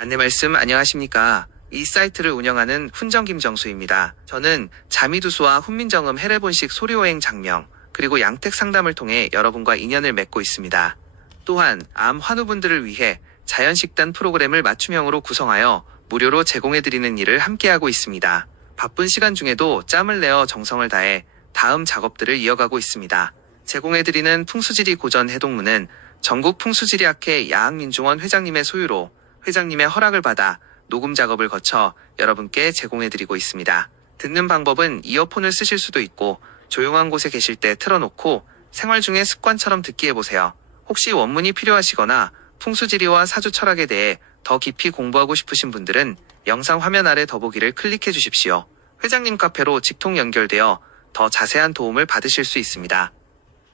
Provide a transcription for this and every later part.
안내 말씀 안녕하십니까. 이 사이트를 운영하는 훈정 김정수입니다. 저는 자미두수와 훈민정음 해례본식 소리호행 장명, 그리고 양택 상담을 통해 여러분과 인연을 맺고 있습니다. 또한 암 환우분들을 위해 자연식단 프로그램을 맞춤형으로 구성하여 무료로 제공해드리는 일을 함께하고 있습니다. 바쁜 시간 중에도 짬을 내어 정성을 다해 다음 작업들을 이어가고 있습니다. 제공해드리는 풍수지리 고전 해동문은 전국 풍수지리학회 야학민중원 회장님의 소유로 회장님의 허락을 받아 녹음 작업을 거쳐 여러분께 제공해드리고 있습니다. 듣는 방법은 이어폰을 쓰실 수도 있고 조용한 곳에 계실 때 틀어놓고 생활 중에 습관처럼 듣기 해보세요. 혹시 원문이 필요하시거나 풍수지리와 사주철학에 대해 더 깊이 공부하고 싶으신 분들은 영상 화면 아래 더보기를 클릭해 주십시오. 회장님 카페로 직통 연결되어 더 자세한 도움을 받으실 수 있습니다.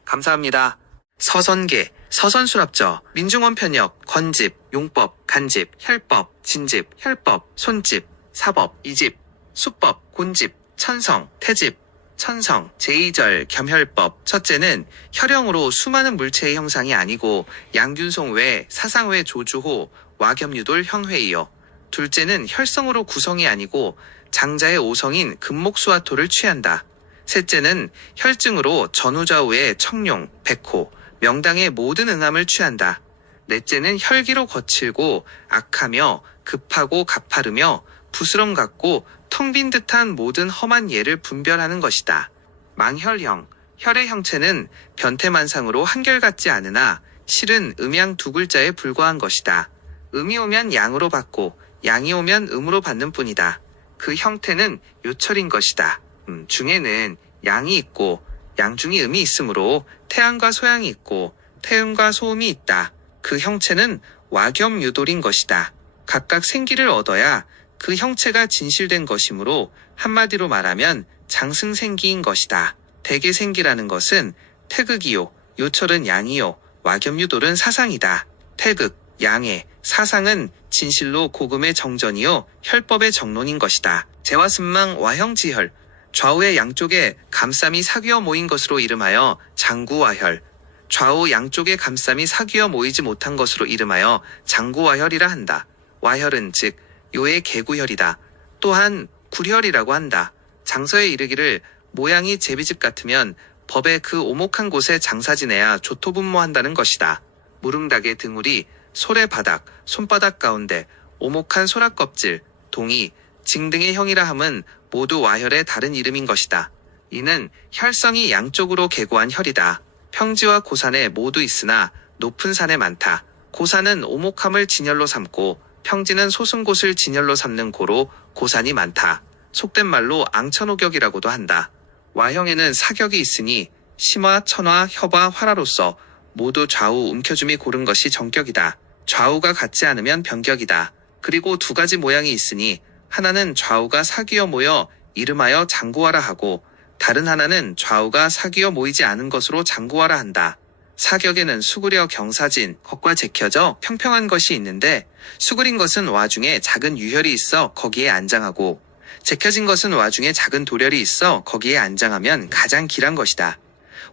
감사합니다. 서선계, 서선수랍저, 민중원 편역, 건집, 용법, 간집, 혈법, 진집, 혈법, 손집, 사법, 이집, 수법, 곤집, 천성, 태집, 천성, 제2절, 겸혈법. 첫째는 혈형으로 수많은 물체의 형상이 아니고 양균송 외, 사상 외 조주호, 와겸유돌 형회이요. 둘째는 혈성으로 구성이 아니고 장자의 오성인 금목수화토를 취한다. 셋째는 혈증으로 전후좌우의 청룡, 백호, 명당의 모든 응함을 취한다. 넷째는 혈기로 거칠고 악하며 급하고 가파르며 부스럼 같고 텅 빈 듯한 모든 험한 예를 분별하는 것이다. 망혈형, 혈의 형체는 변태만상으로 한결같지 않으나 실은 음양 두 글자에 불과한 것이다. 음이 오면 양으로 받고 양이 오면 음으로 받는 뿐이다. 그 형태는 요철인 것이다. 중에는 양이 있고 양중이 음이 있으므로 태양과 소양이 있고 태음과 소음이 있다. 그 형체는 와겸유돌인 것이다. 각각 생기를 얻어야 그 형체가 진실된 것이므로 한마디로 말하면 장승생기인 것이다. 대개생기라는 것은 태극이요, 요철은 양이요, 와겸유돌은 사상이다. 태극, 양의, 사상은 진실로 고금의 정전이요, 혈법의 정론인 것이다. 재화승망 와형지혈, 좌우의 양쪽에 감쌈이 사귀어 모인 것으로 이름하여 장구와혈, 좌우 양쪽의 감쌈이 사귀어 모이지 못한 것으로 이름하여 장구와혈이라 한다. 와혈은 즉 요의 개구혈이다. 또한 구혈이라고 한다. 장서에 이르기를 모양이 제비집 같으면 법의 그 오목한 곳에 장사 지내야 조토분모한다는 것이다. 무릉닭의 등울이 솔의 바닥, 손바닥 가운데 오목한 소락 껍질, 동이, 징 등의 형이라 함은 모두 와혈의 다른 이름인 것이다. 이는 혈성이 양쪽으로 계고한 혈이다. 평지와 고산에 모두 있으나 높은 산에 많다. 고산은 오목함을 진열로 삼고 평지는 솟은 곳을 진열로 삼는 고로 고산이 많다. 속된 말로 앙천오격이라고도 한다. 와형에는 사격이 있으니 심화, 천화, 협화, 화라로서 모두 좌우 움켜줌이 고른 것이 정격이다. 좌우가 같지 않으면 변격이다. 그리고 두 가지 모양이 있으니 하나는 좌우가 사귀어 모여 이름하여 장구화라 하고 다른 하나는 좌우가 사귀어 모이지 않은 것으로 장구화라 한다. 사격에는 수그려 경사진, 것과 제켜져 평평한 것이 있는데 수그린 것은 와중에 작은 유혈이 있어 거기에 안장하고 제켜진 것은 와중에 작은 도렬이 있어 거기에 안장하면 가장 길한 것이다.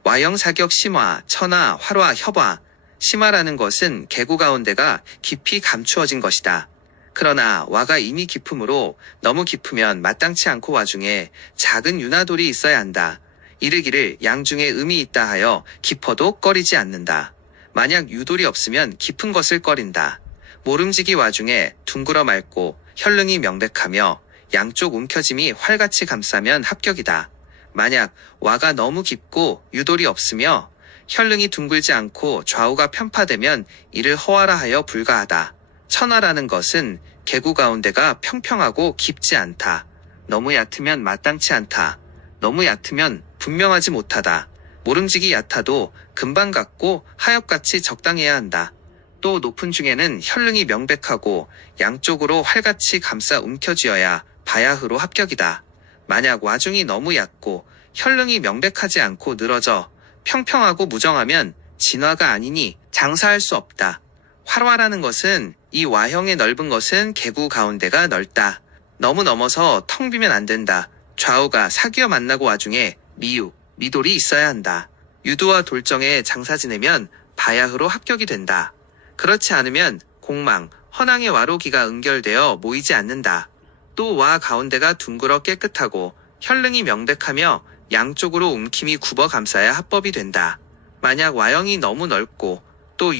와형 사격 심화, 천화, 활화, 협화. 심화라는 것은 계구 가운데가 깊이 감추어진 것이다. 그러나 와가 이미 깊으므로 너무 깊으면 마땅치 않고 와중에 작은 윤화돌이 있어야 한다. 이르기를 양중에 음이 있다 하여 깊어도 꺼리지 않는다. 만약 유돌이 없으면 깊은 것을 꺼린다. 모름지기 와중에 둥그러 맑고 혈릉이 명백하며 양쪽 움켜짐이 활같이 감싸면 합격이다. 만약 와가 너무 깊고 유돌이 없으며 혈릉이 둥글지 않고 좌우가 편파되면 이를 허화라 하여 불가하다. 천화라는 것은 계구 가운데가 평평하고 깊지 않다. 너무 얕으면 마땅치 않다. 너무 얕으면 분명하지 못하다. 모름지기 얕아도 금방 같고 하엽같이 적당해야 한다. 또 높은 중에는 혈릉이 명백하고 양쪽으로 활같이 감싸 움켜쥐어야 바야흐로 합격이다. 만약 와중이 너무 얕고 혈릉이 명백하지 않고 늘어져 평평하고 무정하면 진화가 아니니 장사할 수 없다. 활화라는 것은 이 와형의 넓은 것은 계구 가운데가 넓다. 너무 넘어서 텅 비면 안 된다. 좌우가 사귀어 만나고 와중에 미유, 미돌이 있어야 한다. 유도와 돌정에 장사 지내면 바야흐로 합격이 된다. 그렇지 않으면 공망, 허낭의 와로 기가 응결되어 모이지 않는다. 또 와 가운데가 둥글어 깨끗하고 혈릉이 명백하며 양쪽으로 움킴이 굽어 감싸야 합법이 된다. 만약 와형이 너무 넓고 또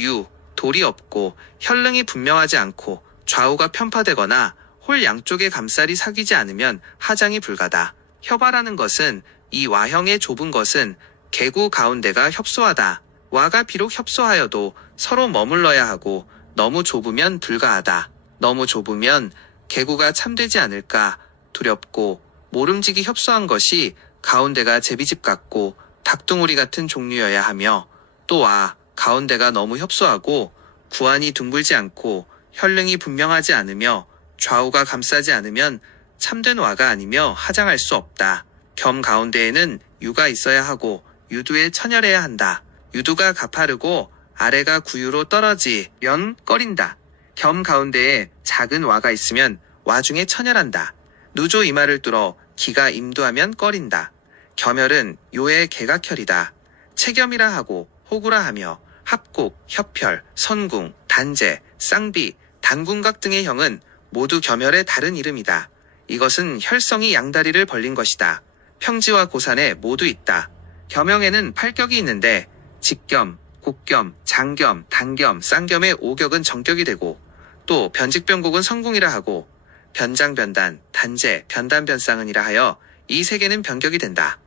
돌이 없고 혈릉이 분명하지 않고 좌우가 편파되거나 홀 양쪽의 감쌀이 사귀지 않으면 하장이 불가다. 협화라는 것은 이 와형의 좁은 것은 개구 가운데가 협소하다. 와가 비록 협소하여도 서로 머물러야 하고 너무 좁으면 불가하다. 너무 좁으면 개구가 참되지 않을까 두렵고 모름지기 협소한 것이 가운데가 제비집 같고 닭둥우리 같은 종류여야 하며 또 와 가운데가 너무 협소하고 구안이 둥글지 않고 혈릉이 분명하지 않으며 좌우가 감싸지 않으면 참된 와가 아니며 하장할 수 없다. 겸 가운데에는 유가 있어야 하고 유두에 천열해야 한다. 유두가 가파르고 아래가 구유로 떨어지면 꺼린다. 겸 가운데에 작은 와가 있으면 와 중에 천열한다. 누조 이마를 뚫어 기가 임두하면 꺼린다. 겸혈은 요의 개각혈이다. 체겸이라 하고 호구라 하며 합곡, 협혈, 선궁, 단제, 쌍비, 단궁각 등의 형은 모두 겸혈의 다른 이름이다. 이것은 혈성이 양다리를 벌린 것이다. 평지와 고산에 모두 있다. 겸형에는 8격이 있는데 직겸, 곡겸, 장겸, 단겸, 쌍겸의 5격은 정격이 되고 또 변직변곡은 성궁이라 하고 변장변단, 단제, 변단변쌍은이라 하여 이 세 개는 변격이 된다.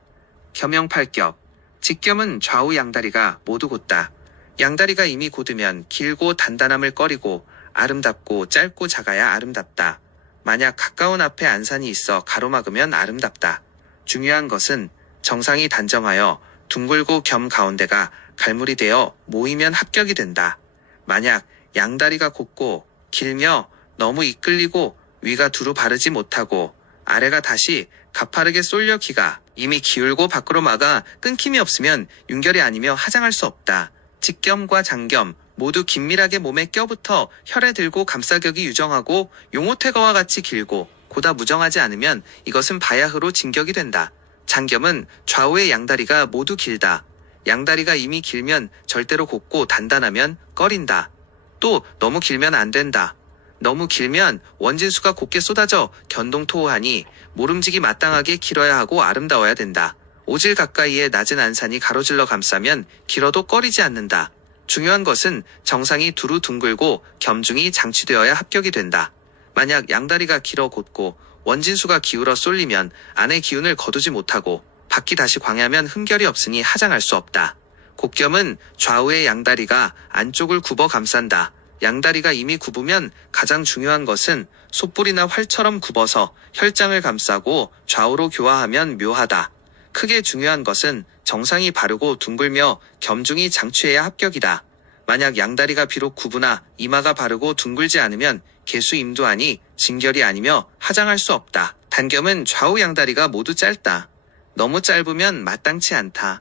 겸형 8격. 직겸은 좌우 양다리가 모두 곧다. 양다리가 이미 곧으면 길고 단단함을 꺼리고 아름답고 짧고 작아야 아름답다. 만약 가까운 앞에 안산이 있어 가로막으면 아름답다. 중요한 것은 정상이 단정하여 둥글고 겸 가운데가 갈물이 되어 모이면 합격이 된다. 만약 양다리가 곧고 길며 너무 이끌리고 위가 두루 바르지 못하고 아래가 다시 가파르게 쏠려 기가 이미 기울고 밖으로 막아 끊김이 없으면 윤결이 아니며 하장할 수 없다. 직겸과 장겸 모두 긴밀하게 몸에 껴붙어 혈에 들고 감싸격이 유정하고 용호퇴거와 같이 길고 고다 무정하지 않으면 이것은 바야흐로 진격이 된다. 장겸은 좌우의 양다리가 모두 길다. 양다리가 이미 길면 절대로 곧고 단단하면 꺼린다. 또 너무 길면 안 된다. 너무 길면 원진수가 곧게 쏟아져 견동토호하니 모름지기 마땅하게 길어야 하고 아름다워야 된다. 오질 가까이에 낮은 안산이 가로질러 감싸면 길어도 꺼리지 않는다. 중요한 것은 정상이 두루 둥글고 겸중이 장치되어야 합격이 된다. 만약 양다리가 길어 곧고 원진수가 기울어 쏠리면 안의 기운을 거두지 못하고 밖이 다시 광야면 흠결이 없으니 하장할 수 없다. 곡겸은 좌우의 양다리가 안쪽을 굽어 감싼다. 양다리가 이미 굽으면 가장 중요한 것은 솥불이나 활처럼 굽어서 혈장을 감싸고 좌우로 교화하면 묘하다. 크게 중요한 것은 정상이 바르고 둥글며 겸중이 장취해야 합격이다. 만약 양다리가 비록 굽으나 이마가 바르고 둥글지 않으면 개수 임두하니 진결이 아니며 하장할 수 없다. 단겸은 좌우 양다리가 모두 짧다. 너무 짧으면 마땅치 않다.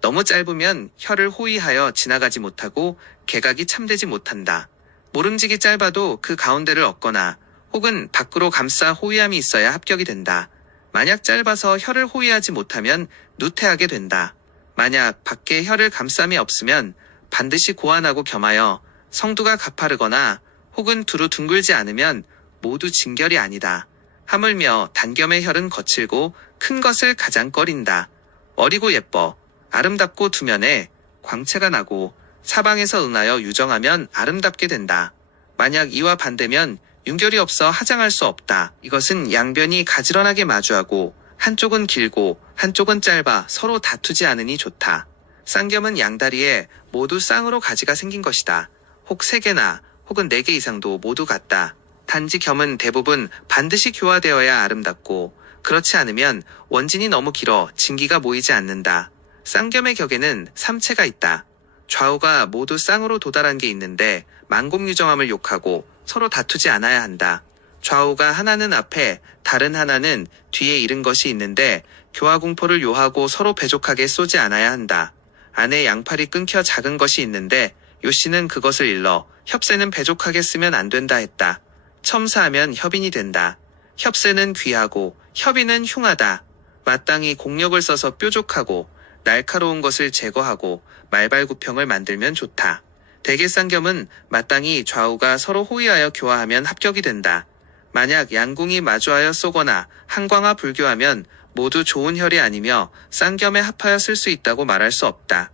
너무 짧으면 혀를 호위하여 지나가지 못하고 개각이 참되지 못한다. 모름지기 짧아도 그 가운데를 얻거나 혹은 밖으로 감싸 호위함이 있어야 합격이 된다. 만약 짧아서 혀를 호위하지 못하면 누태하게 된다. 만약 밖에 혀를 감쌈이 없으면 반드시 고안하고 겸하여 성두가 가파르거나 혹은 두루 둥글지 않으면 모두 진결이 아니다. 하물며 단겸의 혈은 거칠고 큰 것을 가장 꺼린다. 어리고 예뻐 아름답고 두면에 광채가 나고 사방에서 응하여 유정하면 아름답게 된다. 만약 이와 반대면 윤결이 없어 하장할 수 없다. 이것은 양변이 가지런하게 마주하고 한쪽은 길고 한쪽은 짧아 서로 다투지 않으니 좋다. 쌍겸은 양다리에 모두 쌍으로 가지가 생긴 것이다. 혹 3개나 혹은 4개 이상도 모두 같다. 단지 겸은 대부분 반드시 교화되어야 아름답고 그렇지 않으면 원진이 너무 길어 진기가 모이지 않는다. 쌍겸의 격에는 3체가 있다. 좌우가 모두 쌍으로 도달한 게 있는데 만곡유정함을 욕하고 서로 다투지 않아야 한다. 좌우가 하나는 앞에 다른 하나는 뒤에 이른 것이 있는데 교화공포를 요하고 서로 배족하게 쏘지 않아야 한다. 안에 양팔이 끊겨 작은 것이 있는데 요씨는 그것을 일러 협세는 배족하게 쓰면 안 된다 했다. 첨사하면 협인이 된다. 협세는 귀하고 협인은 흉하다. 마땅히 공력을 써서 뾰족하고 날카로운 것을 제거하고 말발구평을 만들면 좋다. 대개쌍겸은 마땅히 좌우가 서로 호위하여 교화하면 합격이 된다. 만약 양궁이 마주하여 쏘거나 한광화 불교하면 모두 좋은 혈이 아니며 쌍겸에 합하여 쓸 수 있다고 말할 수 없다.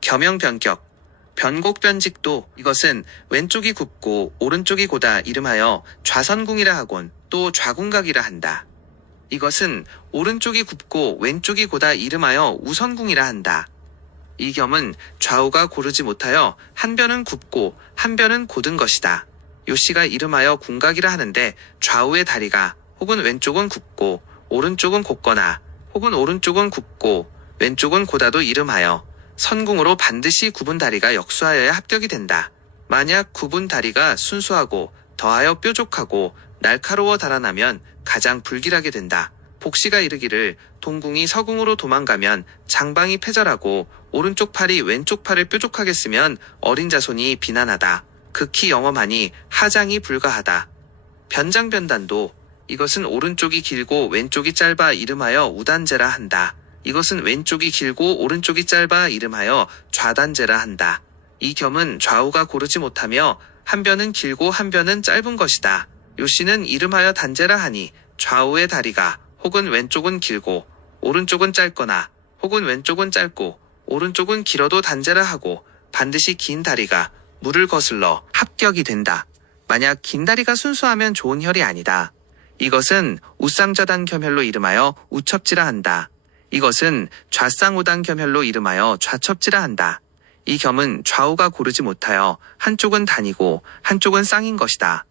겸형변격, 변곡변직도 이것은 왼쪽이 굽고 오른쪽이 고다 이름하여 좌선궁이라 하곤 또 좌궁각이라 한다. 이것은 오른쪽이 굽고 왼쪽이 고다 이름하여 우선궁이라 한다. 이 겸은 좌우가 고르지 못하여 한 변은 굽고 한 변은 고든 것이다. 요씨가 이름하여 궁각이라 하는데 좌우의 다리가 혹은 왼쪽은 굽고 오른쪽은 곱거나 혹은 오른쪽은 굽고 왼쪽은 고다도 이름하여 선궁으로 반드시 굽은 다리가 역수하여야 합격이 된다. 만약 굽은 다리가 순수하고 더하여 뾰족하고 날카로워 달아나면 가장 불길하게 된다. 복시가 이르기를 동궁이 서궁으로 도망가면 장방이 패절하고 오른쪽 팔이 왼쪽 팔을 뾰족하게 쓰면 어린 자손이 비난하다. 극히 영험하니 하장이 불가하다. 변장변단도 이것은 오른쪽이 길고 왼쪽이 짧아 이름하여 우단제라 한다. 이것은 왼쪽이 길고 오른쪽이 짧아 이름하여 좌단제라 한다. 이 겸은 좌우가 고르지 못하며 한 변은 길고 한 변은 짧은 것이다. 요씨는 이름하여 단제라 하니 좌우의 다리가 혹은 왼쪽은 길고 오른쪽은 짧거나 혹은 왼쪽은 짧고 오른쪽은 길어도 단제라 하고 반드시 긴 다리가 물을 거슬러 합격이 된다. 만약 긴 다리가 순수하면 좋은 혈이 아니다. 이것은 우쌍좌단 겸혈로 이름하여 우첩지라 한다. 이것은 좌쌍우단 겸혈로 이름하여 좌첩지라 한다. 이 겸은 좌우가 고르지 못하여 한쪽은 단이고 한쪽은 쌍인 것이다.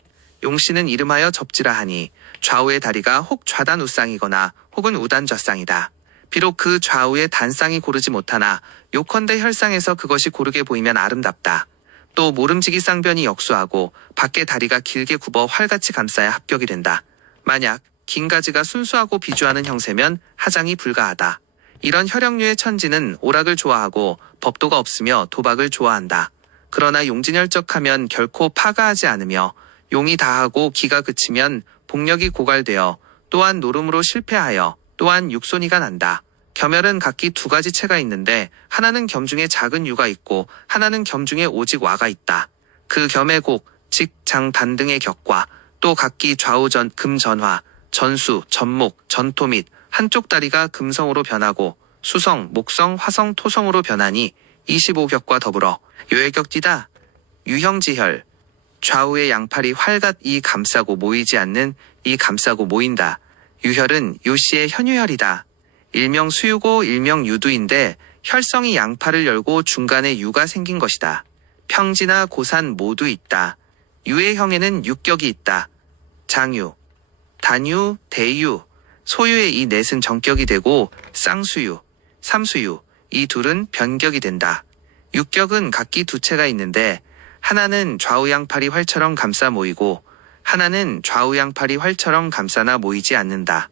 용씨는 이름하여 접지라 하니 좌우의 다리가 혹 좌단 우쌍이거나 혹은 우단 좌쌍이다. 비록 그 좌우의 단쌍이 고르지 못하나 요컨대 혈상에서 그것이 고르게 보이면 아름답다. 또 모름지기 쌍변이 역수하고 밖에 다리가 길게 굽어 활같이 감싸야 합격이 된다. 만약 긴 가지가 순수하고 비주하는 형세면 하장이 불가하다. 이런 혈령류의 천지는 오락을 좋아하고 법도가 없으며 도박을 좋아한다. 그러나 용진혈적하면 결코 파가하지 않으며 용이 다하고 기가 그치면 복력이 고갈되어 또한 노름으로 실패하여 또한 육손이가 난다. 겸혈은 각기 두 가지 체가 있는데 하나는 겸 중에 작은 유가 있고 하나는 겸 중에 오직 와가 있다. 그 겸의 곡, 직, 장, 단 등의 격과 또 각기 좌우전, 금전화, 전수, 전목, 전토 및 한쪽 다리가 금성으로 변하고 수성, 목성, 화성, 토성으로 변하니 25격과 더불어 요해격띠다. 유형지혈, 좌우의 양팔이 활갓 감싸고 모이지 않는 감싸고 모인다. 유혈은 요씨의 현유혈이다. 일명 수유고 일명 유두인데 혈성이 양팔을 열고 중간에 유가 생긴 것이다. 평지나 고산 모두 있다. 유의 형에는 육격이 있다. 장유, 단유, 대유, 소유의 이 넷은 정격이 되고 쌍수유, 삼수유, 이 둘은 변격이 된다. 육격은 각기 두 체가 있는데 하나는 좌우 양팔이 활처럼 감싸 모이고 하나는 좌우 양팔이 활처럼 감싸나 모이지 않는다.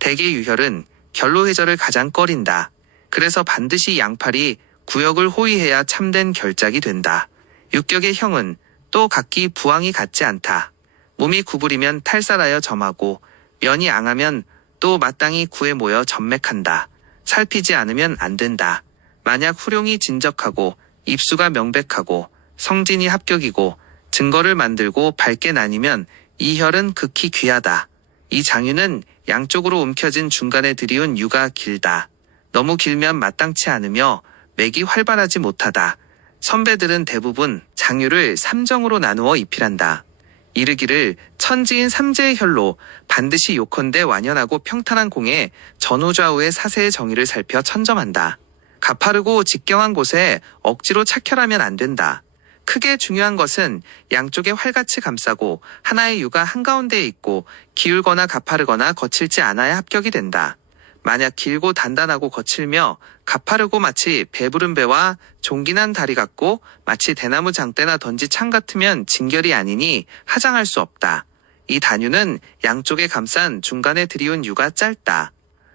대개 유혈은 결로회절을 가장 꺼린다. 그래서 반드시 양팔이 구역을 호위해야 참된 결작이 된다. 육격의 형은 또 각기 부항이 같지 않다. 몸이 구부리면 탈살하여 점하고 면이 앙하면 또 마땅히 구에 모여 점맥한다. 살피지 않으면 안 된다. 만약 후룡이 진적하고 입수가 명백하고 성진이 합격이고 증거를 만들고 밝게 나뉘면 이 혈은 극히 귀하다. 이 장유는 양쪽으로 움켜진 중간에 들이운 유가 길다. 너무 길면 마땅치 않으며 맥이 활발하지 못하다. 선배들은 대부분 장유를 3정으로 나누어 입힐한다. 이르기를 천지인 삼재의 혈로 반드시 요컨대 완연하고 평탄한 공에 전후좌우의 사세의 정의를 살펴 천점한다. 가파르고 직경한 곳에 억지로 착혈하면 안 된다. 크게 중요한 것은 양쪽에 활같이 감싸고 하나의 유가 한가운데에 있고 기울거나 가파르거나 거칠지 않아야 합격이 된다. 만약 길고 단단하고 거칠며 가파르고 마치 배부른 배와 종긴한 다리 같고 마치 대나무 장대나 던지 창 같으면 진결이 아니니 하장할 수 없다. 이 단유는 양쪽에 감싼 중간에 들이운 유가 짧다.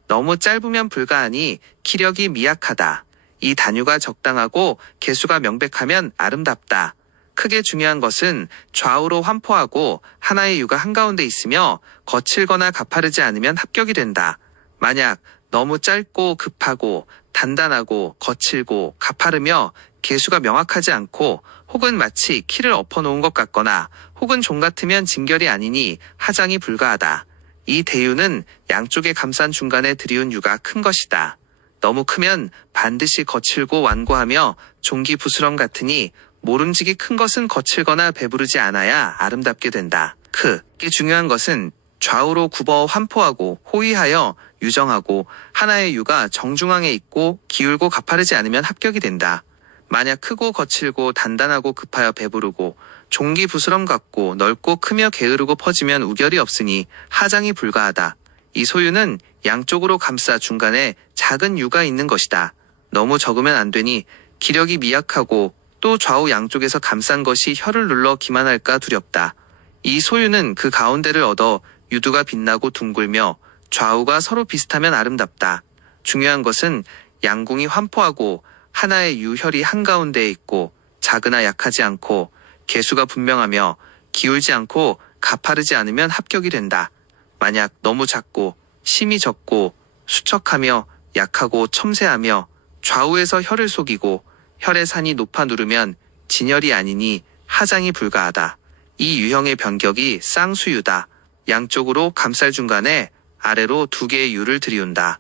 너무 짧으면 불가하니 기력이 미약하다. 이 단유가 적당하고 개수가 명백하면 아름답다. 크게 중요한 것은 좌우로 환포하고 하나의 유가 한가운데 있으며 거칠거나 가파르지 않으면 합격이 된다. 만약 너무 짧고 급하고 단단하고 거칠고 가파르며 개수가 명확하지 않고 혹은 마치 키를 엎어놓은 것 같거나 혹은 종 같으면 진결이 아니니 하장이 불가하다. 이 대유는 양쪽에 감싼 중간에 들이운 유가 큰 것이다. 너무 크면 반드시 거칠고 완고하며 종기 부스럼 같으니 모름지기 큰 것은 거칠거나 배부르지 않아야 아름답게 된다. 크게 중요한 것은 좌우로 굽어 환포하고 호위하여 유정하고 하나의 유가 정중앙에 있고 기울고 가파르지 않으면 합격이 된다. 만약 크고 거칠고 단단하고 급하여 배부르고 종기 부스럼 같고 넓고 크며 게으르고 퍼지면 우결이 없으니 하장이 불가하다. 이 소유는 양쪽으로 감싸 중간에 작은 유가 있는 것이다. 너무 적으면 안 되니 기력이 미약하고 또 좌우 양쪽에서 감싼 것이 혀를 눌러 기만할까 두렵다. 이 소유는 그 가운데를 얻어 유두가 빛나고 둥글며 좌우가 서로 비슷하면 아름답다. 중요한 것은 양궁이 환포하고 하나의 유혈이 한가운데에 있고 작으나 약하지 않고 개수가 분명하며 기울지 않고 가파르지 않으면 합격이 된다. 만약 너무 작고 심이 적고 수척하며 약하고 첨세하며 좌우에서 혀를 속이고 혈의 산이 높아 누르면 진열이 아니니 하장이 불가하다. 이 유형의 변격이 쌍수유다. 양쪽으로 감쌀 중간에 아래로 2개의 유를 들이운다.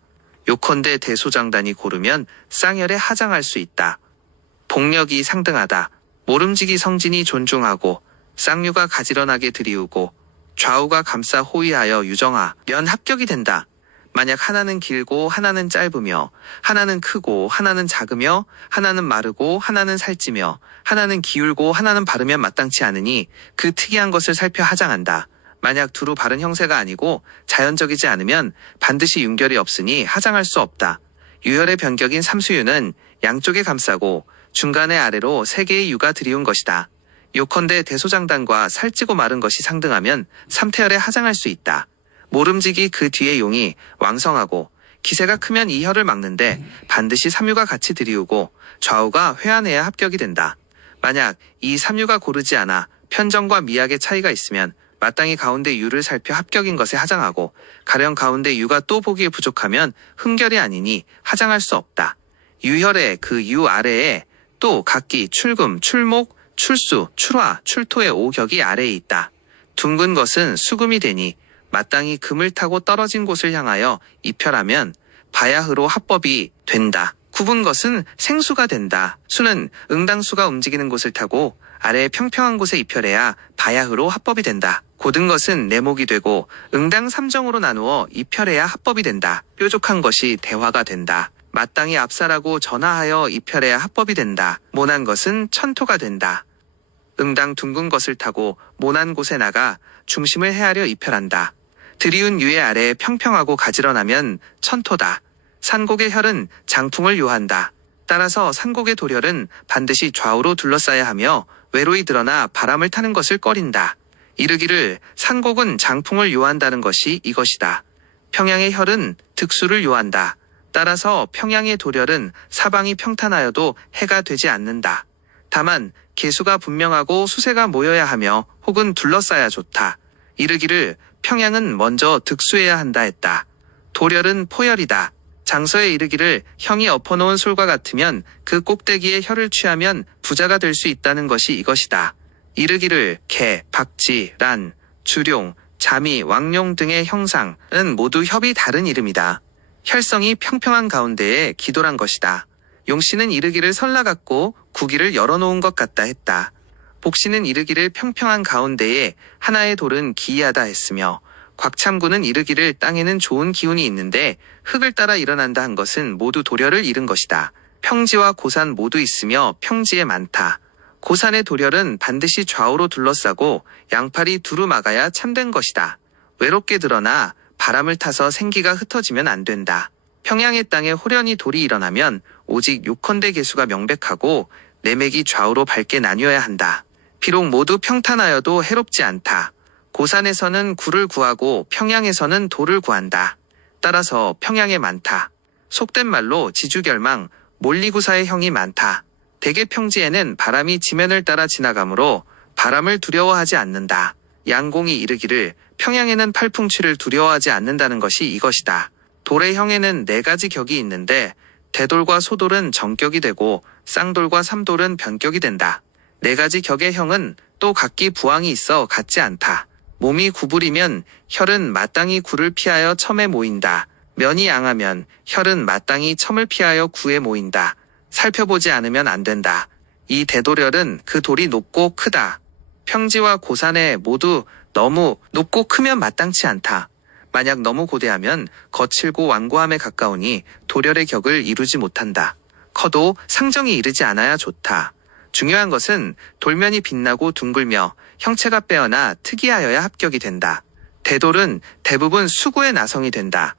요컨대 대소장단이 고르면 쌍열에 하장할 수 있다. 복력이 상등하다. 모름지기 성진이 존중하고 쌍유가 가지런하게 들이우고 좌우가 감싸 호위하여 유정하면 합격이 된다. 만약 하나는 길고 하나는 짧으며 하나는 크고 하나는 작으며 하나는 마르고 하나는 살찌며 하나는 기울고 하나는 바르면 마땅치 않으니 그 특이한 것을 살펴 하장한다. 만약 두루 바른 형세가 아니고 자연적이지 않으면 반드시 윤결이 없으니 하장할 수 없다. 유혈의 변격인 삼수유는 양쪽에 감싸고 중간에 아래로 3개의 유가 들이운 것이다. 요컨대 대소장단과 살찌고 마른 것이 상등하면 삼태열에 하장할 수 있다. 모름지기 그 뒤에 용이 왕성하고 기세가 크면 이 혀를 막는데 반드시 삼유가 같이 들이우고 좌우가 회한해야 합격이 된다. 만약 이 삼유가 고르지 않아 편정과 미약의 차이가 있으면 마땅히 가운데 유를 살펴 합격인 것에 하장하고 가령 가운데 유가 또 보기에 부족하면 흠결이 아니니 하장할 수 없다. 유혈의 그 유 아래에 또 각기 출금, 출목, 출수, 출화, 출토의 5격이 아래에 있다. 둥근 것은 수금이 되니 마땅히 금을 타고 떨어진 곳을 향하여 입혈하면 바야흐로 합법이 된다. 굽은 것은 생수가 된다. 수는 응당수가 움직이는 곳을 타고 아래에 평평한 곳에 입혈해야 바야흐로 합법이 된다. 고든 것은 내목이 되고 응당 3정으로 나누어 입혈해야 합법이 된다. 뾰족한 것이 대화가 된다. 마땅히 압살하고 전하하여 입혈해야 합법이 된다. 모난 것은 천토가 된다. 응당 둥근 것을 타고 모난 곳에 나가 중심을 헤아려 입혈한다. 들이운 유의 아래에 평평하고 가지런하면 천토다. 산곡의 혈은 장풍을 요한다. 따라서 산곡의 도렬은 반드시 좌우로 둘러싸야 하며 외로이 드러나 바람을 타는 것을 꺼린다. 이르기를 산곡은 장풍을 요한다는 것이 이것이다. 평양의 혈은 득수를 요한다. 따라서 평양의 도렬은 사방이 평탄하여도 해가 되지 않는다. 다만 개수가 분명하고 수세가 모여야 하며 혹은 둘러싸야 좋다. 이르기를 평양은 먼저 득수해야 한다 했다. 도렬은 포열이다. 장서에 이르기를 형이 엎어놓은 솔과 같으면 그 꼭대기에 혀를 취하면 부자가 될 수 있다는 것이 이것이다. 이르기를 개, 박지, 란, 주룡, 자미, 왕룡 등의 형상은 모두 협이 다른 이름이다. 혈성이 평평한 가운데에 기돌한 것이다. 용씨는 이르기를 설라 같고 구기를 열어놓은 것 같다 했다. 복씨는 이르기를 평평한 가운데에 하나의 돌은 기이하다 했으며 곽참구는 이르기를 땅에는 좋은 기운이 있는데 흙을 따라 일어난다 한 것은 모두 도렬을 잃은 것이다. 평지와 고산 모두 있으며 평지에 많다. 고산의 도렬은 반드시 좌우로 둘러싸고 양팔이 두루 막아야 참된 것이다. 외롭게 드러나 바람을 타서 생기가 흩어지면 안 된다. 평양의 땅에 호련히 돌이 일어나면 오직 요컨대 개수가 명백하고 내맥이 좌우로 밝게 나뉘어야 한다. 비록 모두 평탄하여도 해롭지 않다. 고산에서는 굴을 구하고 평양에서는 돌을 구한다. 따라서 평양에 많다. 속된 말로 지주결망, 몰리구사의 형이 많다. 대개 평지에는 바람이 지면을 따라 지나가므로 바람을 두려워하지 않는다. 양공이 이르기를 평양에는 팔풍취를 두려워하지 않는다는 것이 이것이다. 돌의 형에는 4가지 격이 있는데 대돌과 소돌은 정격이 되고 쌍돌과 삼돌은 변격이 된다. 네 가지 격의 형은 또 각기 부항이 있어 같지 않다. 몸이 구부리면 혈은 마땅히 구를 피하여 첨에 모인다. 면이 양하면 혈은 마땅히 첨을 피하여 구에 모인다. 살펴보지 않으면 안 된다. 이 대돌혈은 그 돌이 높고 크다. 평지와 고산에 모두 너무 높고 크면 마땅치 않다. 만약 너무 고대하면 거칠고 완고함에 가까우니 돌혈의 격을 이루지 못한다. 커도 상정이 이르지 않아야 좋다. 중요한 것은 돌면이 빛나고 둥글며 형체가 빼어나 특이하여야 합격이 된다. 대돌은 대부분 수구의 나성이 된다.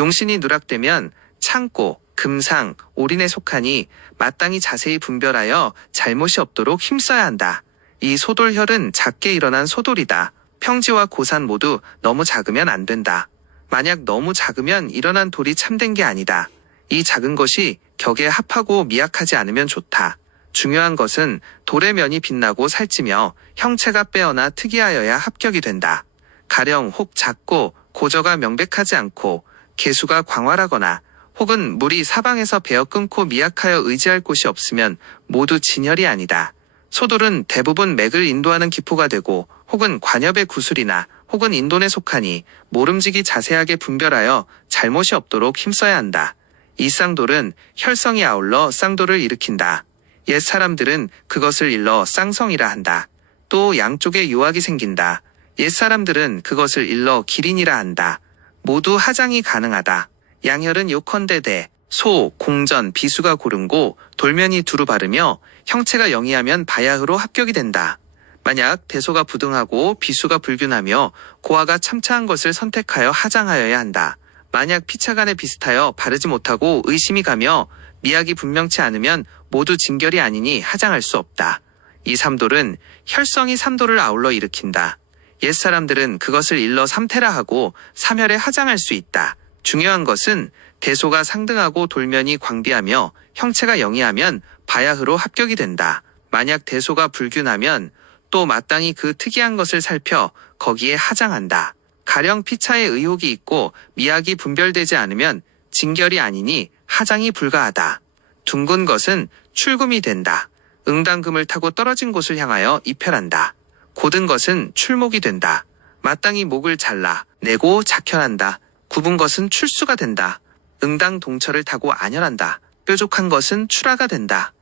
용신이 누락되면 창고, 금상, 올인에 속하니 마땅히 자세히 분별하여 잘못이 없도록 힘써야 한다. 이 소돌혈은 작게 일어난 소돌이다. 평지와 고산 모두 너무 작으면 안 된다. 만약 너무 작으면 일어난 돌이 참된 게 아니다. 이 작은 것이 격에 합하고 미약하지 않으면 좋다. 중요한 것은 돌의 면이 빛나고 살찌며 형체가 빼어나 특이하여야 합격이 된다. 가령 혹 작고 고저가 명백하지 않고 개수가 광활하거나 혹은 물이 사방에서 베어 끊고 미약하여 의지할 곳이 없으면 모두 진혈이 아니다. 소돌은 대부분 맥을 인도하는 기포가 되고 혹은 관엽의 구슬이나 혹은 인돈에 속하니 모름지기 자세하게 분별하여 잘못이 없도록 힘써야 한다. 이 쌍돌은 혈성이 아울러 쌍돌을 일으킨다. 옛 사람들은 그것을 일러 쌍성이라 한다. 또 양쪽에 요악이 생긴다. 옛 사람들은 그것을 일러 기린이라 한다. 모두 하장이 가능하다. 양혈은 요컨대 대, 소, 공전, 비수가 고른고 돌면이 두루 바르며 형체가 영이하면 바야흐로 합격이 된다. 만약 대소가 부등하고 비수가 불균하며 고하가 참차한 것을 선택하여 하장하여야 한다. 만약 피차간에 비슷하여 바르지 못하고 의심이 가며 미약이 분명치 않으면 모두 진결이 아니니 하장할 수 없다. 이 삼돌은 혈성이 삼돌을 아울러 일으킨다. 옛 사람들은 그것을 일러 삼태라 하고 삼혈에 하장할 수 있다. 중요한 것은 대소가 상등하고 돌면이 광비하며 형체가 영이하면 바야흐로 합격이 된다. 만약 대소가 불균하면 또 마땅히 그 특이한 것을 살펴 거기에 하장한다. 가령 피차에 의혹이 있고 미약이 분별되지 않으면 진결이 아니니 하장이 불가하다. 둥근 것은 출금이 된다. 응당금을 타고 떨어진 곳을 향하여 입혈한다. 고든 것은 출목이 된다. 마땅히 목을 잘라 내고 작혈한다. 굽은 것은 출수가 된다. 응당 동철을 타고 안혈한다. 뾰족한 것은 출하가 된다.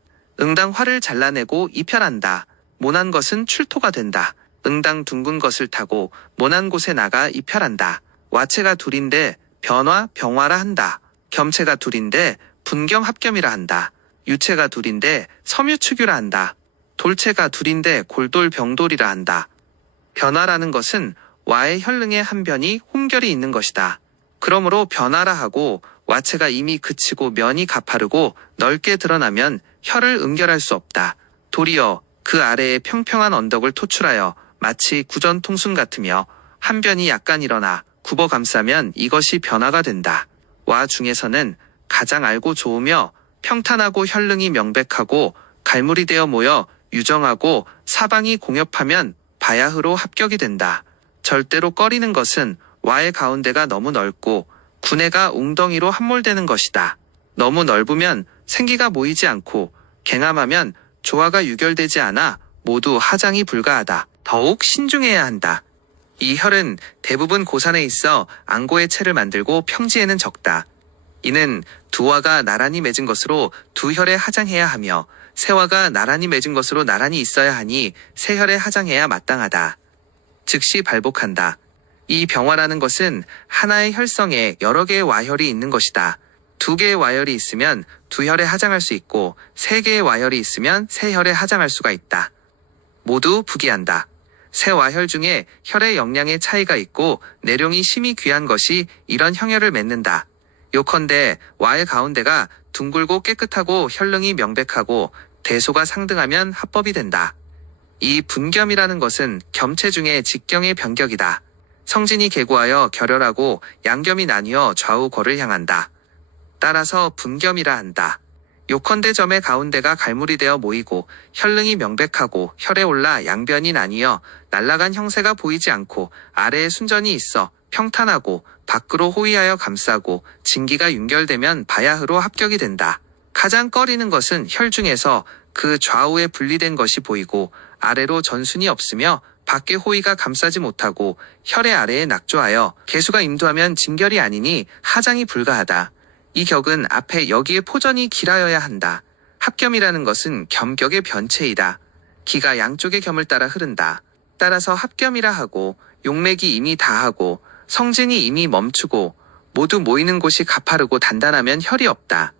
응당 활을 잘라내고 입혈한다. 모난 것은 출토가 된다. 응당 둥근 것을 타고 모난 곳에 나가 입혈한다. 와체가 둘인데 변화, 병화라 한다. 겸체가 둘인데 분겸 합겸이라 한다. 유체가 둘인데 섬유축유라 한다. 돌체가 둘인데 골돌 병돌이라 한다. 변화라는 것은 와의 혈릉의 한 변이 혼결이 있는 것이다. 그러므로 변화라 하고 와체가 이미 그치고 면이 가파르고 넓게 드러나면 혈을 응결할 수 없다. 도리어 그 아래에 평평한 언덕을 토출하여 마치 구전통순 같으며 한 변이 약간 일어나 굽어 감싸면 이것이 변화가 된다. 와 중에서는 가장 알고 좋으며 평탄하고 혈릉이 명백하고 갈물이 되어 모여 유정하고 사방이 공협하면 바야흐로 합격이 된다. 절대로 꺼리는 것은 와의 가운데가 너무 넓고 구내가 웅덩이로 함몰되는 것이다. 너무 넓으면 생기가 모이지 않고 갱함하면 조화가 유결되지 않아 모두 하장이 불가하다. 더욱 신중해야 한다. 이 혈은 대부분 고산에 있어 앙고의 채를 만들고 평지에는 적다. 이는 두 화가 나란히 맺은 것으로 두 혈에 하장해야 하며 세 화가 나란히 맺은 것으로 나란히 있어야 하니 세 혈에 하장해야 마땅하다. 즉시 발복한다. 이 병화라는 것은 하나의 혈성에 여러 개의 와혈이 있는 것이다. 두 개의 와혈이 있으면 두 혈에 하장할 수 있고 세 개의 와혈이 있으면 세 혈에 하장할 수가 있다. 모두 부기한다. 세 와혈 중에 혈의 영양의 차이가 있고 내룡이 심히 귀한 것이 이런 형혈을 맺는다. 요컨대 와의 가운데가 둥글고 깨끗하고 혈릉이 명백하고 대소가 상등하면 합법이 된다. 이 분겸이라는 것은 겸체 중에 직경의 변격이다. 성진이 계고하여 결혈하고 양겸이 나뉘어 좌우 거를 향한다. 따라서 분겸이라 한다. 요컨대 점의 가운데가 갈물이 되어 모이고 혈릉이 명백하고 혈에 올라 양변이 나뉘어 날라간 형세가 보이지 않고 아래에 순전이 있어 평탄하고 밖으로 호위하여 감싸고 진기가 윤결되면 바야흐로 합격이 된다. 가장 꺼리는 것은 혈 중에서 그 좌우에 분리된 것이 보이고 아래로 전순이 없으며 밖에 호위가 감싸지 못하고 혈의 아래에 낙조하여 개수가 임도하면 진결이 아니니 하장이 불가하다. 이 격은 앞에 여기에 포전이 길하여야 한다. 합겸이라는 것은 겸격의 변체이다. 기가 양쪽의 겸을 따라 흐른다. 따라서 합겸이라 하고 용맥이 이미 다하고 성진이 이미 멈추고 모두 모이는 곳이 가파르고 단단하면 혈이 없다.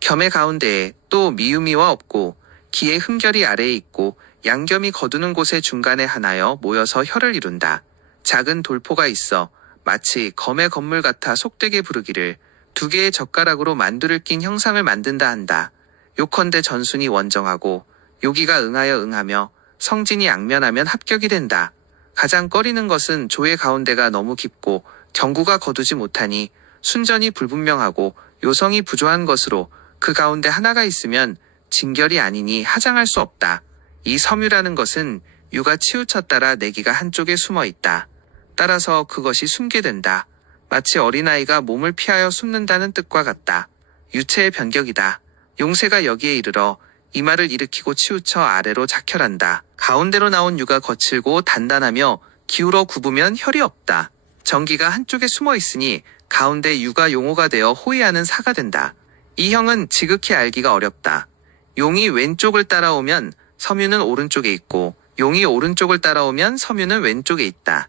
겸의 가운데에 또 미유미와 없고 기의 흠결이 아래에 있고 양겸이 거두는 곳의 중간에 하나여 모여서 혈을 이룬다. 작은 돌포가 있어 마치 검의 건물 같아 속되게 부르기를 두 개의 젓가락으로 만두를 낀 형상을 만든다 한다. 요컨대 전순이 원정하고 요기가 응하여 응하며 성진이 양면하면 합격이 된다. 가장 꺼리는 것은 조의 가운데가 너무 깊고 경구가 거두지 못하니 순전이 불분명하고 요성이 부조한 것으로 그 가운데 하나가 있으면 진결이 아니니 하장할 수 없다. 이 섬유라는 것은 유가 치우쳤다라 내기가 한쪽에 숨어 있다. 따라서 그것이 숨게 된다. 마치 어린아이가 몸을 피하여 숨는다는 뜻과 같다. 유체의 변격이다. 용세가 여기에 이르러 이마를 일으키고 치우쳐 아래로 작혈한다. 가운데로 나온 유가 거칠고 단단하며 기울어 굽으면 혈이 없다. 정기가 한쪽에 숨어 있으니 가운데 유가 용호가 되어 호위하는 사가 된다. 이 형은 지극히 알기가 어렵다. 용이 왼쪽을 따라오면 섬유는 오른쪽에 있고 용이 오른쪽을 따라오면 섬유는 왼쪽에 있다.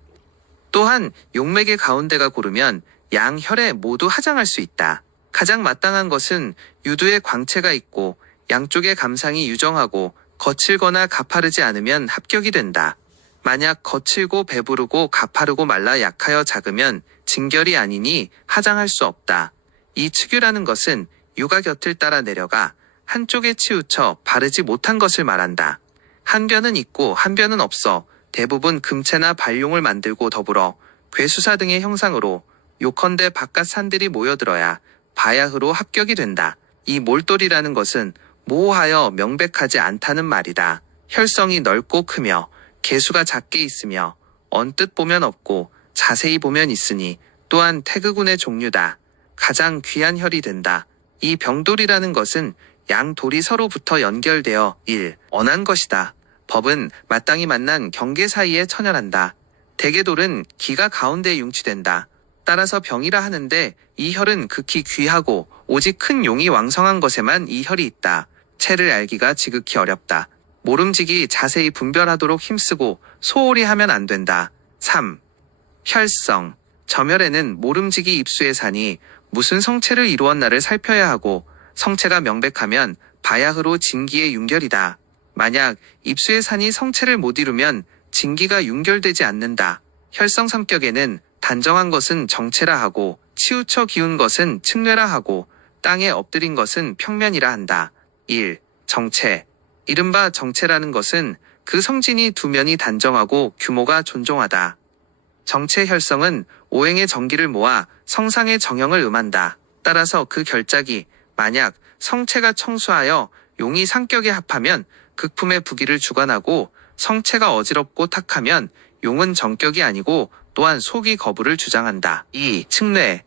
또한 용맥의 가운데가 고르면 양혈에 모두 하장할 수 있다. 가장 마땅한 것은 유두에 광채가 있고 양쪽의 감상이 유정하고 거칠거나 가파르지 않으면 합격이 된다. 만약 거칠고 배부르고 가파르고 말라 약하여 작으면 진결이 아니니 하장할 수 없다. 이 측유라는 것은 유가 곁을 따라 내려가 한쪽에 치우쳐 바르지 못한 것을 말한다. 한 변은 있고 한 변은 없어 대부분 금체나 발용을 만들고 더불어 괴수사 등의 형상으로 요컨대 바깥 산들이 모여들어야 바야흐로 합격이 된다. 이 몰돌이라는 것은 모호하여 명백하지 않다는 말이다. 혈성이 넓고 크며 개수가 작게 있으며 언뜻 보면 없고 자세히 보면 있으니 또한 태극운의 종류다. 가장 귀한 혈이 된다. 이 병돌이라는 것은 양돌이 서로 붙어 연결되어 언한 것이다. 법은 마땅히 만난 경계 사이에 처년한다. 대개돌은 기가 가운데에 융치된다. 따라서 병이라 하는데 이 혈은 극히 귀하고 오직 큰 용이 왕성한 것에만 이 혈이 있다. 체를 알기가 지극히 어렵다. 모름지기 자세히 분별하도록 힘쓰고 소홀히 하면 안 된다. 3. 혈성. 점혈에는 모름지기 입수의 산이 무슨 성체를 이루었나를 살펴야 하고 성체가 명백하면 바야흐로 진기의 윤결이다. 만약 입수의 산이 성체를 못 이루면 진기가 윤결되지 않는다. 혈성 성격에는 단정한 것은 정체라 하고 치우쳐 기운 것은 측례라 하고 땅에 엎드린 것은 평면이라 한다. 1. 정체. 이른바 정체라는 것은 그 성진이 두 면이 단정하고 규모가 존종하다. 정체 혈성은 오행의 정기를 모아 성상의 정형을 음한다. 따라서 그 결작이 만약 성체가 청수하여 용이 상격에 합하면 극품의 부기를 주관하고 성체가 어지럽고 탁하면 용은 정격이 아니고 또한 속이 거부를 주장한다. 2. 측례.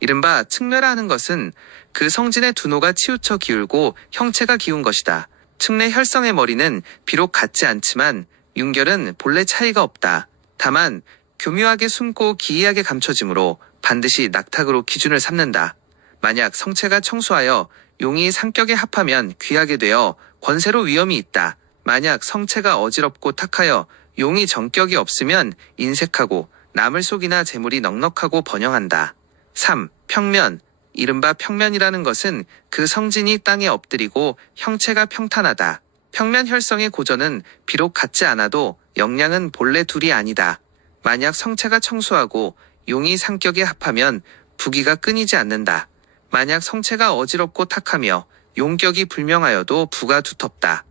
이른바 측례라 하는 것은 그 성진의 두노가 치우쳐 기울고 형체가 기운 것이다. 측례 혈성의 머리는 비록 같지 않지만 윤결은 본래 차이가 없다. 다만 교묘하게 숨고 기이하게 감춰지므로 반드시 낙탁으로 기준을 삼는다. 만약 성체가 청수하여 용이 상격에 합하면 귀하게 되어 권세로 위험이 있다. 만약 성체가 어지럽고 탁하여 용이 정격이 없으면 인색하고 남을 속이나 재물이 넉넉하고 번영한다. 3. 평면. 이른바 평면이라는 것은 그 성진이 땅에 엎드리고 형체가 평탄하다. 평면 혈성의 고전은 비록 같지 않아도 역량은 본래 둘이 아니다. 만약 성체가 청수하고 용이 상격에 합하면 부기가 끊이지 않는다. 만약 성체가 어지럽고 탁하며 용격이 불명하여도 부가 두텁다.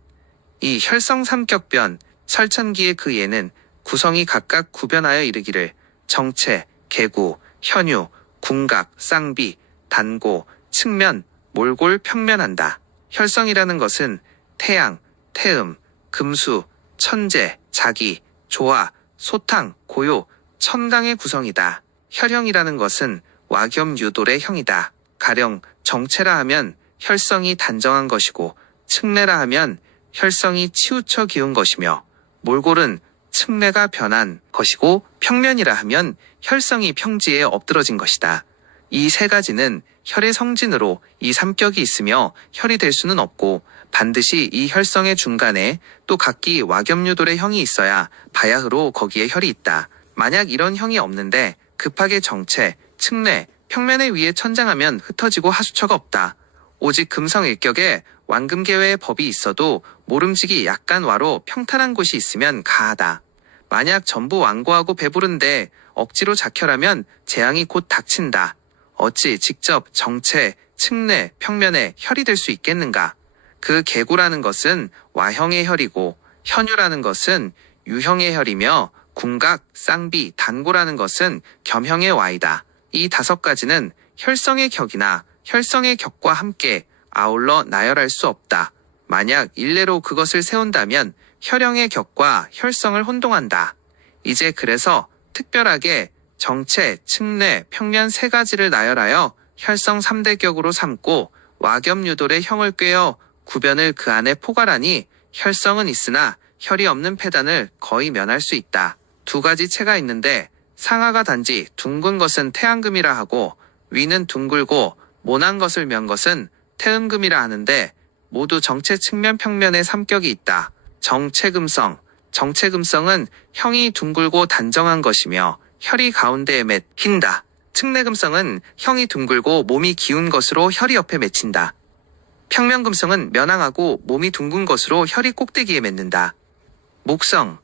이 혈성 삼격변, 설천기의 그 예는 구성이 각각 구변하여 이르기를 정체, 개구, 현유, 궁각, 쌍비, 단고, 측면, 몰골, 평면한다. 혈성이라는 것은 태양, 태음, 금수, 천재, 자기, 조화, 소탕, 고요, 천강의 구성이다. 혈형이라는 것은 와겸유돌의 형이다. 가령 정체라 하면 혈성이 단정한 것이고 측례라 하면 혈성이 치우쳐 기운 것이며 몰골은 측례가 변한 것이고 평면이라 하면 혈성이 평지에 엎드러진 것이다. 이 세 가지는 혈의 성진으로 이 삼격이 있으며 혈이 될 수는 없고 반드시 이 혈성의 중간에 또 각기 와겸유돌의 형이 있어야 바야흐로 거기에 혈이 있다. 만약 이런 형이 없는데 급하게 정체, 측례, 평면에 위에 천장하면 흩어지고 하수처가 없다. 오직 금성일격에 완금계외의 법이 있어도 모름지기 약간 와로 평탄한 곳이 있으면 가하다. 만약 전부 완고하고 배부른데 억지로 작혈하면 재앙이 곧 닥친다. 어찌 직접 정체, 측례, 평면에 혈이 될 수 있겠는가? 그 계구라는 것은 와형의 혈이고 현유라는 것은 유형의 혈이며 궁각, 쌍비, 단고라는 것은 겸형의 와이다. 이 다섯 가지는 혈성의 격이나 혈성의 격과 함께 아울러 나열할 수 없다. 만약 일례로 그것을 세운다면 혈형의 격과 혈성을 혼동한다. 이제 그래서 특별하게 정체, 측례, 평면 세 가지를 나열하여 혈성 3대 격으로 삼고 와겸유돌의 형을 꿰어 구변을 그 안에 포괄하니 혈성은 있으나 혈이 없는 폐단을 거의 면할 수 있다. 두 가지 체가 있는데 상하가 단지 둥근 것은 태양금이라 하고 위는 둥글고 모난 것을 면 것은 태음금이라 하는데 모두 정체 측면 평면의 삼격이 있다. 정체금성. 정체금성은 형이 둥글고 단정한 것이며 혈이 가운데에 맺힌다. 측례금성은 형이 둥글고 몸이 기운 것으로 혈이 옆에 맺힌다. 평면금성은 면항하고 몸이 둥근 것으로 혈이 꼭대기에 맺는다. 목성.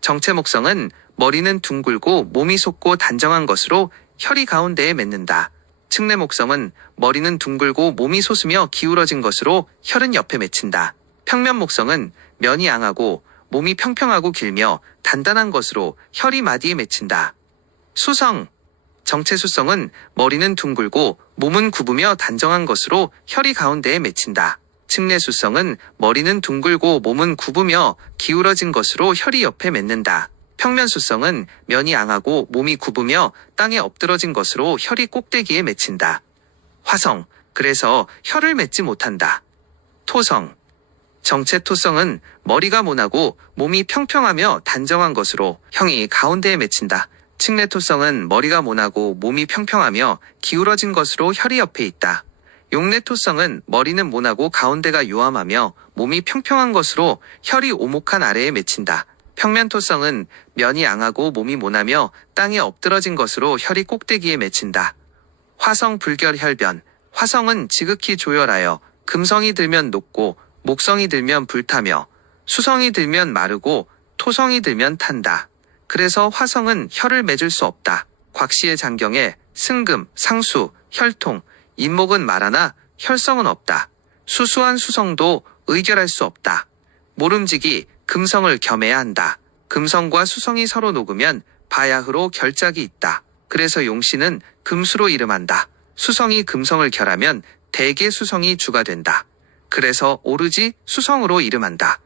정체목성은 머리는 둥글고 몸이 솟고 단정한 것으로 혈이 가운데에 맺는다. 측례목성은 머리는 둥글고 몸이 솟으며 기울어진 것으로 혈은 옆에 맺힌다. 평면목성은 면이 양하고 몸이 평평하고 길며 단단한 것으로 혈이 마디에 맺힌다. 수성. 정체수성은 머리는 둥글고 몸은 굽으며 단정한 것으로 혈이 가운데에 맺힌다. 측례수성은 머리는 둥글고 몸은 굽으며 기울어진 것으로 혈이 옆에 맺는다. 평면수성은 면이 양하고 몸이 굽으며 땅에 엎드러진 것으로 혈이 꼭대기에 맺힌다. 화성. 그래서 혈을 맺지 못한다. 토성. 정체토성은 머리가 모나고 몸이 평평하며 단정한 것으로 형이 가운데에 맺힌다. 측례토성은 머리가 모나고 몸이 평평하며 기울어진 것으로 혈이 옆에 있다. 용례토성은 머리는 모나고 가운데가 요암하며 몸이 평평한 것으로 혈이 오목한 아래에 맺힌다. 평면토성은 면이 양하고 몸이 모나며 땅에 엎드러진 것으로 혈이 꼭대기에 맺힌다. 화성 불결혈변. 화성은 지극히 조열하여 금성이 들면 녹고 목성이 들면 불타며 수성이 들면 마르고 토성이 들면 탄다. 그래서 화성은 혈을 맺을 수 없다. 곽씨의 장경에 승금, 상수, 혈통, 인목은 말하나 혈성은 없다. 수수한 수성도 의결할 수 없다. 모름지기 금성을 겸해야 한다. 금성과 수성이 서로 녹으면 바야흐로 결작이 있다. 그래서 용씨는 금수로 이름한다. 수성이 금성을 결하면 대개 수성이 주가 된다. 그래서 오르지 수성으로 이름한다.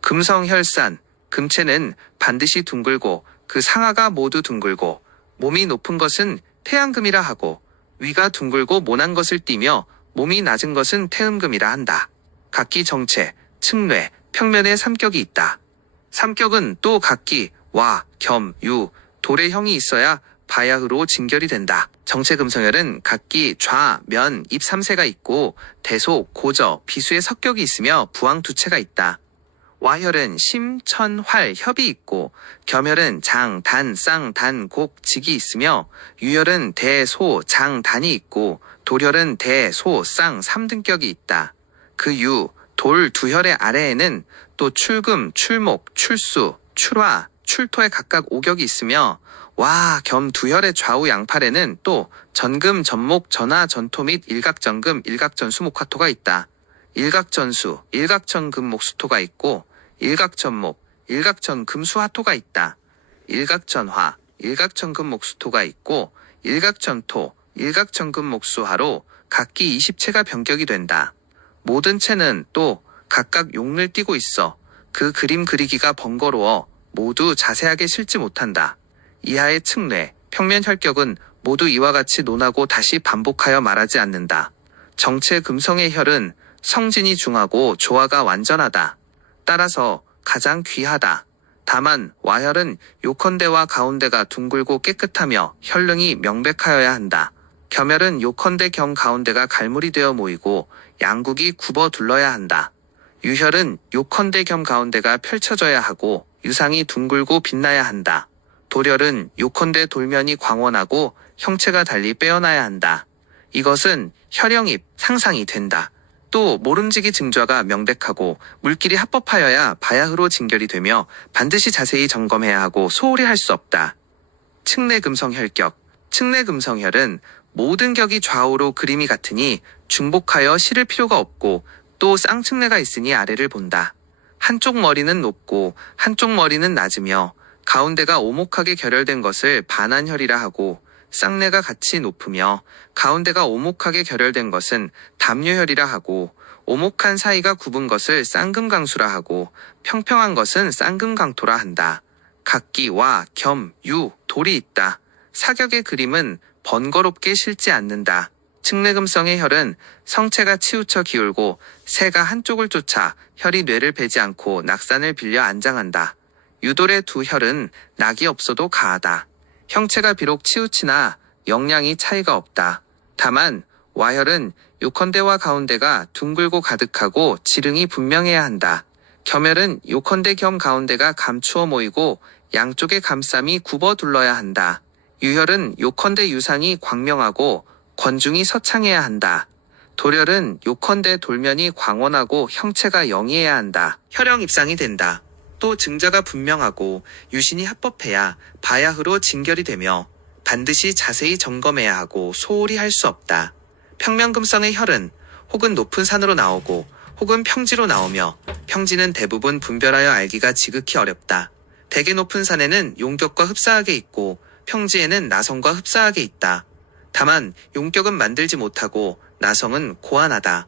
금성혈산. 금체는 반드시 둥글고 그 상하가 모두 둥글고 몸이 높은 것은 태양금이라 하고 위가 둥글고 모난 것을 띠며 몸이 낮은 것은 태음금이라 한다. 각기 정체, 측례, 평면에 삼격이 있다. 삼격은 또 각기 와, 겸, 유, 돌의 형이 있어야 바야흐로 진결이 된다. 정체금성혈은 각기 좌, 면, 입 3세가 있고 대소, 고저, 비수의 석격이 있으며 부항 2체가 있다. 와혈은 심, 천, 활, 협이 있고 겸혈은 장, 단, 쌍, 단, 곡, 직이 있으며 유혈은 대, 소, 장, 단이 있고 돌혈은 대, 소, 쌍, 3등격이 있다. 그 유, 돌 두 혈의 아래에는 또 출금, 출목, 출수, 출화, 출토의 각각 5격이 있으며 와, 겸 두 혈의 좌우 양팔에는 또 전금, 전목, 전화, 전토 및 일각전금, 일각전수목화토가 있다. 일각전수, 일각전금목수토가 있고 일각전목, 일각전금수화토가 있다. 일각전화, 일각전금목수토가 있고 일각전토, 일각전금목수화로 각기 20체가 변격이 된다. 모든 체는 또 각각 용을 띠고 있어 그 그림 그리기가 번거로워 모두 자세하게 실지 못한다. 이하의 측례, 평면 혈격은 모두 이와 같이 논하고 다시 반복하여 말하지 않는다. 정체 금성의 혈은 성진이 중하고 조화가 완전하다. 따라서 가장 귀하다. 다만 와혈은 요컨대와 가운데가 둥글고 깨끗하며 혈릉이 명백하여야 한다. 겸혈은 요컨대 겸 가운데가 갈물이 되어 모이고 양국이 굽어 둘러야 한다. 유혈은 요컨대 겸 가운데가 펼쳐져야 하고 유상이 둥글고 빛나야 한다. 도렬은 요컨대 돌면이 광원하고 형체가 달리 빼어나야 한다. 이것은 혈영입, 상상이 된다. 또 모름지기 증좌가 명백하고 물길이 합법하여야 바야흐로 진결이 되며 반드시 자세히 점검해야 하고 소홀히 할 수 없다. 측내금성혈격. 측내금성혈은 모든 격이 좌우로 그림이 같으니 중복하여 실을 필요가 없고 또 쌍측내가 있으니 아래를 본다. 한쪽 머리는 높고 한쪽 머리는 낮으며 가운데가 오목하게 결혈된 것을 반한혈이라 하고 쌍내가 같이 높으며 가운데가 오목하게 결혈된 것은 담요혈이라 하고 오목한 사이가 굽은 것을 쌍금강수라 하고 평평한 것은 쌍금강토라 한다. 각기 와, 겸, 유, 돌이 있다. 사격의 그림은 번거롭게 실지 않는다. 측내금성의 혈은 성체가 치우쳐 기울고 새가 한쪽을 쫓아 혈이 뇌를 베지 않고 낙산을 빌려 안장한다. 유돌의 두 혈은 낙이 없어도 가하다. 형체가 비록 치우치나 영양이 차이가 없다. 다만 와혈은 요컨대와 가운데가 둥글고 가득하고 지릉이 분명해야 한다. 겸혈은 요컨대 겸 가운데가 감추어 모이고 양쪽의 감쌈이 굽어 둘러야 한다. 유혈은 요컨대 유상이 광명하고 권중이 서창해야 한다. 도렬은 요컨대 돌면이 광원하고 형체가 영이해야 한다. 혈영 입상이 된다. 또 증자가 분명하고 유신이 합법해야 바야흐로 진결이 되며 반드시 자세히 점검해야 하고 소홀히 할 수 없다. 평면금성의 혈은 혹은 높은 산으로 나오고 혹은 평지로 나오며 평지는 대부분 분별하여 알기가 지극히 어렵다. 대개 높은 산에는 용격과 흡사하게 있고 평지에는 나성과 흡사하게 있다. 다만 용격은 만들지 못하고 나성은 고안하다.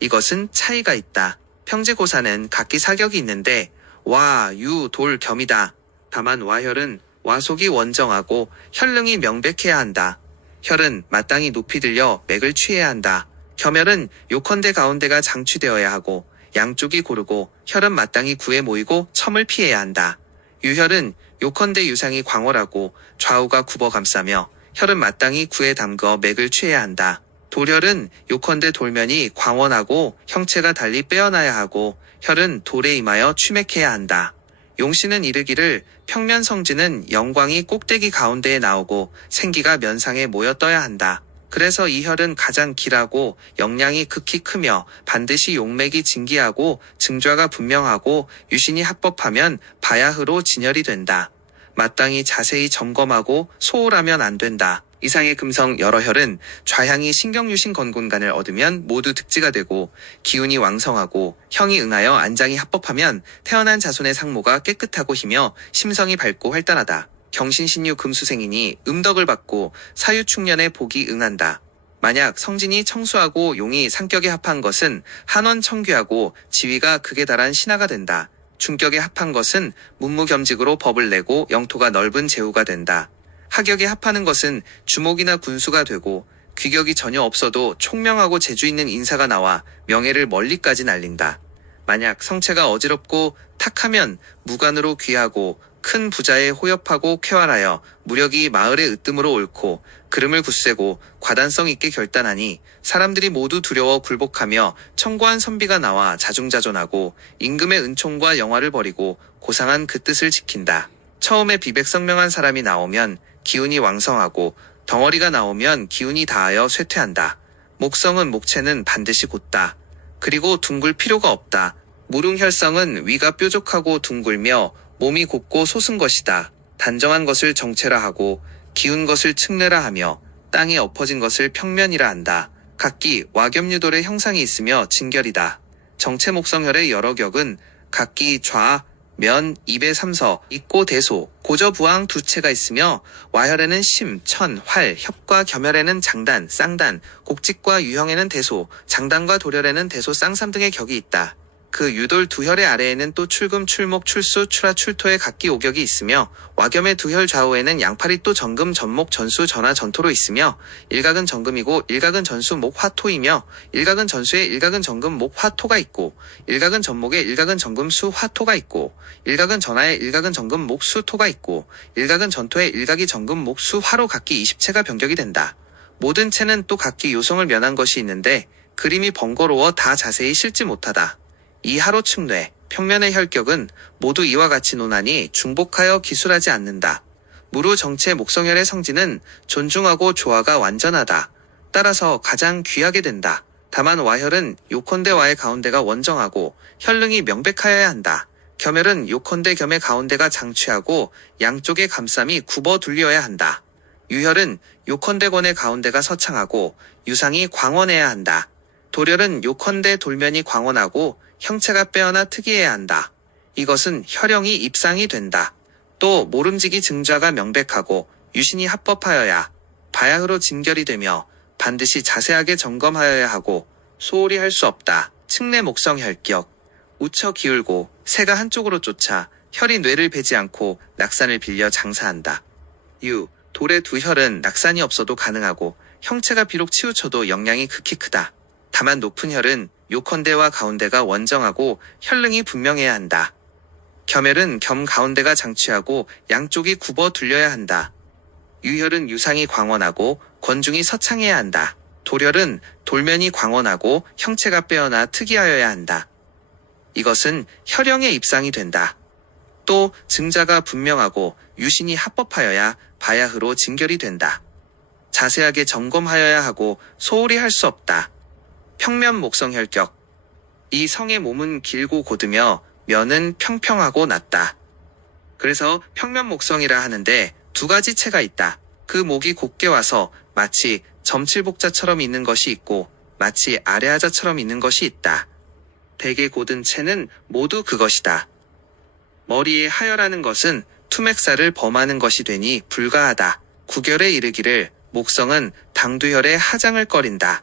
이것은 차이가 있다. 평지 고산은 각기 사격이 있는데 와, 유, 돌, 겸이다. 다만 와혈은 와속이 원정하고 혈릉이 명백해야 한다. 혈은 마땅히 높이 들려 맥을 취해야 한다. 겸혈은 요컨대 가운데가 장취되어야 하고 양쪽이 고르고 혈은 마땅히 구에 모이고 첨을 피해야 한다. 유혈은 요컨대 유상이 광활하고 좌우가 굽어 감싸며 혈은 마땅히 구에 담그어 맥을 취해야 한다. 도렬은 요컨대 돌면이 광원하고 형체가 달리 빼어나야 하고 혈은 돌에 임하여 취맥해야 한다. 용씨는 이르기를 평면 성지는 영광이 꼭대기 가운데에 나오고 생기가 면상에 모여 떠야 한다. 그래서 이 혈은 가장 길하고 영양이 극히 크며 반드시 용맥이 진기하고 증좌가 분명하고 유신이 합법하면 바야흐로 진열이 된다. 마땅히 자세히 점검하고 소홀하면 안 된다. 이상의 금성 여러 혈은 좌향이 신경유신 건곤간을 얻으면 모두 득지가 되고 기운이 왕성하고 형이 응하여 안장이 합법하면 태어난 자손의 상모가 깨끗하고 희며 심성이 밝고 활달하다. 경신신유 금수생이니 음덕을 받고 사유충년의 복이 응한다. 만약 성진이 청수하고 용이 상격에 합한 것은 한원 청귀하고 지위가 극에 달한 신하가 된다. 중격에 합한 것은 문무겸직으로 법을 내고 영토가 넓은 제후가 된다. 하격에 합하는 것은 주목이나 군수가 되고 귀격이 전혀 없어도 총명하고 재주 있는 인사가 나와 명예를 멀리까지 날린다. 만약 성체가 어지럽고 탁하면 무관으로 귀하고 큰 부자에 호협하고 쾌활하여 무력이 마을의 으뜸으로 옳고 그름을 굳세고 과단성 있게 결단하니 사람들이 모두 두려워 굴복하며 청고한 선비가 나와 자중자존하고 임금의 은총과 영화를 버리고 고상한 그 뜻을 지킨다. 처음에 비백성명한 사람이 나오면 기운이 왕성하고 덩어리가 나오면 기운이 다하여 쇠퇴한다. 목성은 목체는 반드시 곧다. 그리고 둥글 필요가 없다. 무릉혈성은 위가 뾰족하고 둥글며 몸이 곱고 솟은 것이다. 단정한 것을 정체라 하고 기운 것을 측내라 하며 땅에 엎어진 것을 평면이라 한다. 각기 와겸유돌의 형상이 있으며 진결이다. 정체 목성혈의 여러 격은 각기 좌, 면, 입의 삼서, 입고 대소, 고저부항 두 체가 있으며 와혈에는 심, 천, 활, 협과 겸혈에는 장단, 쌍단, 곡직과 유형에는 대소, 장단과 도렬에는 대소 쌍삼 등의 격이 있다. 그 유돌 두 혈의 아래에는 또 출금, 출목, 출수, 출하, 출토의 각기 오격이 있으며 와겸의 두 혈 좌우에는 양팔이 또 정금, 전목, 전수, 전하, 전토로 있으며 일각은 정금이고 일각은 전수, 목, 화토이며 일각은 전수에 일각은 정금, 목, 화토가 있고 일각은 전목에 일각은 정금, 수, 화토가 있고 일각은 전하에 일각은 정금, 목, 수, 토가 있고 일각은 전토에 일각이 정금, 목, 수, 화로 각기 20체가 변격이 된다. 모든 체는 또 각기 요성을 면한 것이 있는데 그림이 번거로워 다 자세히 실지 못하다. 이 하로 측뇌, 평면의 혈격은 모두 이와 같이 논하니 중복하여 기술하지 않는다. 무루 정체 목성혈의 성지는 존중하고 조화가 완전하다. 따라서 가장 귀하게 된다. 다만 와혈은 요컨대 와의 가운데가 원정하고 혈릉이 명백하여야 한다. 겸혈은 요컨대 겸의 가운데가 장취하고 양쪽의 감쌈이 굽어 둘려야 한다. 유혈은 요컨대 권의 가운데가 서창하고 유상이 광원해야 한다. 도렬은 요컨대 돌면이 광원하고 형체가 빼어나 특이해야 한다. 이것은 혈형이 입상이 된다. 또 모름지기 증좌가 명백하고 유신이 합법하여야 바야흐로 진결이 되며 반드시 자세하게 점검하여야 하고 소홀히 할 수 없다. 측내 목성 혈격. 우처 기울고 새가 한쪽으로 쫓아 혈이 뇌를 베지 않고 낙산을 빌려 장사한다. 돌의 두 혈은 낙산이 없어도 가능하고 형체가 비록 치우쳐도 영향이 극히 크다. 다만 높은 혈은 요컨대와 가운데가 원정하고 혈릉이 분명해야 한다. 겸혈은 겸 가운데가 장취하고 양쪽이 굽어 둘려야 한다. 유혈은 유상이 광원하고 권중이 서창해야 한다. 도렬은 돌면이 광원하고 형체가 빼어나 특이하여야 한다. 이것은 혈형의 입상이 된다. 또 증자가 분명하고 유신이 합법하여야 바야흐로 진결이 된다. 자세하게 점검하여야 하고 소홀히 할 수 없다. 평면 목성 혈격. 이 성의 몸은 길고 곧으며 면은 평평하고 낮다. 그래서 평면 목성이라 하는데 두 가지 체가 있다. 그 목이 곧게 와서 마치 점칠복자처럼 있는 것이 있고 마치 아래하자처럼 있는 것이 있다. 대개 곧은 체는 모두 그것이다. 머리에 하혈하는 것은 투맥사를 범하는 것이 되니 불가하다. 구결에 이르기를 목성은 당두혈의 하장을 꺼린다.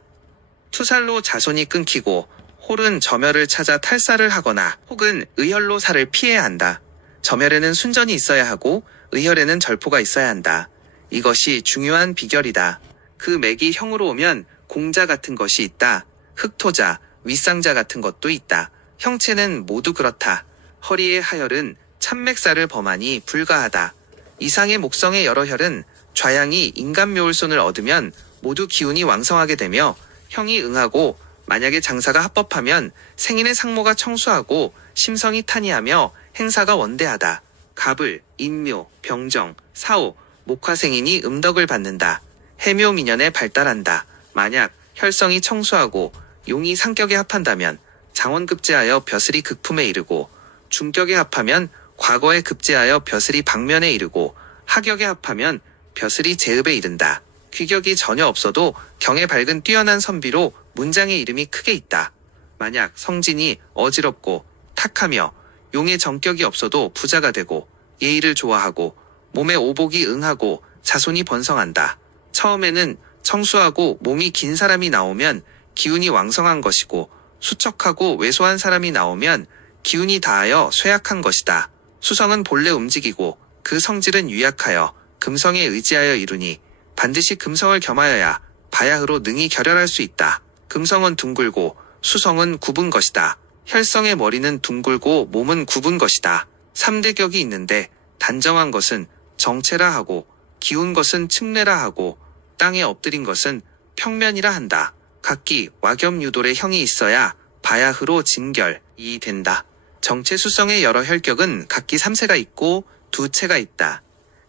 투살로 자손이 끊기고 홀은 점혈을 찾아 탈사를 하거나 혹은 의혈로 살을 피해야 한다. 점혈에는 순전이 있어야 하고 의혈에는 절포가 있어야 한다. 이것이 중요한 비결이다. 그 맥이 형으로 오면 공자 같은 것이 있다. 흑토자, 윗상자 같은 것도 있다. 형체는 모두 그렇다. 허리의 하혈은 참맥사를 범하니 불가하다. 이상의 목성의 여러 혈은 좌양이 인간묘울손을 얻으면 모두 기운이 왕성하게 되며 형이 응하고 만약에 장사가 합법하면 생인의 상모가 청수하고 심성이 탄이하며 행사가 원대하다. 갑을, 인묘, 병정, 사오, 목화생인이 음덕을 받는다. 해묘민연에 발달한다. 만약 혈성이 청수하고 용이 상격에 합한다면 장원급제하여 벼슬이 극품에 이르고 중격에 합하면 과거에 급제하여 벼슬이 방면에 이르고 하격에 합하면 벼슬이 제읍에 이른다. 귀격이 전혀 없어도 경에 밝은 뛰어난 선비로 문장의 이름이 크게 있다. 만약 성진이 어지럽고 탁하며 용의 정격이 없어도 부자가 되고 예의를 좋아하고 몸에 오복이 응하고 자손이 번성한다. 처음에는 청수하고 몸이 긴 사람이 나오면 기운이 왕성한 것이고 수척하고 왜소한 사람이 나오면 기운이 다하여 쇠약한 것이다. 수성은 본래 움직이고 그 성질은 유약하여 금성에 의지하여 이루니 반드시 금성을 겸하여야 바야흐로 능히 결혈할 수 있다. 금성은 둥글고 수성은 굽은 것이다. 혈성의 머리는 둥글고 몸은 굽은 것이다. 3대 격이 있는데 단정한 것은 정체라 하고 기운 것은 측례라 하고 땅에 엎드린 것은 평면이라 한다. 각기 와겸유돌의 형이 있어야 바야흐로 진결이 된다. 정체수성의 여러 혈격은 각기 3세가 있고 2체가 있다.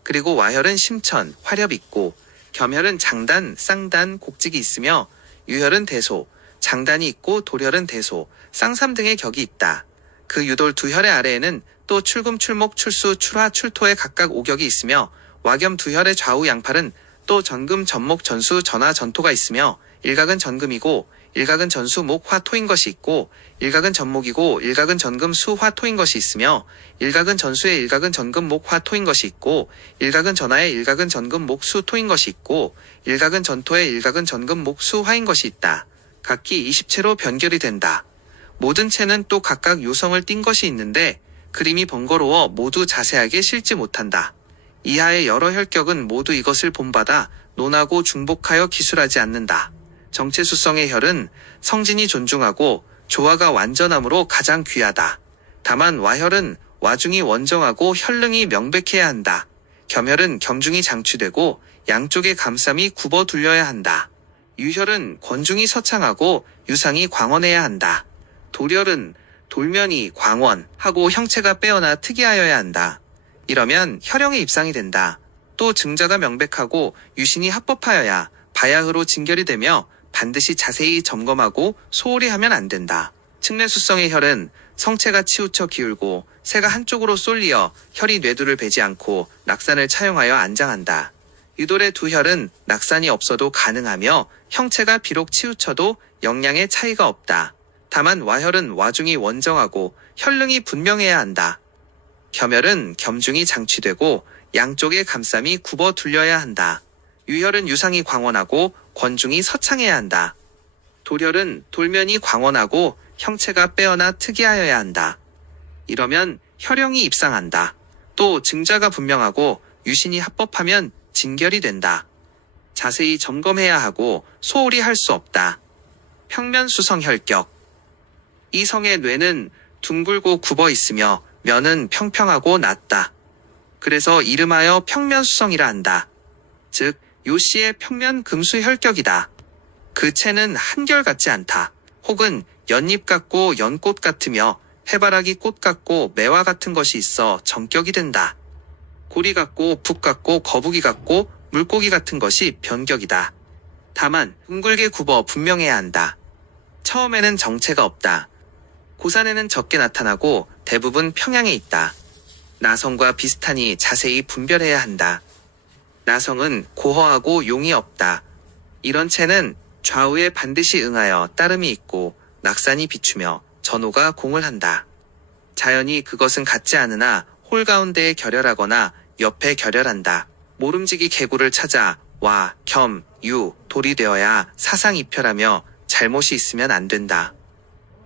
그리고 와혈은 심천, 화렵 있고 겸혈은 장단, 쌍단, 곡직이 있으며 유혈은 대소, 장단이 있고 도렬은 대소, 쌍삼 등의 격이 있다. 그 유돌 두 혈의 아래에는 또 출금, 출목, 출수, 출하, 출토의 각각 5격이 있으며 와겸 두 혈의 좌우 양팔은 또 전금, 전목, 전수, 전하, 전토가 있으며 일각은 전금이고 일각은 전수, 목, 화, 토인 것이 있고 일각은 전목이고 일각은 전금, 수, 화, 토인 것이 있으며 일각은 전수에 일각은 전금, 목, 화, 토인 것이 있고 일각은 전하에 일각은 전금, 목, 수, 토인 것이 있고 일각은 전토에 일각은 전금, 목, 수, 화인 것이 있다. 각기 20체로 변결이 된다. 모든 채는 또 각각 요성을 띈 것이 있는데 그림이 번거로워 모두 자세하게 실지 못한다. 이하의 여러 혈격은 모두 이것을 본받아 논하고 중복하여 기술하지 않는다. 정체수성의 혈은 성진이 존중하고 조화가 완전함으로 가장 귀하다. 다만 와혈은 와중이 원정하고 혈릉이 명백해야 한다. 겸혈은 겸중이 장취되고 양쪽의 감삼이 굽어 둘려야 한다. 유혈은 권중이 서창하고 유상이 광원해야 한다. 도렬은 돌면이 광원하고 형체가 빼어나 특이하여야 한다. 이러면 혈형의 입상이 된다. 또 증자가 명백하고 유신이 합법하여야 바야흐로 진결이 되며 반드시 자세히 점검하고 소홀히 하면 안 된다. 측내수성의 혈은 성체가 치우쳐 기울고 새가 한쪽으로 쏠리어 혈이 뇌두를 베지 않고 낙산을 차용하여 안장한다. 유돌의 두 혈은 낙산이 없어도 가능하며 형체가 비록 치우쳐도 영양의 차이가 없다. 다만 와혈은 와중이 원정하고 혈릉이 분명해야 한다. 겸혈은 겸중이 장취되고 양쪽의 감삼이 굽어 둘려야 한다. 유혈은 유상이 광원하고 권중이 서창해야 한다. 도렬은 돌면이 광원하고 형체가 빼어나 특이하여야 한다. 이러면 혈형이 입상한다. 또 증자가 분명하고 유신이 합법하면 진결이 된다. 자세히 점검해야 하고 소홀히 할 수 없다. 평면수성 혈격. 이 성의 뇌는 둥글고 굽어 있으며 면은 평평하고 낮다. 그래서 이름하여 평면수성이라 한다. 즉 요씨의 평면 금수 혈격이다. 그 채는 한결같지 않다. 혹은 연잎 같고 연꽃 같으며 해바라기 꽃 같고 매화 같은 것이 있어 정격이 된다. 고리 같고 북 같고 거북이 같고 물고기 같은 것이 변격이다. 다만 둥글게 굽어 분명해야 한다. 처음에는 정체가 없다. 고산에는 적게 나타나고 대부분 평양에 있다. 나성과 비슷하니 자세히 분별해야 한다. 나성은 고허하고 용이 없다. 이런 채는 좌우에 반드시 응하여 따름이 있고 낙산이 비추며 전호가 공을 한다. 자연히 그것은 같지 않으나 홀 가운데에 결혈하거나 옆에 결혈한다. 모름지기 개구를 찾아 와, 겸, 유, 돌이 되어야 사상이별하며 잘못이 있으면 안 된다.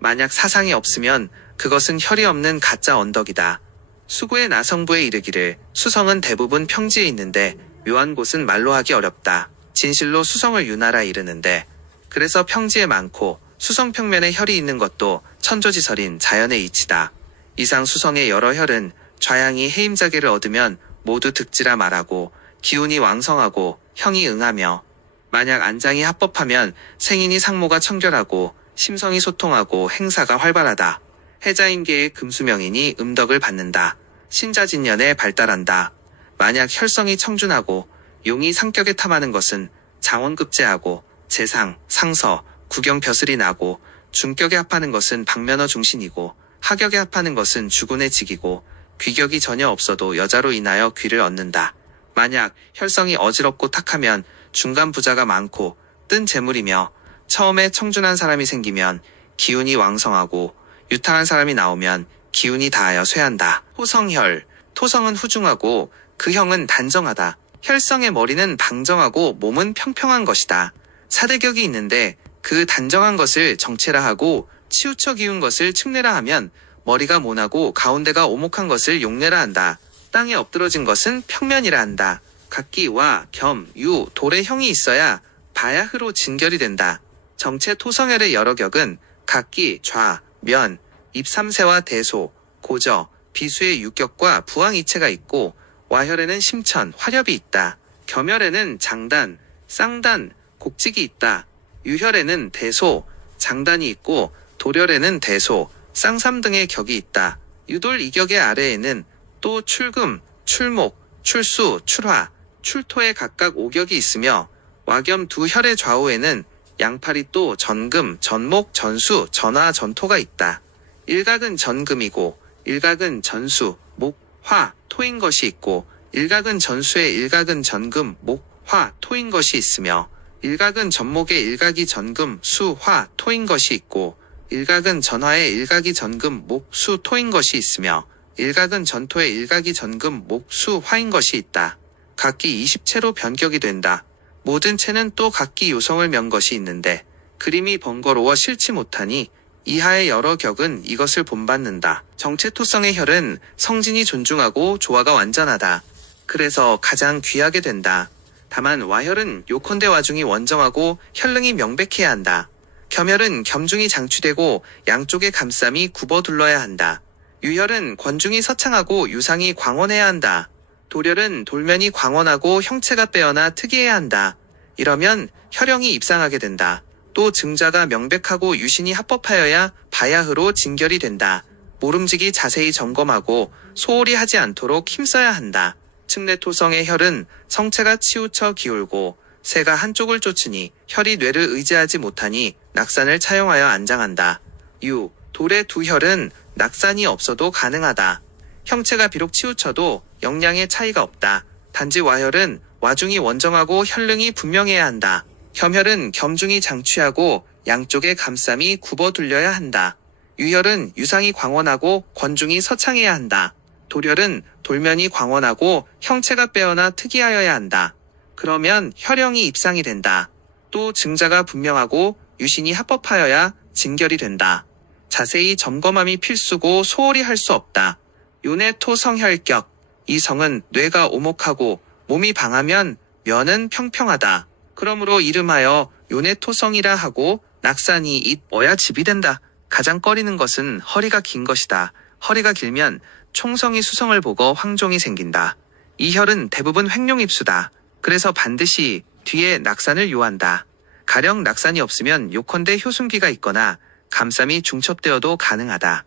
만약 사상이 없으면 그것은 혈이 없는 가짜 언덕이다. 수구의 나성부에 이르기를 수성은 대부분 평지에 있는데 묘한 곳은 말로 하기 어렵다. 진실로 수성을 유나라 이르는데 그래서 평지에 많고 수성 평면에 혈이 있는 것도 천조지설인 자연의 이치다. 이상 수성의 여러 혈은 좌양이 해임자계를 얻으면 모두 득지라 말하고 기운이 왕성하고 형이 응하며 만약 안장이 합법하면 생인이 상모가 청결하고 심성이 소통하고 행사가 활발하다. 해자인계의 금수명인이 음덕을 받는다. 신자진년에 발달한다. 만약 혈성이 청준하고 용이 상격에 탐하는 것은 장원급제하고 재상, 상서, 구경 벼슬이 나고 중격에 합하는 것은 박면허 중신이고 하격에 합하는 것은 주군의 직이고 귀격이 전혀 없어도 여자로 인하여 귀를 얻는다. 만약 혈성이 어지럽고 탁하면 중간 부자가 많고 뜬 재물이며 처음에 청준한 사람이 생기면 기운이 왕성하고 유탕한 사람이 나오면 기운이 다하여 쇠한다. 호성혈, 토성은 후중하고 그 형은 단정하다. 혈성의 머리는 방정하고 몸은 평평한 것이다. 사대격이 있는데 그 단정한 것을 정체라 하고 치우쳐 기운 것을 측내라 하면 머리가 모나고 가운데가 오목한 것을 용내라 한다. 땅에 엎드러진 것은 평면이라 한다. 각기 와, 겸, 유, 돌의 형이 있어야 바야흐로 진결이 된다. 정체 토성혈의 여러 격은 각기 좌, 면, 입삼세와 대소, 고저, 비수의 육격과 부항이체가 있고 와혈에는 심천, 화렵이 있다. 겸혈에는 장단, 쌍단, 곡직이 있다. 유혈에는 대소, 장단이 있고 도렬에는 대소, 쌍삼 등의 격이 있다. 유돌 이격의 아래에는 또 출금, 출목, 출수, 출화, 출토의 각각 5격이 있으며 와겸 두 혈의 좌우에는 양팔이 또 전금, 전목, 전수, 전화, 전토가 있다. 일각은 전금이고 일각은 전수, 목, 화, 토인 것이 있고 일각은 전수에 일각은 전금, 목, 화, 토인 것이 있으며 일각은 전목에 일각이 전금, 수, 화, 토인 것이 있고 일각은 전화에 일각이 전금, 목, 수, 토인 것이 있으며 일각은 전토에 일각이 전금, 목, 수, 화인 것이 있다. 각기 20채로 변격이 된다. 모든 채는 또 각기 요성을 면 것이 있는데 그림이 번거로워 싫지 못하니 이하의 여러 격은 이것을 본받는다. 정체토성의 혈은 성진이 존중하고 조화가 완전하다. 그래서 가장 귀하게 된다. 다만 와혈은 요컨대 와중이 원정하고 혈릉이 명백해야 한다. 겸혈은 겸중이 장추되고 양쪽의 감쌈이 굽어 둘러야 한다. 유혈은 권중이 서창하고 유상이 광원해야 한다. 도렬은 돌면이 광원하고 형체가 빼어나 특이해야 한다. 이러면 혈형이 입상하게 된다. 또 증자가 명백하고 유신이 합법하여야 바야흐로 진결이 된다. 모름지기 자세히 점검하고 소홀히 하지 않도록 힘써야 한다. 측내토성의 혈은 성체가 치우쳐 기울고 새가 한쪽을 쫓으니 혈이 뇌를 의지하지 못하니 낙산을 차용하여 안장한다. 유, 돌의 두 혈은 낙산이 없어도 가능하다. 형체가 비록 치우쳐도 영양의 차이가 없다. 단지 와혈은 와중이 원정하고 혈릉이 분명해야 한다. 겸혈은 겸중이 장취하고 양쪽의 감쌈이 굽어 둘려야 한다. 유혈은 유상이 광원하고 권중이 서창해야 한다. 도렬은 돌면이 광원하고 형체가 빼어나 특이하여야 한다. 그러면 혈형이 입상이 된다. 또 증자가 분명하고 유신이 합법하여야 진결이 된다. 자세히 점검함이 필수고 소홀히 할 수 없다. 요네토 성혈격. 이 성은 뇌가 오목하고 몸이 방하면 면은 평평하다. 그러므로 이름하여 요네토성이라 하고 낙산이 잇어야 집이 된다. 가장 꺼리는 것은 허리가 긴 것이다. 허리가 길면 총성이 수성을 보고 황종이 생긴다. 이 혈은 대부분 횡룡입수다. 그래서 반드시 뒤에 낙산을 요한다. 가령 낙산이 없으면 요컨대 효순기가 있거나 감쌈이 중첩되어도 가능하다.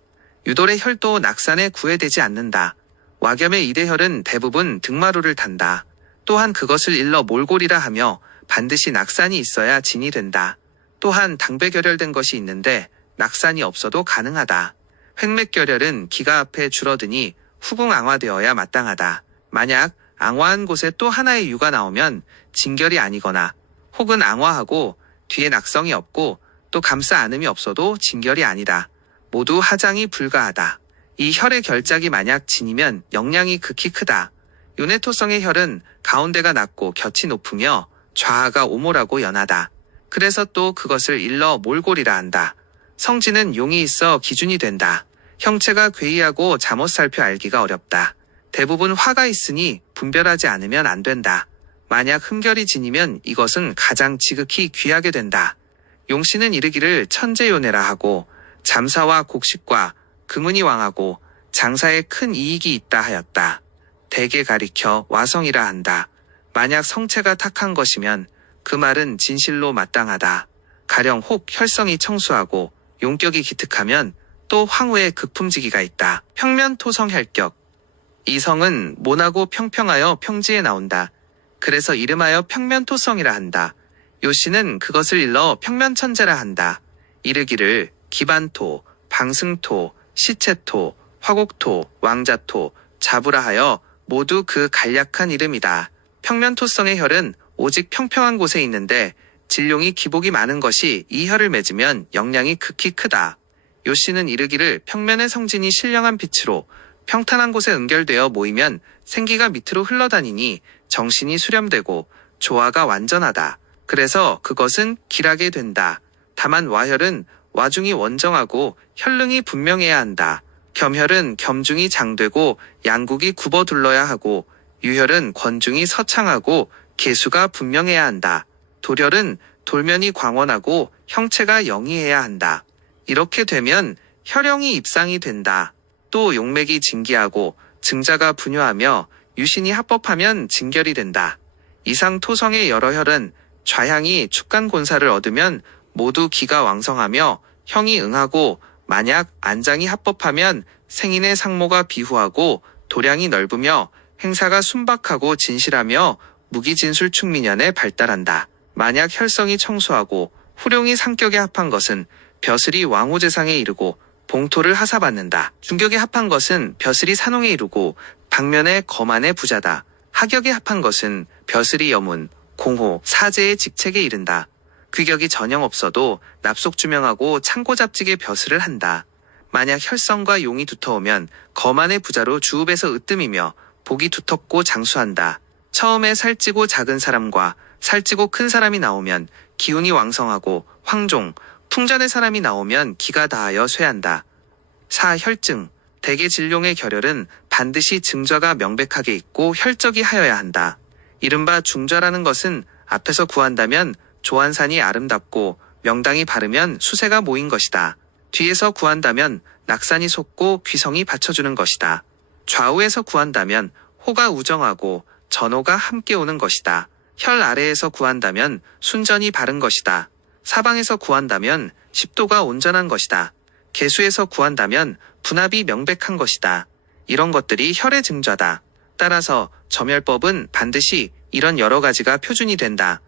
유돌의 혈도 낙산에 구애되지 않는다. 와겸의 이대혈은 대부분 등마루를 탄다. 또한 그것을 일러 몰골이라 하며 반드시 낙산이 있어야 진이 된다. 또한 당배결혈된 것이 있는데 낙산이 없어도 가능하다. 횡맥결혈은 기가 앞에 줄어드니 후궁앙화되어야 마땅하다. 만약 앙화한 곳에 또 하나의 유가 나오면 진결이 아니거나 혹은 앙화하고 뒤에 낙성이 없고 또 감싸 안음이 없어도 진결이 아니다. 모두 하장이 불가하다. 이 혈의 결작이 만약 진이면 영량이 극히 크다. 요네토성의 혈은 가운데가 낮고 곁이 높으며 좌하가 오몰하고 연하다. 그래서 또 그것을 일러 몰골이라 한다. 성진은 용이 있어 기준이 된다. 형체가 괴이하고 잠옷 살펴 알기가 어렵다. 대부분 화가 있으니 분별하지 않으면 안 된다. 만약 흠결이 진이면 이것은 가장 지극히 귀하게 된다. 용씨는 이르기를 천재요네라 하고 잠사와 곡식과 금은이 왕하고 장사에 큰 이익이 있다 하였다. 대개 가리켜 와성이라 한다. 만약 성체가 탁한 것이면 그 말은 진실로 마땅하다. 가령 혹 혈성이 청수하고 용격이 기특하면 또 황후의 극품지기가 있다. 평면토성혈격. 이 성은 모나고 평평하여 평지에 나온다. 그래서 이름하여 평면토성이라 한다. 요씨는 그것을 일러 평면천재라 한다. 이르기를 기반토, 방승토, 시체토, 화곡토, 왕자토, 자부라 하여 모두 그 간략한 이름이다. 평면토성의 혈은 오직 평평한 곳에 있는데 진룡이 기복이 많은 것이 이 혈을 맺으면 영량이 극히 크다. 요씨는 이르기를 평면의 성진이 신령한 빛으로 평탄한 곳에 응결되어 모이면 생기가 밑으로 흘러다니니 정신이 수렴되고 조화가 완전하다. 그래서 그것은 길하게 된다. 다만 와혈은 와중이 원정하고 혈릉이 분명해야 한다. 겸혈은 겸중이 장되고 양국이 굽어 둘러야 하고 유혈은 권중이 서창하고 개수가 분명해야 한다. 도렬은 돌면이 광원하고 형체가 영이해야 한다. 이렇게 되면 혈형이 입상이 된다. 또 용맥이 진기하고 증자가 분유하며 유신이 합법하면 진결이 된다. 이상 토성의 여러 혈은 좌향이 축간곤사를 얻으면 모두 기가 왕성하며 형이 응하고 만약 안장이 합법하면 생인의 상모가 비후하고 도량이 넓으며 행사가 순박하고 진실하며 무기진술충민연에 발달한다. 만약 혈성이 청수하고 후룡이 상격에 합한 것은 벼슬이 왕호재상에 이르고 봉토를 하사받는다. 중격에 합한 것은 벼슬이 산홍에 이르고 방면에 거만의 부자다. 하격에 합한 것은 벼슬이 여문, 공호, 사제의 직책에 이른다. 귀격이 전형 없어도 납속주명하고 창고잡직의 벼슬을 한다. 만약 혈성과 용이 두터우면 거만의 부자로 주읍에서 으뜸이며 복이 두텁고 장수한다. 처음에 살찌고 작은 사람과 살찌고 큰 사람이 나오면 기운이 왕성하고 황종, 풍전에 사람이 나오면 기가 다하여 쇠한다. 4. 혈증. 대개 질룡의 결혈은 반드시 증좌가 명백하게 있고 혈적이 하여야 한다. 이른바 중좌라는 것은 앞에서 구한다면 조한산이 아름답고 명당이 바르면 수세가 모인 것이다. 뒤에서 구한다면 낙산이 솟고 귀성이 받쳐주는 것이다. 좌우에서 구한다면 호가 우정하고 전호가 함께 오는 것이다. 혈 아래에서 구한다면 순전이 바른 것이다. 사방에서 구한다면 십도가 온전한 것이다. 개수에서 구한다면 분합이 명백한 것이다. 이런 것들이 혈의 증좌다. 따라서 점혈법은 반드시 이런 여러 가지가 표준이 된다.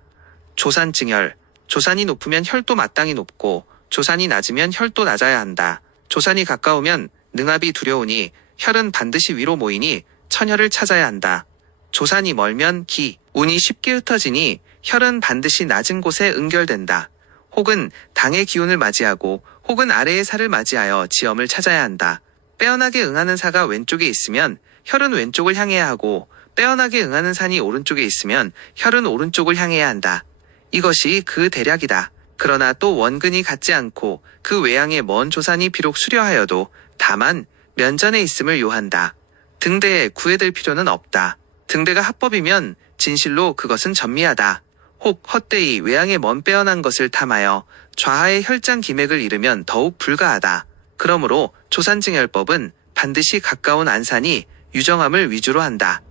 조산증혈. 조산이 높으면 혈도 마땅히 높고 조산이 낮으면 혈도 낮아야 한다. 조산이 가까우면 능압이 두려우니 혈은 반드시 위로 모이니 천혈을 찾아야 한다. 조산이 멀면 기, 운이 쉽게 흩어지니 혈은 반드시 낮은 곳에 응결된다. 혹은 당의 기운을 맞이하고 혹은 아래의 살을 맞이하여 지엄을 찾아야 한다. 빼어나게 응하는 사가 왼쪽에 있으면 혈은 왼쪽을 향해야 하고 빼어나게 응하는 산이 오른쪽에 있으면 혈은 오른쪽을 향해야 한다. 이것이 그 대략이다. 그러나 또 원근이 같지 않고 그 외양의 먼 조산이 비록 수려하여도 다만 면전에 있음을 요한다. 등대에 구애될 필요는 없다. 등대가 합법이면 진실로 그것은 전미하다. 혹 헛되이 외양의 먼 빼어난 것을 탐하여 좌하의 혈장 기맥을 잃으면 더욱 불가하다. 그러므로 조산증혈법은 반드시 가까운 안산이 유정함을 위주로 한다.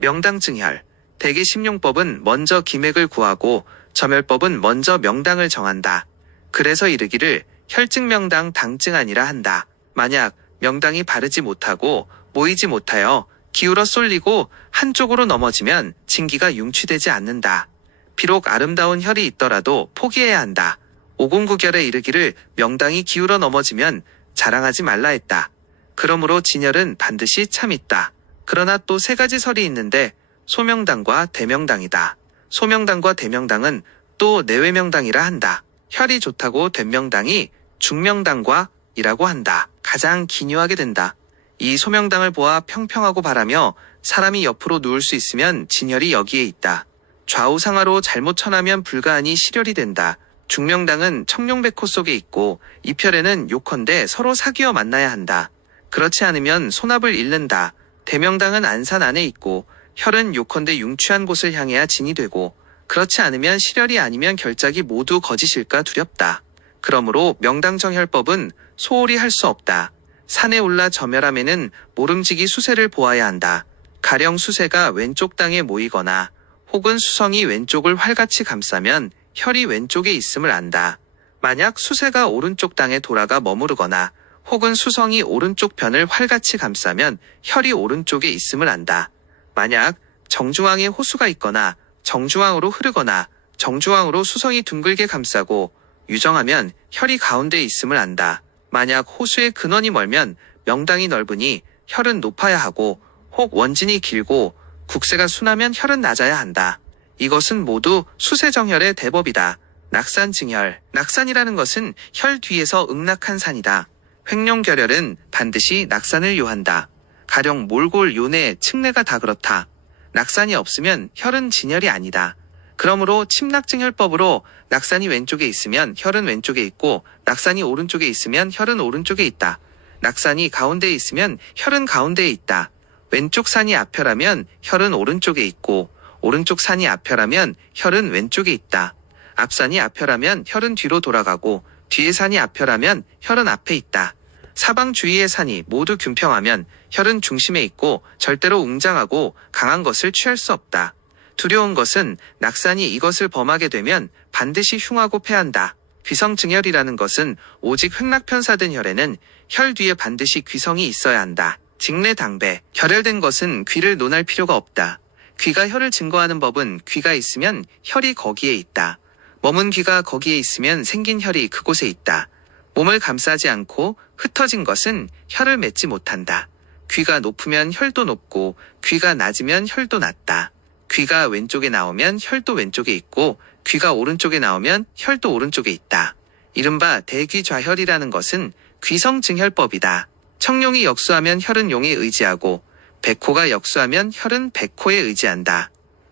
명당증혈. 대개 심용법은 먼저 기맥을 구하고 점혈법은 먼저 명당을 정한다. 그래서 이르기를 혈증명당 당증아니라 한다. 만약 명당이 바르지 못하고 모이지 못하여 기울어 쏠리고 한쪽으로 넘어지면 진기가 융취되지 않는다. 비록 아름다운 혈이 있더라도 포기해야 한다. 오공구결에 이르기를 명당이 기울어 넘어지면 자랑하지 말라 했다. 그러므로 진혈은 반드시 참 있다. 그러나 또 세 가지 설이 있는데 소명당과 대명당이다. 소명당과 대명당은 또 내외명당이라 한다. 혈이 좋다고 된 명당이 중명당과 이라고 한다. 가장 기묘하게 된다. 이 소명당을 보아 평평하고 바라며 사람이 옆으로 누울 수 있으면 진혈이 여기에 있다. 좌우 상하로 잘못 천하면 불가하니 실혈이 된다. 중명당은 청룡백호 속에 있고 이편에는 요컨대 서로 사귀어 만나야 한다. 그렇지 않으면 손압을 잃는다. 대명당은 안산 안에 있고 혈은 요컨대 융취한 곳을 향해야 진이 되고 그렇지 않으면 실혈이 아니면 결작이 모두 거짓일까 두렵다. 그러므로 명당정혈법은 소홀히 할 수 없다. 산에 올라 점혈함에는 모름지기 수세를 보아야 한다. 가령 수세가 왼쪽 땅에 모이거나 혹은 수성이 왼쪽을 활같이 감싸면 혈이 왼쪽에 있음을 안다. 만약 수세가 오른쪽 땅에 돌아가 머무르거나 혹은 수성이 오른쪽 편을 활같이 감싸면 혈이 오른쪽에 있음을 안다. 만약 정중앙에 호수가 있거나 정중앙으로 흐르거나 정중앙으로 수성이 둥글게 감싸고 유정하면 혈이 가운데에 있음을 안다. 만약 호수의 근원이 멀면 명당이 넓으니 혈은 높아야 하고 혹 원진이 길고 국세가 순하면 혈은 낮아야 한다. 이것은 모두 수세정혈의 대법이다. 낙산증혈. 낙산이라는 것은 혈 뒤에서 응낙한 산이다. 횡룡결혈은 반드시 낙산을 요한다. 가령 몰골, 요내, 측내가 다 그렇다. 낙산이 없으면 혈은 진혈이 아니다. 그러므로 침낙증혈법으로 낙산이 왼쪽에 있으면 혈은 왼쪽에 있고 낙산이 오른쪽에 있으면 혈은 오른쪽에 있다. 낙산이 가운데에 있으면 혈은 가운데에 있다. 왼쪽 산이 앞혈하면 혈은 오른쪽에 있고 오른쪽 산이 앞혈하면 혈은 왼쪽에 있다. 앞산이 앞혈하면 혈은 뒤로 돌아가고 뒤에 산이 앞혈하면 혈은 앞에 있다. 사방 주위의 산이 모두 균평하면 혈은 중심에 있고 절대로 웅장하고 강한 것을 취할 수 없다. 두려운 것은 낙산이 이것을 범하게 되면 반드시 흉하고 패한다. 귀성증혈이라는 것은 오직 횡락편사된 혈에는 혈 뒤에 반드시 귀성이 있어야 한다. 직내당배. 결혈된 것은 귀를 논할 필요가 없다. 귀가 혈을 증거하는 법은 귀가 있으면 혈이 거기에 있다. 머문 귀가 거기에 있으면 생긴 혈이 그곳에 있다. 몸을 감싸지 않고 흩어진 것은 혈을 맺지 못한다. 귀가 높으면 혈도 높고 귀가 낮으면 혈도 낮다. 귀가 왼쪽에 나오면 혈도 왼쪽에 있고 귀가 오른쪽에 나오면 혈도 오른쪽에 있다. 이른바 대귀좌혈이라는 것은 귀성증혈법이다. 청룡이 역수하면 혈은 용에 의지하고 백호가 역수하면 혈은 백호에 의지한다.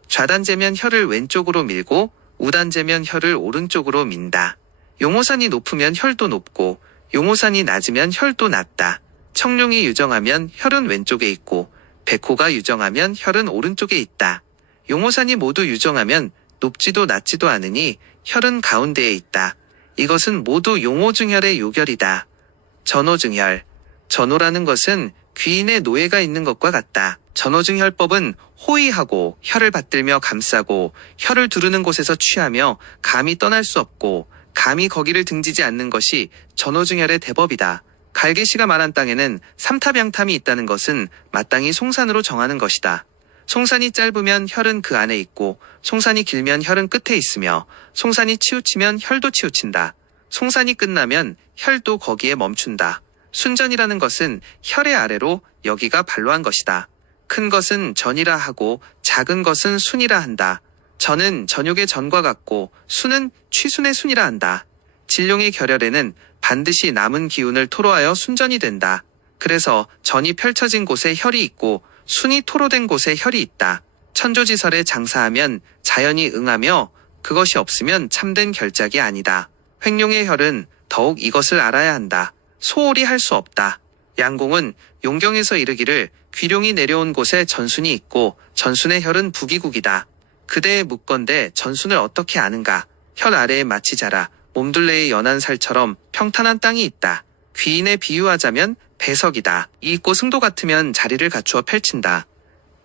좌단제면 혈을 왼쪽으로 밀고 우단제면 혈을 오른쪽으로 민다. 용호산이 높으면 혈도 높고 용호산이 낮으면 혈도 낮다. 청룡이 유정하면 혈은 왼쪽에 있고 백호가 유정하면 혈은 오른쪽에 있다. 용호산이 모두 유정하면 높지도 낮지도 않으니 혈은 가운데에 있다. 이것은 모두 용호증혈의 요결이다. 전호증혈. 전호라는 것은 귀인의 노예가 있는 것과 같다. 전호증혈법은 호의하고 혈을 받들며 감싸고 혈을 두르는 곳에서 취하며 감히 떠날 수 없고 감히 거기를 등지지 않는 것이 전호증혈의 대법이다. 갈계시가 말한 땅에는 삼탑양탐이 있다는 것은 마땅히 송산으로 정하는 것이다. 송산이 짧으면 혈은 그 안에 있고 송산이 길면 혈은 끝에 있으며 송산이 치우치면 혈도 치우친다. 송산이 끝나면 혈도 거기에 멈춘다. 순전이라는 것은 혈의 아래로 여기가 발로한 것이다. 큰 것은 전이라 하고 작은 것은 순이라 한다. 전은 전욕의 전과 같고 순은 취순의 순이라 한다. 진룡의 결혈에는 반드시 남은 기운을 토로하여 순전이 된다. 그래서 전이 펼쳐진 곳에 혈이 있고 순이 토로된 곳에 혈이 있다. 천조지설에 장사하면 자연이 응하며 그것이 없으면 참된 결작이 아니다. 횡룡의 혈은 더욱 이것을 알아야 한다. 소홀히 할 수 없다. 양공은 용경에서 이르기를 귀룡이 내려온 곳에 전순이 있고 전순의 혈은 부기국이다. 그대의 묻건대 전순을 어떻게 아는가? 혈 아래에 마치 자라 몸둘레의 연한 살처럼 평탄한 땅이 있다. 귀인에 비유하자면 배석이다. 이있고 승도 같으면 자리를 갖추어 펼친다.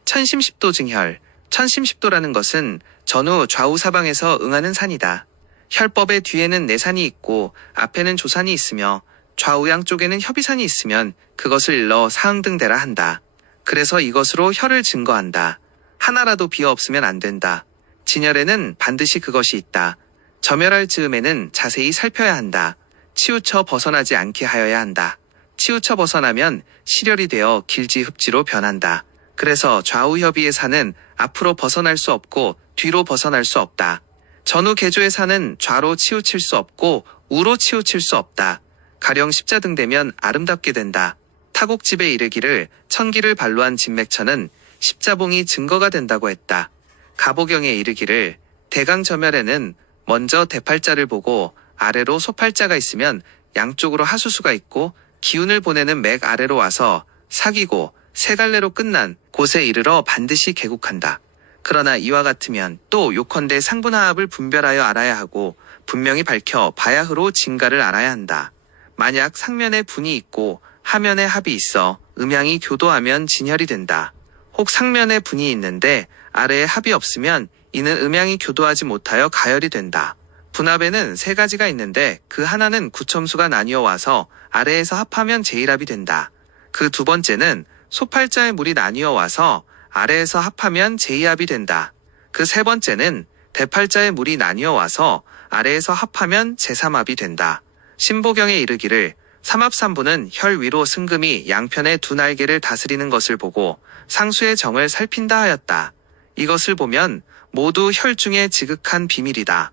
천심십도 증혈. 천심십도라는 것은 전후 좌우 사방에서 응하는 산이다. 혈법의 뒤에는 내산이 있고 앞에는 조산이 있으며 좌우 양쪽에는 협의산이 있으면 그것을 일러 사흥등대라 한다. 그래서 이것으로 혈을 증거한다. 하나라도 비어 없으면 안 된다. 진혈에는 반드시 그것이 있다. 점혈할 즈음에는 자세히 살펴야 한다. 치우쳐 벗어나지 않게 하여야 한다. 치우쳐 벗어나면 실혈이 되어 길지 흡지로 변한다. 그래서 좌우 협의의 산은 앞으로 벗어날 수 없고 뒤로 벗어날 수 없다. 전후 개조의 산은 좌로 치우칠 수 없고 우로 치우칠 수 없다. 가령 십자등 되면 아름답게 된다. 타곡집에 이르기를 천기를 발로한 진맥천은 십자봉이 증거가 된다고 했다. 가보경에 이르기를 대강점혈에는 먼저 대팔자를 보고 아래로 소팔자가 있으면 양쪽으로 하수수가 있고 기운을 보내는 맥 아래로 와서 사귀고 세 갈래로 끝난 곳에 이르러 반드시 개국한다. 그러나 이와 같으면 또 요컨대 상분하합을 분별하여 알아야 하고 분명히 밝혀 바야흐로 진가를 알아야 한다. 만약 상면에 분이 있고 하면에 합이 있어 음양이 교도하면 진혈이 된다. 혹 상면에 분이 있는데 아래에 합이 없으면 이는 음양이 교도하지 못하여 가열이 된다. 분합에는 세 가지가 있는데 그 하나는 구첨수가 나뉘어 와서 아래에서 합하면 제일합이 된다. 그 두 번째는 소팔자의 물이 나뉘어 와서 아래에서 합하면 제이합이 된다. 그 세 번째는 대팔자의 물이 나뉘어 와서 아래에서 합하면 제삼합이 된다. 신보경에 이르기를 삼합삼부는 혈 위로 승금이 양편의 두 날개를 다스리는 것을 보고 상수의 정을 살핀다 하였다. 이것을 보면 모두 혈 중에 지극한 비밀이다.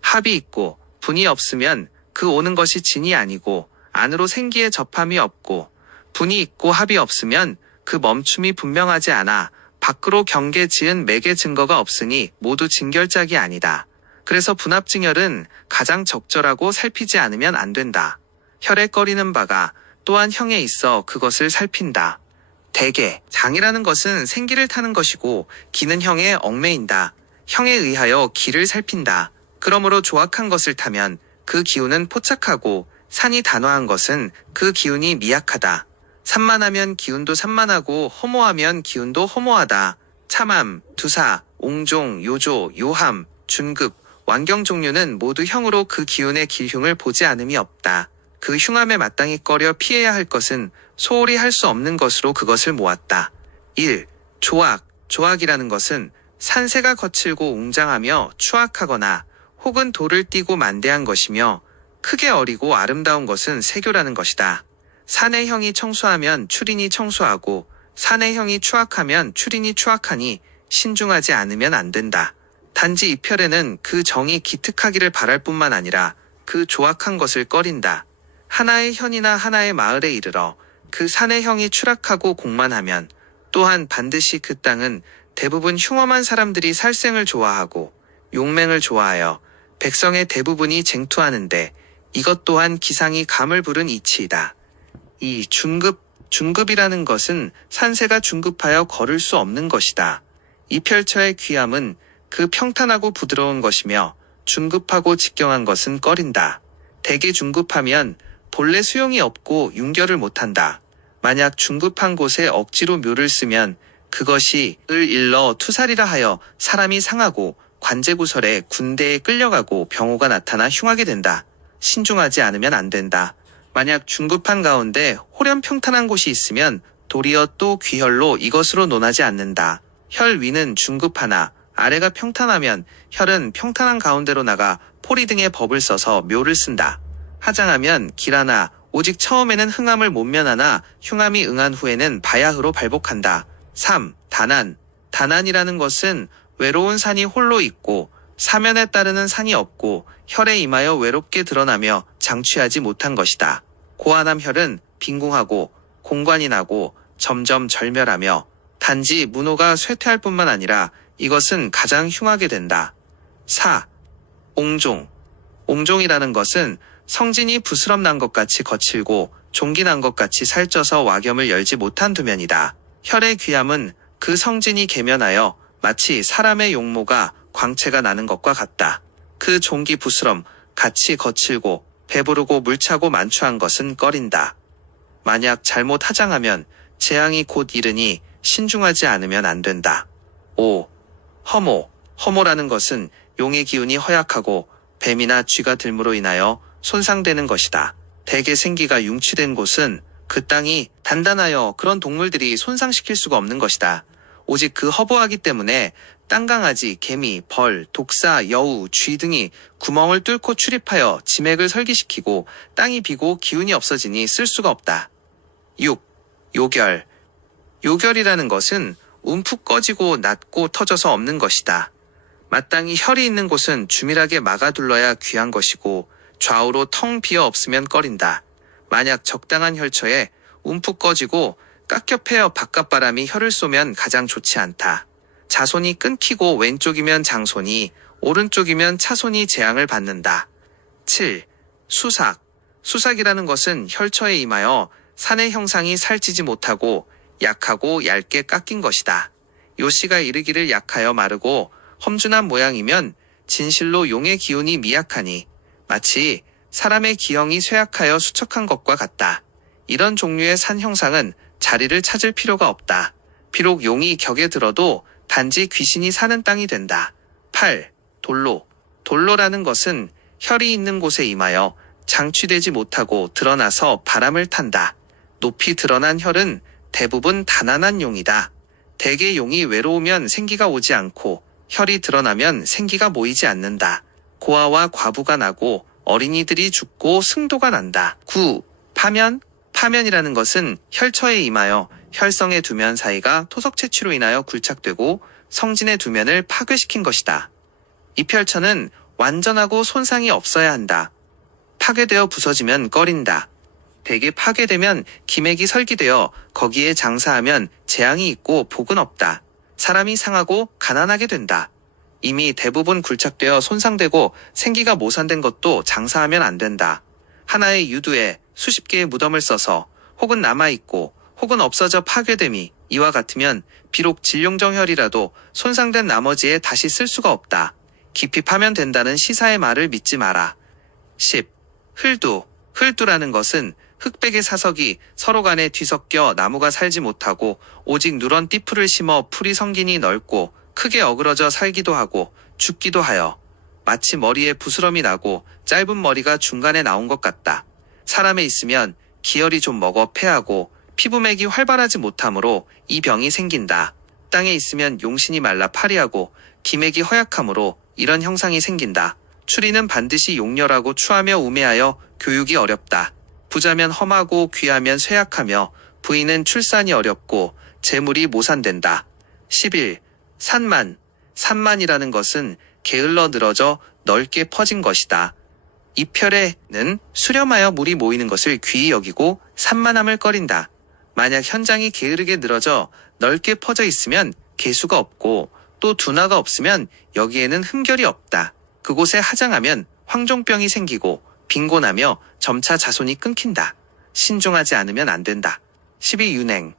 합이 있고 분이 없으면 그 오는 것이 진이 아니고 안으로 생기에 접함이 없고 분이 있고 합이 없으면 그 멈춤이 분명하지 않아 밖으로 경계 지은 맥의 증거가 없으니 모두 진결작이 아니다. 그래서 분합증혈은 가장 적절하고 살피지 않으면 안 된다. 혈에 꺼리는 바가 또한 형에 있어 그것을 살핀다. 대개 장이라는 것은 생기를 타는 것이고 기는 형에 얽매인다. 형에 의하여 기를 살핀다. 그러므로 조악한 것을 타면 그 기운은 포착하고 산이 단화한 것은 그 기운이 미약하다. 산만하면 기운도 산만하고 허무하면 기운도 허무하다. 참함, 두사, 옹종, 요조, 요함, 준급, 완경 종류는 모두 형으로 그 기운의 길흉을 보지 않음이 없다. 그 흉함에 마땅히 꺼려 피해야 할 것은 소홀히 할 수 없는 것으로 그것을 모았다. 1. 조악. 조악이라는 것은 산세가 거칠고 웅장하며 추악하거나 혹은 돌을 띠고 만대한 것이며 크게 어리고 아름다운 것은 세교라는 것이다. 산의 형이 청수하면 추린이 청수하고 산의 형이 추악하면 추린이 추악하니 신중하지 않으면 안 된다. 단지 이편에는 그 정이 기특하기를 바랄 뿐만 아니라 그 조악한 것을 꺼린다. 하나의 현이나 하나의 마을에 이르러 그 산의 형이 추락하고 공만하면 또한 반드시 그 땅은 대부분 흉엄한 사람들이 살생을 좋아하고 용맹을 좋아하여 백성의 대부분이 쟁투하는데 이것 또한 기상이 감을 부른 이치이다. 이 중급이라는 것은 산세가 중급하여 걸을 수 없는 것이다. 이 펼쳐의 귀함은 그 평탄하고 부드러운 것이며 중급하고 직경한 것은 꺼린다. 대개 중급하면 본래 수용이 없고 윤결을 못한다. 만약 중급한 곳에 억지로 묘를 쓰면 그것이 을 일러 투살이라 하여 사람이 상하고 관제구설에 군대에 끌려가고 병호가 나타나 흉하게 된다. 신중하지 않으면 안 된다. 만약 중급한 가운데 호련 평탄한 곳이 있으면 도리어 또 귀혈로 이것으로 논하지 않는다. 혈 위는 중급하나 아래가 평탄하면 혈은 평탄한 가운데로 나가 포리 등의 법을 써서 묘를 쓴다. 하장하면 길하나 오직 처음에는 흥함을 못 면하나 흉함이 응한 후에는 바야흐로 발복한다. 3. 다난. 다난이라는 것은 외로운 산이 홀로 있고 사면에 따르는 산이 없고 혈에 임하여 외롭게 드러나며 장취하지 못한 것이다. 고아남 혈은 빈궁하고 공관이 나고 점점 절멸하며 단지 문호가 쇠퇴할 뿐만 아니라 이것은 가장 흉하게 된다. 4. 옹종. 옹종이라는 것은 성진이 부스럼 난 것 같이 거칠고 종기 난 것 같이 살쪄서 와겸을 열지 못한 두면이다. 혈의 귀함은 그 성진이 계면하여 마치 사람의 용모가 광채가 나는 것과 같다. 그 종기 부스럼 같이 거칠고 배부르고 물차고 만추한 것은 꺼린다. 만약 잘못 하장하면 재앙이 곧 이르니 신중하지 않으면 안 된다. 5. 허모. 허모라는 것은 용의 기운이 허약하고 뱀이나 쥐가 들므로 인하여 손상되는 것이다. 대개 생기가 융치된 곳은 그 땅이 단단하여 그런 동물들이 손상시킬 수가 없는 것이다. 오직 그 허보하기 때문에 땅강아지, 개미, 벌, 독사, 여우, 쥐 등이 구멍을 뚫고 출입하여 지맥을 설기시키고 땅이 비고 기운이 없어지니 쓸 수가 없다. 6. 요결. 요결이라는 것은 움푹 꺼지고 낮고 터져서 없는 것이다. 마땅히 혈이 있는 곳은 주밀하게 막아둘러야 귀한 것이고 좌우로 텅 비어 없으면 꺼린다. 만약 적당한 혈처에 움푹 꺼지고 깎여 바깥바람이 혈을 쏘면 가장 좋지 않다. 자손이 끊기고 왼쪽이면 장손이 오른쪽이면 차손이 재앙을 받는다. 7. 수삭. 수삭이라는 것은 혈처에 임하여 산의 형상이 살찌지 못하고 약하고 얇게 깎인 것이다. 요시가 이르기를 약하여 마르고 험준한 모양이면 진실로 용의 기운이 미약하니 마치 사람의 기형이 쇠약하여 수척한 것과 같다. 이런 종류의 산 형상은 자리를 찾을 필요가 없다. 비록 용이 격에 들어도 단지 귀신이 사는 땅이 된다. 8. 돌로. 돌로라는 것은 혈이 있는 곳에 임하여 장취되지 못하고 드러나서 바람을 탄다. 높이 드러난 혈은 대부분 다난한 용이다. 대개 용이 외로우면 생기가 오지 않고 혈이 드러나면 생기가 모이지 않는다. 고아와 과부가 나고 어린이들이 죽고 승도가 난다. 9. 파면. 파면이라는 것은 혈처에 임하여 혈성의 두면 사이가 토석 채취로 인하여 굴착되고 성진의 두면을 파괴시킨 것이다. 이 혈처는 완전하고 손상이 없어야 한다. 파괴되어 부서지면 꺼린다. 대개 파괴되면 기맥이 설기되어 거기에 장사하면 재앙이 있고 복은 없다. 사람이 상하고 가난하게 된다. 이미 대부분 굴착되어 손상되고 생기가 모산된 것도 장사하면 안 된다. 하나의 유두에 수십 개의 무덤을 써서 혹은 남아있고 혹은 없어져 파괴됨이 이와 같으면 비록 진룡정혈이라도 손상된 나머지에 다시 쓸 수가 없다. 깊이 파면된다는 시사의 말을 믿지 마라. 10. 흘두. 흘두라는 것은 흑백의 사석이 서로 간에 뒤섞여 나무가 살지 못하고 오직 누런 띠풀을 심어 풀이 성긴이 넓고 크게 어그러져 살기도 하고 죽기도 하여 마치 머리에 부스럼이 나고 짧은 머리가 중간에 나온 것 같다. 사람에 있으면 기혈이 좀 먹어 패하고 피부맥이 활발하지 못하므로 이 병이 생긴다. 땅에 있으면 용신이 말라 파리하고 기맥이 허약하므로 이런 형상이 생긴다. 추리는 반드시 용렬하고 추하며 우매하여 교육이 어렵다. 부자면 험하고 귀하면 쇠약하며 부인은 출산이 어렵고 재물이 모산된다. 11. 산만. 산만이라는 것은 게을러 늘어져 넓게 퍼진 것이다. 이 혈에는 수렴하여 물이 모이는 것을 귀히 여기고 산만함을 꺼린다. 만약 현장이 게으르게 늘어져 넓게 퍼져 있으면 개수가 없고 또 둔화가 없으면 여기에는 흠결이 없다. 그곳에 하장하면 황종병이 생기고 빈곤하며 점차 자손이 끊긴다. 신중하지 않으면 안 된다. 12. 윤행.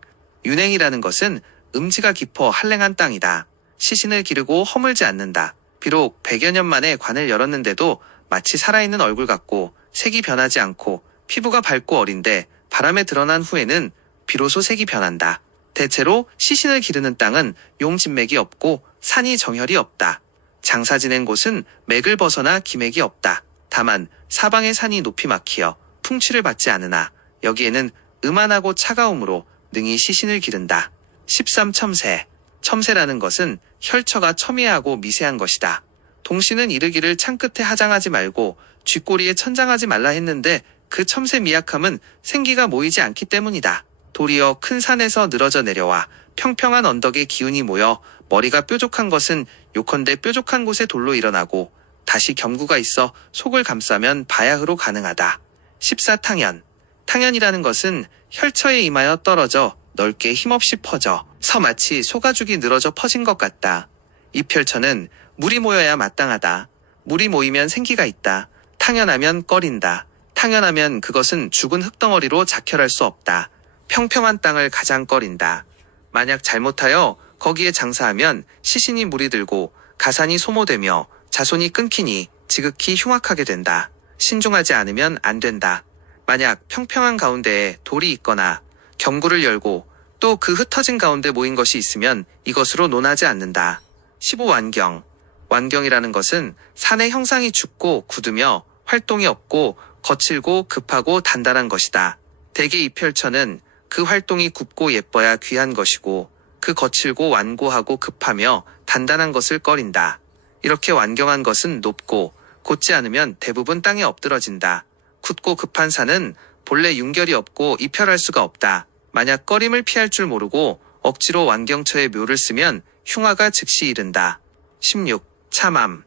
윤행이라는 것은 음지가 깊어 한랭한 땅이다. 시신을 기르고 허물지 않는다. 비록 100여 년 만에 관을 열었는데도 마치 살아있는 얼굴 같고 색이 변하지 않고 피부가 밝고 어린데 바람에 드러난 후에는 비로소 색이 변한다. 대체로 시신을 기르는 땅은 용진맥이 없고 산이 정혈이 없다. 장사 지낸 곳은 맥을 벗어나 기맥이 없다. 다만 사방의 산이 높이 막히어 풍취를 받지 않으나 여기에는 음안하고 차가움으로 능히 시신을 기른다. 13. 첨세. 첨세라는 것은 혈처가 첨예하고 미세한 것이다. 동시는 이르기를 창끝에 하장하지 말고 쥐꼬리에 천장하지 말라 했는데 그 첨세 미약함은 생기가 모이지 않기 때문이다. 도리어 큰 산에서 늘어져 내려와 평평한 언덕에 기운이 모여 머리가 뾰족한 것은 요컨대 뾰족한 곳에 돌로 일어나고 다시 겸구가 있어 속을 감싸면 바야흐로 가능하다. 14. 탕연. 탕연이라는 것은 혈처에 임하여 떨어져 넓게 힘없이 퍼져 마치 소가죽이 늘어져 퍼진 것 같다. 이 혈처는 물이 모여야 마땅하다. 물이 모이면 생기가 있다. 탕연하면 꺼린다. 탕연하면 그것은 죽은 흙덩어리로 작혈할 수 없다. 평평한 땅을 가장 꺼린다. 만약 잘못하여 거기에 장사하면 시신이 물이 들고 가산이 소모되며 자손이 끊기니 지극히 흉악하게 된다. 신중하지 않으면 안 된다. 만약 평평한 가운데에 돌이 있거나 경구를 열고 또 그 흩어진 가운데 모인 것이 있으면 이것으로 논하지 않는다. 15. 완경. 완경이라는 것은 산의 형상이 춥고 굳으며 활동이 없고 거칠고 급하고 단단한 것이다. 대개 이 펼처는 그 활동이 굽고 예뻐야 귀한 것이고 그 거칠고 완고하고 급하며 단단한 것을 꺼린다. 이렇게 완경한 것은 높고 곧지 않으면 대부분 땅에 엎드러진다. 굳고 급한 산은 본래 윤결이 없고 입혈할 수가 없다. 만약 꺼림을 피할 줄 모르고 억지로 완경처에 묘를 쓰면 흉화가 즉시 이른다. 16. 참암.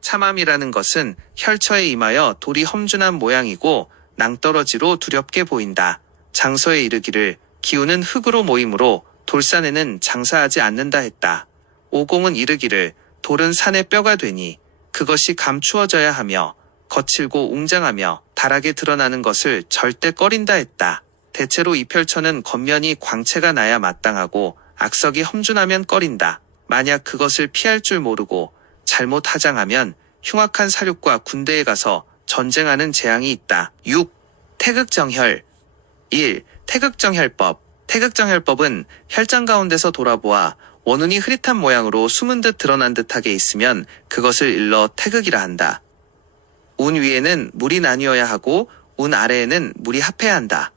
참암이라는 것은 혈처에 임하여 돌이 험준한 모양이고 낭떠러지로 두렵게 보인다. 장서에 이르기를 기운은 흙으로 모이므로 돌산에는 장사하지 않는다 했다. 오공은 이르기를 돌은 산의 뼈가 되니 그것이 감추어져야 하며 거칠고 웅장하며 달하게 드러나는 것을 절대 꺼린다 했다. 대체로 이 펼처는 겉면이 광채가 나야 마땅하고 악석이 험준하면 꺼린다. 만약 그것을 피할 줄 모르고 잘못 하장하면 흉악한 사륙과 군대에 가서 전쟁하는 재앙이 있다. 6. 태극정혈. 1. 태극정혈법. 태극정혈법은 혈장 가운데서 돌아보아 원운이 흐릿한 모양으로 숨은 듯 드러난 듯하게 있으면 그것을 일러 태극이라 한다. 운 위에는 물이 나뉘어야 하고 운 아래에는 물이 합해야 한다.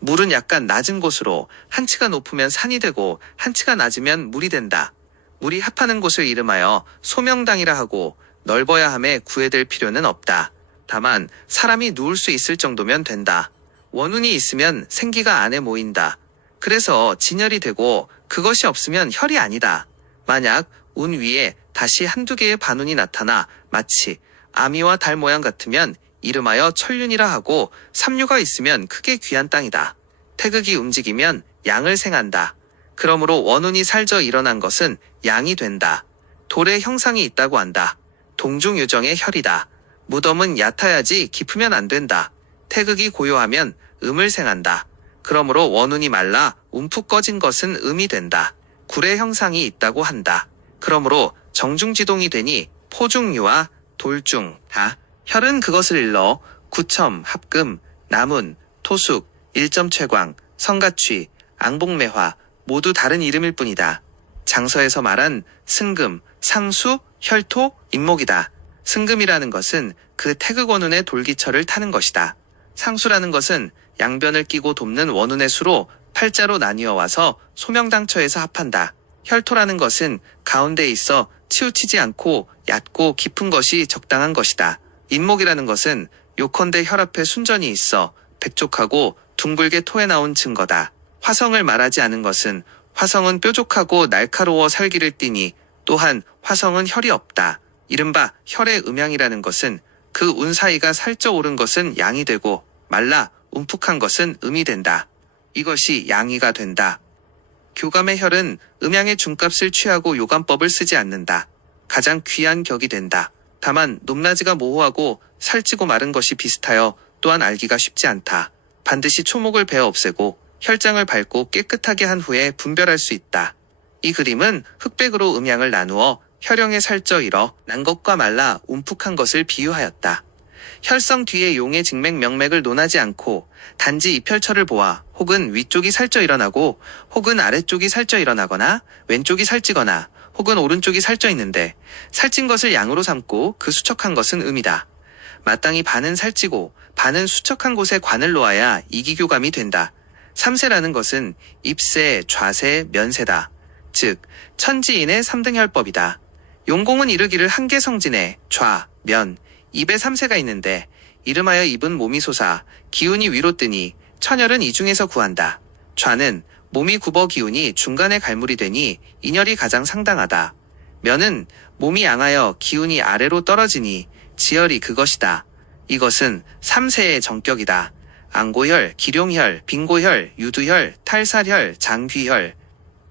물은 약간 낮은 곳으로 한치가 높으면 산이 되고 한치가 낮으면 물이 된다. 물이 합하는 곳을 이름하여 소명당이라 하고 넓어야 함에 구애될 필요는 없다. 다만 사람이 누울 수 있을 정도면 된다. 원운이 있으면 생기가 안에 모인다. 그래서 진열이 되고 그것이 없으면 혈이 아니다. 만약 운 위에 다시 한두 개의 반운이 나타나 마치 아미와 달 모양 같으면 이름하여 천륜이라 하고 삼류가 있으면 크게 귀한 땅이다. 태극이 움직이면 양을 생한다. 그러므로 원운이 살져 일어난 것은 양이 된다. 돌의 형상이 있다고 한다. 동중유정의 혈이다. 무덤은 얕아야지 깊으면 안 된다. 태극이 고요하면 음을 생한다. 그러므로 원운이 말라 움푹 꺼진 것은 음이 된다. 굴의 형상이 있다고 한다. 그러므로 정중지동이 되니 포중유와 돌중, 다. 혈은 그것을 일러 구첨, 합금, 나문, 토숙, 일점최광, 성가취, 앙복매화 모두 다른 이름일 뿐이다. 장서에서 말한 승금, 상수, 혈토, 임목이다. 승금이라는 것은 그 태극원운의 돌기철을 타는 것이다. 상수라는 것은 양변을 끼고 돕는 원운의 수로 팔자로 나뉘어 와서 소명당처에서 합한다. 혈토라는 것은 가운데에 있어 치우치지 않고 얕고 깊은 것이 적당한 것이다. 임목이라는 것은 요컨대 혈압에 순전이 있어 백족하고 둥글게 토해 나온 증거다. 화성을 말하지 않은 것은 화성은 뾰족하고 날카로워 살기를 띠니 또한 화성은 혈이 없다. 이른바 혈의 음양이라는 것은 그 운 사이가 살쪄 오른 것은 양이 되고 말라 움푹한 것은 음이 된다. 이것이 양이가 된다. 교감의 혈은 음양의 중값을 취하고 요감법을 쓰지 않는다. 가장 귀한 격이 된다. 다만 높낮이가 모호하고 살찌고 마른 것이 비슷하여 또한 알기가 쉽지 않다. 반드시 초목을 베어 없애고 혈장을 밟고 깨끗하게 한 후에 분별할 수 있다. 이 그림은 흑백으로 음양을 나누어 혈형에 살쪄 일어 난 것과 말라 움푹한 것을 비유하였다. 혈성 뒤에 용의 직맥 명맥을 논하지 않고 단지 이펼처를 보아 혹은 위쪽이 살쪄 일어나고 혹은 아래쪽이 살쪄 일어나거나 왼쪽이 살찌거나 혹은 오른쪽이 살쪄 있는데 살찐 것을 양으로 삼고 그 수척한 것은 음이다. 마땅히 반은 살찌고 반은 수척한 곳에 관을 놓아야 이기교감이 된다. 삼세라는 것은 입세, 좌세, 면세다. 즉 천지인의 3등혈법이다. 용공은 이르기를 한계성진에 좌, 면, 입에 3세가 있는데 이름하여 입은 몸이 솟아 기운이 위로 뜨니 천혈은 이 중에서 구한다. 좌는 몸이 굽어 기운이 중간에 갈물이 되니 인혈이 가장 상당하다. 면은 몸이 양하여 기운이 아래로 떨어지니 지혈이 그것이다. 이것은 3세의 정격이다. 안고혈, 기룡혈, 빙고혈, 유두혈, 탈살혈, 장귀혈,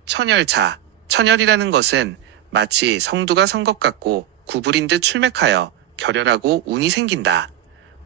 천혈차. 천혈이라는 것은 마치 성두가 선 것 같고 구부린 듯 출맥하여 결혈하고 운이 생긴다.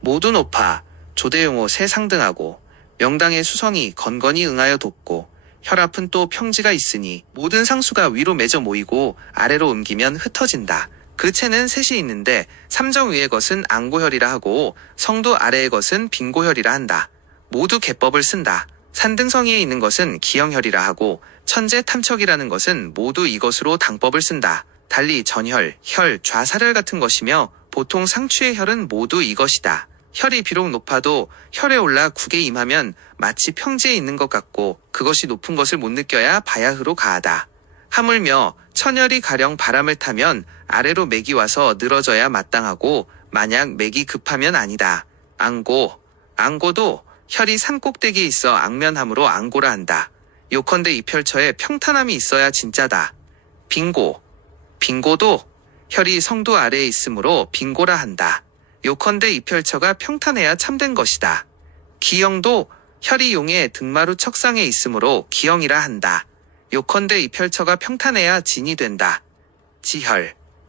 모두 높아 조대용호 세상등하고 명당의 수성이 건건히 응하여 돕고 혈압은 또 평지가 있으니 모든 상수가 위로 맺어 모이고 아래로 옮기면 흩어진다. 그 체는 셋이 있는데 삼정 위의 것은 안고혈이라 하고 성도 아래의 것은 빙고혈이라 한다. 모두 개법을 쓴다. 산등성이에 있는 것은 기형혈이라 하고 천재 탐척이라는 것은 모두 이것으로 당법을 쓴다. 달리 전혈, 혈, 좌사혈 같은 것이며 보통 상추의 혈은 모두 이것이다. 혈이 비록 높아도 혈에 올라 국에 임하면 마치 평지에 있는 것 같고 그것이 높은 것을 못 느껴야 바야흐로 가하다. 하물며 천혈이 가령 바람을 타면 아래로 맥이 와서 늘어져야 마땅하고 만약 맥이 급하면 아니다. 안고도 혈이 산 꼭대기에 있어 앙면함으로 안고라 한다. 요컨대 이 펼쳐에 평탄함이 있어야 진짜다. 빙고도 혈이 성도 아래에 있으므로 빙고라 한다. 요컨대 이 펼쳐가 평탄해야 참된 것이다. 기형도 혈이 용의 등마루 척상에 있으므로 기형이라 한다. 요컨대 이 펼쳐가 평탄해야 진이 된다.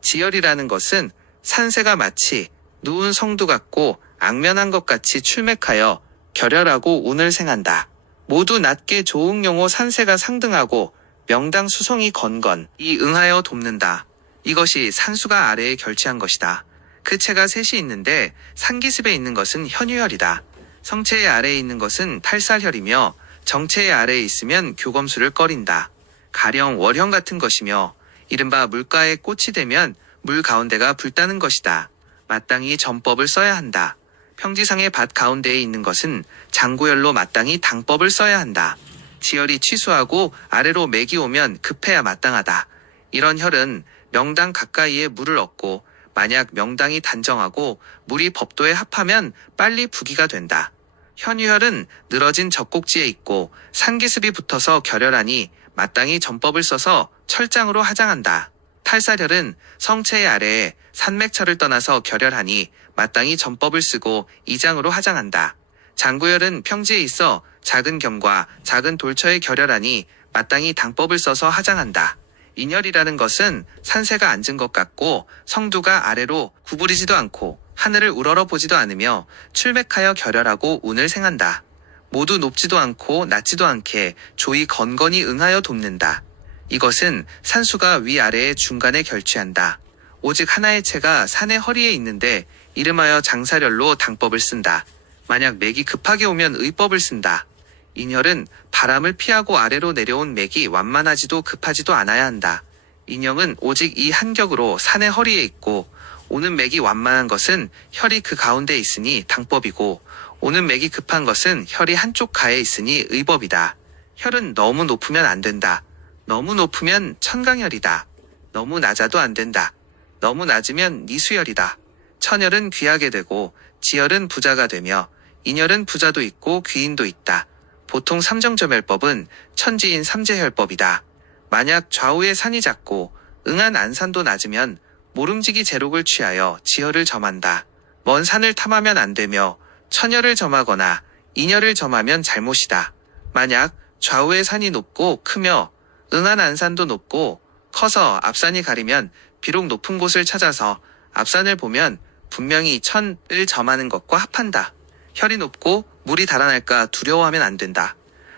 지혈이라는 것은 산세가 마치 누운 성두 같고 앙면한 것 같이 출맥하여 결혈하고 운을 생한다. 모두 낮게 조응용호 산세가 상등하고 명당 수성이 건건 이 응하여 돕는다. 이것이 산수가 아래에 결치한 것이다. 그 체가 셋이 있는데 산기습에 있는 것은 현유혈이다. 성체의 아래에 있는 것은 탈살혈이며 정체의 아래에 있으면 교검수를 꺼린다. 가령 월형 같은 것이며 이른바 물가에 꽃이 되면 물 가운데가 불따는 것이다. 마땅히 전법을 써야 한다. 평지상의 밭 가운데에 있는 것은 장구혈로 마땅히 당법을 써야 한다. 지혈이 취수하고 아래로 맥이 오면 급해야 마땅하다. 이런 혈은 명당 가까이에 물을 얻고 만약 명당이 단정하고 물이 법도에 합하면 빨리 부기가 된다. 현유혈은 늘어진 젖꼭지에 있고 산기습이 붙어서 결혈하니 마땅히 전법을 써서 철장으로 하장한다. 탈살혈은 성체의 아래에 산맥철을 떠나서 결혈하니 마땅히 전법을 쓰고 이장으로 하장한다. 장구혈은 평지에 있어 작은 겸과 작은 돌처에 결혈하니 마땅히 당법을 써서 하장한다. 인혈이라는 것은 산세가 앉은 것 같고 성두가 아래로 구부리지도 않고 하늘을 우러러 보지도 않으며 출맥하여 결혈하고 운을 생한다. 모두 높지도 않고 낮지도 않게 조이 건건히 응하여 돕는다. 이것은 산수가 위아래의 중간에 결취한다. 오직 하나의 체가 산의 허리에 있는데 이름하여 장사렬로 당법을 쓴다. 만약 맥이 급하게 오면 의법을 쓴다. 인혈은 바람을 피하고 아래로 내려온 맥이 완만하지도 급하지도 않아야 한다. 인형은 오직 이 한격으로 산의 허리에 있고 오는 맥이 완만한 것은 혈이 그 가운데 있으니 당법이고 오는 맥이 급한 것은 혈이 한쪽 가에 있으니 의법이다. 혈은 너무 높으면 안 된다. 너무 높으면 천강혈이다. 너무 낮아도 안 된다. 너무 낮으면 니수혈이다. 천혈은 귀하게 되고 지혈은 부자가 되며 인혈은 부자도 있고 귀인도 있다. 보통 삼정점혈법은 천지인 삼재혈법이다. 만약 좌우의 산이 작고 응한 안산도 낮으면 모름지기 제록을 취하여 지혈을 점한다. 먼 산을 탐하면 안 되며 천혈을 점하거나 인혈을 점하면 잘못이다. 만약 좌우의 산이 높고 크며 응한 안산도 높고 커서 앞산이 가리면 비록 높은 곳을 찾아서 앞산을 보면 분명히 천을 점하는 것과 합한다. 혈이 높고 물이 달아날까 두려워하면 안 된다.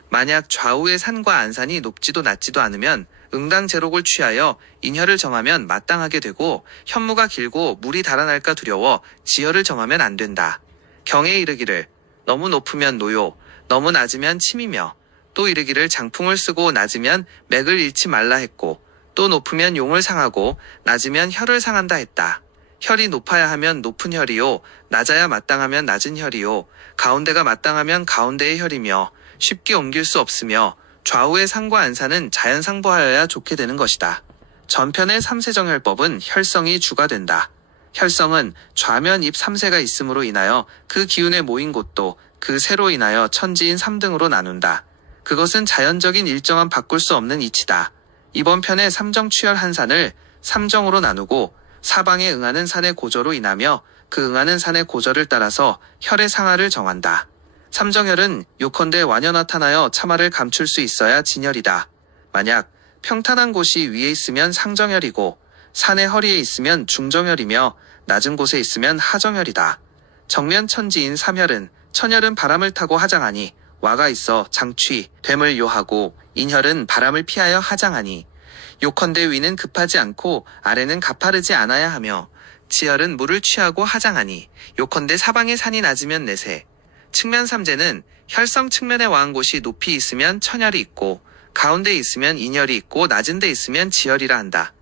만약 좌우의 산과 안산이 높지도 낮지도 않으면 응당제록을 취하여 인혈을 정하면 마땅하게 되고, 현무가 길고 물이 달아날까 두려워 지혈을 정하면 안 된다. 경에 이르기를 너무 높으면 노요, 너무 낮으면 침이며, 또 이르기를 장풍을 쓰고 낮으면 맥을 잃지 말라 했고, 또 높으면 용을 상하고 낮으면 혈을 상한다 했다. 혈이 높아야 하면 높은 혈이요, 낮아야 마땅하면 낮은 혈이요, 가운데가 마땅하면 가운데의 혈이며, 쉽게 옮길 수 없으며, 좌우의 상과 안산은 자연상보하여야 좋게 되는 것이다. 전편의 삼세정혈법은 혈성이 주가 된다. 혈성은 좌면 입 3세가 있음으로 인하여 그 기운에 모인 곳도 그 세로 인하여 천지인 3등으로 나눈다. 그것은 자연적인 일정한 바꿀 수 없는 이치다. 이번 편의 삼정취혈 한 산을 3정으로 나누고 사방에 응하는 산의 고저로 인하며 그 응하는 산의 고저를 따라서 혈의 상하를 정한다. 삼정혈은 요컨대 완여 나타나여 참화를 감출 수 있어야 진혈이다. 만약 평탄한 곳이 위에 있으면 상정혈이고 산의 허리에 있으면 중정혈이며 낮은 곳에 있으면 하정혈이다. 정면 천지인 삼혈은 천혈은 바람을 타고 하장하니 와가 있어 장취, 됨을 요하고 인혈은 바람을 피하여 하장하니 요컨대 위는 급하지 않고 아래는 가파르지 않아야 하며 지혈은 물을 취하고 하장하니 요컨대 사방의 산이 낮으면 내세. 측면 삼재는 혈성 측면에 와한 곳이 높이 있으면 천혈이 있고 가운데 있으면 인혈이 있고 낮은 데 있으면 지혈이라 한다.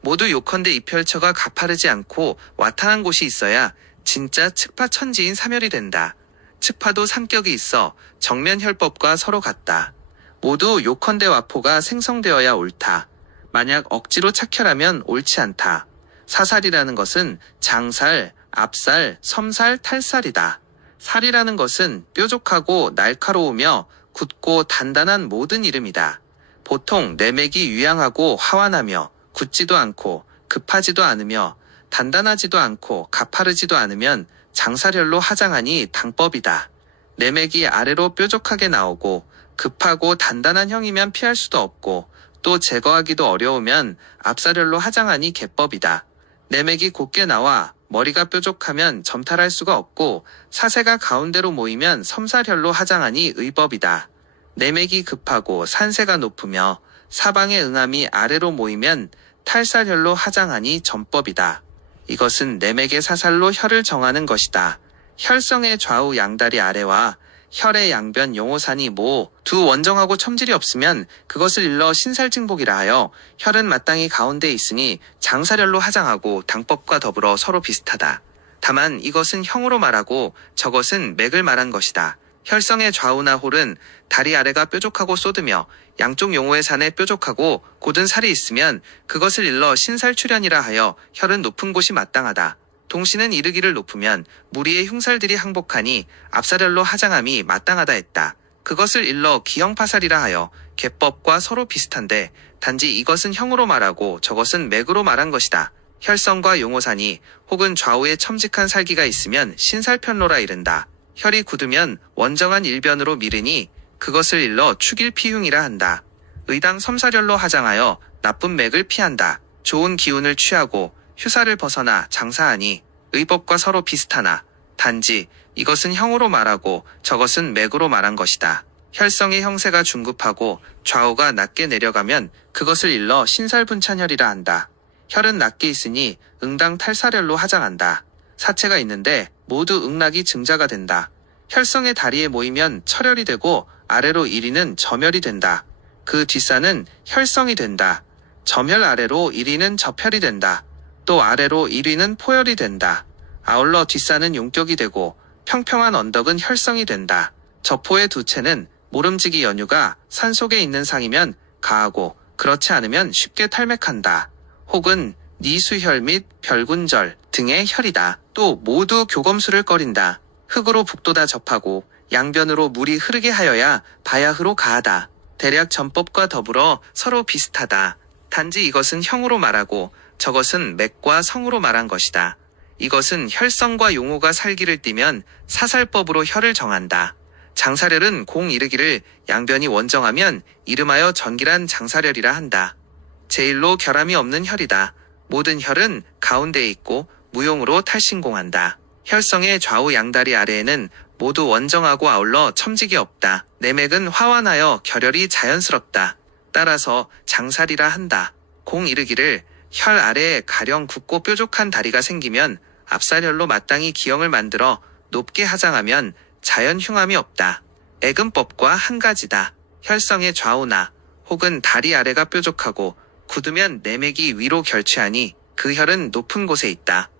모두 요컨대 이 펼쳐가 가파르지 않고 와탄한 곳이 있어야 진짜 측파 천지인 삼혈이 된다. 측파도 삼격이 있어 정면 혈법과 서로 같다. 모두 요컨대 와포가 생성되어야 옳다. 만약 억지로 착혈하면 옳지 않다. 사살이라는 것은 장살, 앞살, 섬살, 탈살이다. 살이라는 것은 뾰족하고 날카로우며 굳고 단단한 모든 이름이다. 보통 내맥이 유양하고 화완하며 굳지도 않고 급하지도 않으며 단단하지도 않고 가파르지도 않으면 장살혈로 하장하니 당법이다. 내맥이 아래로 뾰족하게 나오고 급하고 단단한 형이면 피할 수도 없고 또 제거하기도 어려우면 앞살혈로 하장하니 개법이다. 내맥이 곧게 나와 머리가 뾰족하면 점탈할 수가 없고 사세가 가운데로 모이면 섬살혈로 하장하니 의법이다. 내맥이 급하고 산세가 높으며 사방의 응암이 아래로 모이면 탈살혈로 하장하니 전법이다. 이것은 내맥의 사살로 혈을 정하는 것이다. 혈성의 좌우 양다리 아래와 혈의 양변 용호산이 모 두 원정하고 첨질이 없으면 그것을 일러 신살증복이라 하여 혈은 마땅히 가운데에 있으니 장살혈로 하장하고 당법과 더불어 서로 비슷하다. 다만 이것은 형으로 말하고 저것은 맥을 말한 것이다. 혈성의 좌우나 홀은 다리 아래가 뾰족하고 쏟으며 양쪽 용호의 산에 뾰족하고 곧은 살이 있으면 그것을 일러 신살출현이라 하여 혈은 높은 곳이 마땅하다. 동시는 이르기를 높으면 무리의 흉살들이 항복하니 앞살혈로 하장함이 마땅하다 했다. 그것을 일러 기형파살이라 하여 개법과 서로 비슷한데 단지 이것은 형으로 말하고 저것은 맥으로 말한 것이다. 혈성과 용호산이 혹은 좌우에 첨직한 살기가 있으면 신살편로라 이른다. 혈이 굳으면 원정한 일변으로 미르니 그것을 일러 축일피흉이라 한다. 의당 섬살혈로 하장하여 나쁜 맥을 피한다. 좋은 기운을 취하고 휴사를 벗어나 장사하니 의법과 서로 비슷하나 단지 이것은 형으로 말하고 저것은 맥으로 말한 것이다. 혈성의 형세가 중급하고 좌우가 낮게 내려가면 그것을 일러 신살분찬혈이라 한다. 혈은 낮게 있으니 응당 탈살혈로 하장한다. 사체가 있는데 모두 응락이 증자가 된다. 혈성의 다리에 모이면 철혈이 되고 아래로 이리는 점혈이 된다. 그 뒷산은 혈성이 된다. 점혈 아래로 이리는 접혈이 된다. 또 아래로 이리는 포혈이 된다. 아울러 뒷산은 용격이 되고 평평한 언덕은 혈성이 된다. 저포의 두 채는 모름지기 연유가 산속에 있는 상이면 가하고 그렇지 않으면 쉽게 탈맥한다. 혹은 니수혈 및 별군절 등의 혈이다. 또 모두 교검수를 꺼린다. 흙으로 북돋아 접하고 양변으로 물이 흐르게 하여야 바야흐로 가하다. 대략 전법과 더불어 서로 비슷하다. 단지 이것은 형으로 말하고 저것은 맥과 성으로 말한 것이다. 이것은 혈성과 용호가 살기를 띠면 사살법으로 혈을 정한다. 장사렬은 공 이르기를 양변이 원정하면 이름하여 전기란 장사렬이라 한다. 제일로 결함이 없는 혈이다. 모든 혈은 가운데에 있고 무용으로 탈신공한다. 혈성의 좌우 양다리 아래에는 모두 원정하고 아울러 첨직이 없다. 내맥은 화완하여 결혈이 자연스럽다. 따라서 장살이라 한다. 공 이르기를 혈 아래에 가령 굵고 뾰족한 다리가 생기면 압살혈로 마땅히 기형을 만들어 높게 하장하면 자연 흉함이 없다. 애금법과 한 가지다. 혈성의 좌우나 혹은 다리 아래가 뾰족하고 굳으면 내맥이 위로 결취하니 그 혈은 높은 곳에 있다.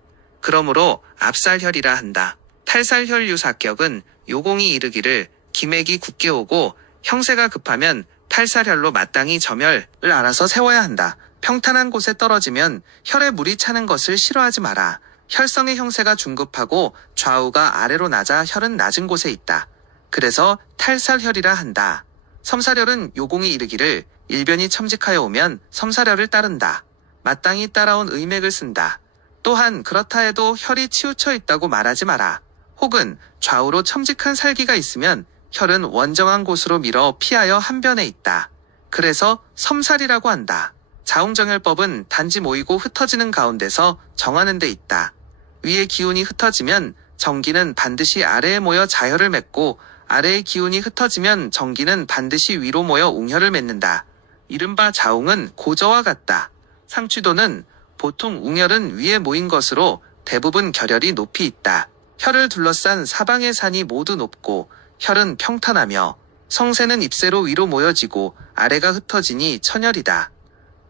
그러므로 압살혈이라 한다. 탈살혈류 사격은 요공이 이르기를 기맥이 굳게 오고 형세가 급하면 탈살혈로 마땅히 점혈을 알아서 세워야 한다. 평탄한 곳에 떨어지면 혈에 물이 차는 것을 싫어하지 마라. 혈성의 형세가 중급하고 좌우가 아래로 낮아 혈은 낮은 곳에 있다. 그래서 탈살혈이라 한다. 섬살혈은 요공이 이르기를 일변이 첨직하여 오면 섬살혈을 따른다. 마땅히 따라온 의맥을 쓴다. 또한 그렇다 해도 혈이 치우쳐 있다고 말하지 마라. 혹은 좌우로 첨직한 살기가 있으면 혈은 원정한 곳으로 밀어 피하여 한 변에 있다. 그래서 섬살이라고 한다. 자웅정혈법은 단지 모이고 흩어지는 가운데서 정하는 데 있다. 위의 기운이 흩어지면 정기는 반드시 아래에 모여 자혈을 맺고 아래의 기운이 흩어지면 정기는 반드시 위로 모여 웅혈을 맺는다. 이른바 자웅은 고저와 같다. 상취도는 보통 웅혈은 위에 모인 것으로 대부분 결혈이 높이 있다. 혈을 둘러싼 사방의 산이 모두 높고 혈은 평탄하며 성새는 잎새로 위로 모여지고 아래가 흩어지니 천혈이다.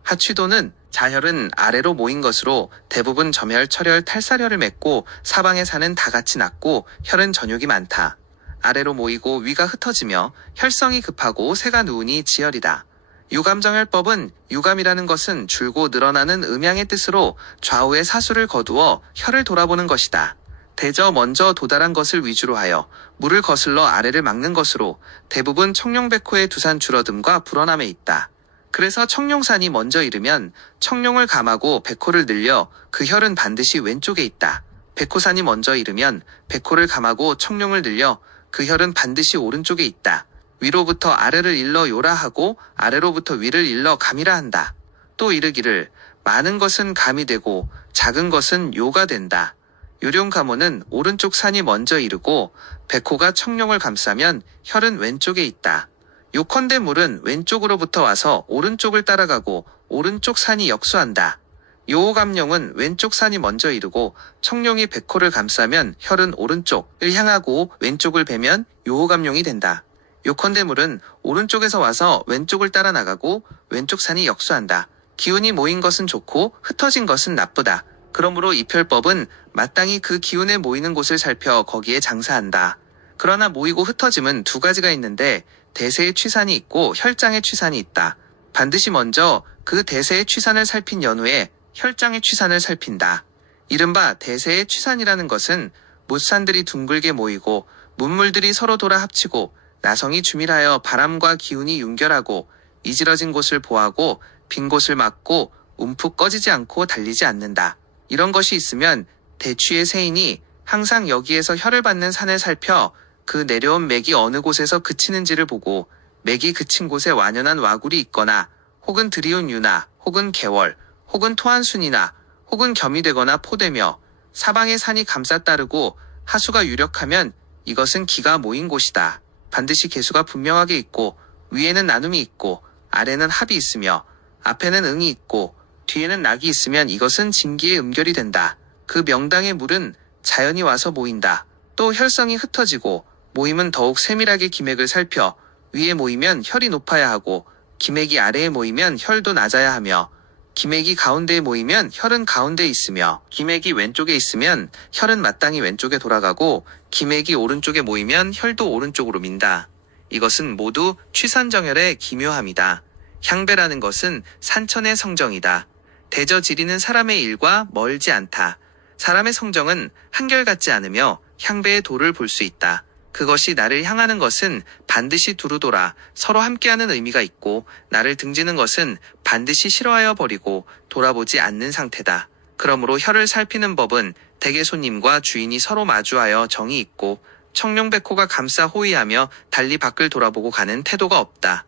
하취도는 자혈은 아래로 모인 것으로 대부분 점혈, 철혈, 탈살혈을 맺고 사방의 산은 다 같이 낮고 혈은 전욕이 많다. 아래로 모이고 위가 흩어지며 혈성이 급하고 새가 누우니 지혈이다. 유감정혈법은 유감이라는 것은 줄고 늘어나는 음양의 뜻으로 좌우의 사수를 거두어 혈을 돌아보는 것이다. 대저 먼저 도달한 것을 위주로 하여 물을 거슬러 아래를 막는 것으로 대부분 청룡백호의 두산 줄어듦과 불어남에 있다. 그래서 청룡산이 먼저 이르면 청룡을 감하고 백호를 늘려 그 혈은 반드시 왼쪽에 있다. 백호산이 먼저 이르면 백호를 감하고 청룡을 늘려 그 혈은 반드시 오른쪽에 있다. 위로부터 아래를 일러 요라 하고 아래로부터 위를 일러 감이라 한다. 또 이르기를 많은 것은 감이 되고 작은 것은 요가 된다. 요룡감호는 오른쪽 산이 먼저 이르고 백호가 청룡을 감싸면 혈은 왼쪽에 있다. 요컨대 물은 왼쪽으로부터 와서 오른쪽을 따라가고 오른쪽 산이 역수한다. 요호감룡은 왼쪽 산이 먼저 이르고 청룡이 백호를 감싸면 혈은 오른쪽을 향하고 왼쪽을 베면 요호감룡이 된다. 요컨대 물은 오른쪽에서 와서 왼쪽을 따라 나가고 왼쪽 산이 역수한다. 기운이 모인 것은 좋고 흩어진 것은 나쁘다. 그러므로 이별법은 마땅히 그 기운에 모이는 곳을 살펴 거기에 장사한다. 그러나 모이고 흩어짐은 두 가지가 있는데 대세의 취산이 있고 혈장의 취산이 있다. 반드시 먼저 그 대세의 취산을 살핀 연후에 혈장의 취산을 살핀다. 이른바 대세의 취산이라는 것은 못산들이 둥글게 모이고 문물들이 서로 돌아 합치고 나성이 주밀하여 바람과 기운이 윤결하고 이지러진 곳을 보하고 빈 곳을 막고 움푹 꺼지지 않고 달리지 않는다. 이런 것이 있으면 대취의 세인이 항상 여기에서 혈을 받는 산을 살펴 그 내려온 맥이 어느 곳에서 그치는지를 보고 맥이 그친 곳에 완연한 와굴이 있거나 혹은 들이온 유나 혹은 개월 혹은 토한순이나 혹은 겸이 되거나 포되며 사방의 산이 감싸 따르고 하수가 유력하면 이것은 기가 모인 곳이다. 반드시 개수가 분명하게 있고 위에는 나눔이 있고 아래는 합이 있으며 앞에는 응이 있고 뒤에는 낙이 있으면 이것은 진기의 음결이 된다. 그 명당의 물은 자연이 와서 모인다. 또 혈성이 흩어지고 모임은 더욱 세밀하게 기맥을 살펴 위에 모이면 혈이 높아야 하고 기맥이 아래에 모이면 혈도 낮아야 하며 기맥이 가운데에 모이면 혈은 가운데에 있으며 기맥이 왼쪽에 있으면 혈은 마땅히 왼쪽에 돌아가고 기맥이 오른쪽에 모이면 혈도 오른쪽으로 민다. 이것은 모두 취산정혈의 기묘함이다. 향배라는 것은 산천의 성정이다. 대저 지리는 사람의 일과 멀지 않다. 사람의 성정은 한결같지 않으며 향배의 도를 볼 수 있다. 그것이 나를 향하는 것은 반드시 두루 돌아 서로 함께하는 의미가 있고 나를 등지는 것은 반드시 싫어하여 버리고 돌아보지 않는 상태다. 그러므로 혈을 살피는 법은 대개 손님과 주인이 서로 마주하여 정이 있고 청룡백호가 감싸 호위하며 달리 밖을 돌아보고 가는 태도가 없다.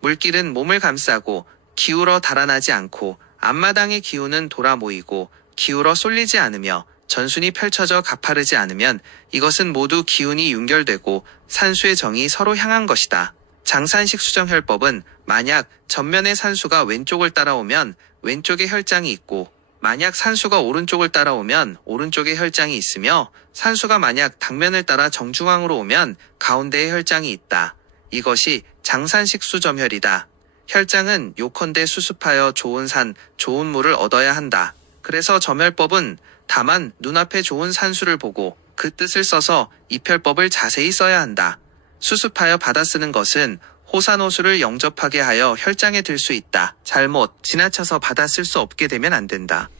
물길은 몸을 감싸고 기울어 달아나지 않고 앞마당의 기운은 돌아 모이고 기울어 쏠리지 않으며 전순이 펼쳐져 가파르지 않으면 이것은 모두 기운이 윤결되고 산수의 정이 서로 향한 것이다. 장산식 수정혈법은 만약 전면의 산수가 왼쪽을 따라오면 왼쪽에 혈장이 있고 만약 산수가 오른쪽을 따라오면 오른쪽에 혈장이 있으며 산수가 만약 당면을 따라 정중앙으로 오면 가운데에 혈장이 있다. 이것이 장산식 수점혈이다. 혈장은 요컨대 수습하여 좋은 산, 좋은 물을 얻어야 한다. 그래서 점혈법은 다만 눈앞에 좋은 산수를 보고 그 뜻을 써서 입혈법을 자세히 써야 한다. 수습하여 받아 쓰는 것은 호산호수를 영접하게 하여 혈장에 들 수 있다. 잘못, 지나쳐서 받아 쓸 수 없게 되면 안 된다.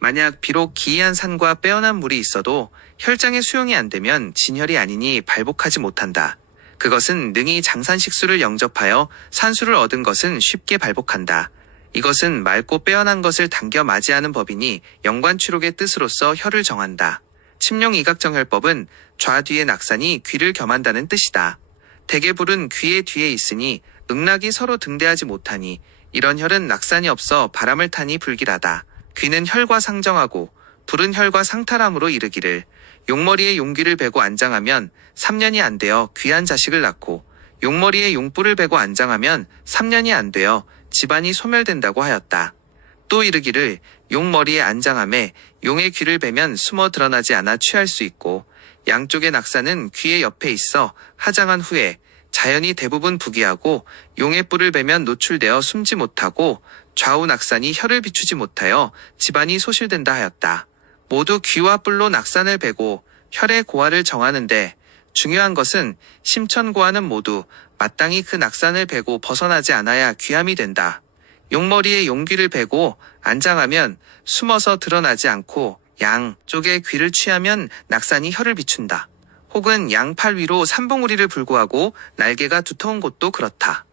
만약 비록 기이한 산과 빼어난 물이 있어도 혈장에 수용이 안 되면 진혈이 아니니 발복하지 못한다. 그것은 능히 장산식수를 영접하여 산수를 얻은 것은 쉽게 발복한다. 이것은 맑고 빼어난 것을 당겨 맞이하는 법이니 영관취록의 뜻으로서 혈을 정한다. 침룡이각정혈법은 좌뒤의 낙산이 귀를 겸한다는 뜻이다. 대개불은 귀의 뒤에 있으니 극락이 서로 등대하지 못하니 이런 혈은 낙산이 없어 바람을 타니 불길하다. 귀는 혈과 상정하고 불은 혈과 상탈함으로 이르기를 용머리에 용귀를 베고 안장하면 3년이 안 되어 귀한 자식을 낳고 용머리에 용뿔을 베고 안장하면 3년이 안 되어 집안이 소멸된다고 하였다. 또 이르기를 용머리에 안장함에 용의 귀를 베면 숨어 드러나지 않아 취할 수 있고 양쪽의 낙산은 귀의 옆에 있어 하장한 후에 자연이 대부분 부기하고 용의 뿔을 베면 노출되어 숨지 못하고 좌우 낙산이 혈을 비추지 못하여 집안이 소실된다 하였다. 모두 귀와 뿔로 낙산을 베고 혈의 고하를 정하는데 중요한 것은 심천고하는 모두 마땅히 그 낙산을 베고 벗어나지 않아야 귀함이 된다. 용머리에 용귀를 베고 안장하면 숨어서 드러나지 않고 양쪽에 귀를 취하면 낙산이 혈을 비춘다. 혹은 양팔 위로 삼봉우리를 불구하고 날개가 두터운 곳도 그렇다.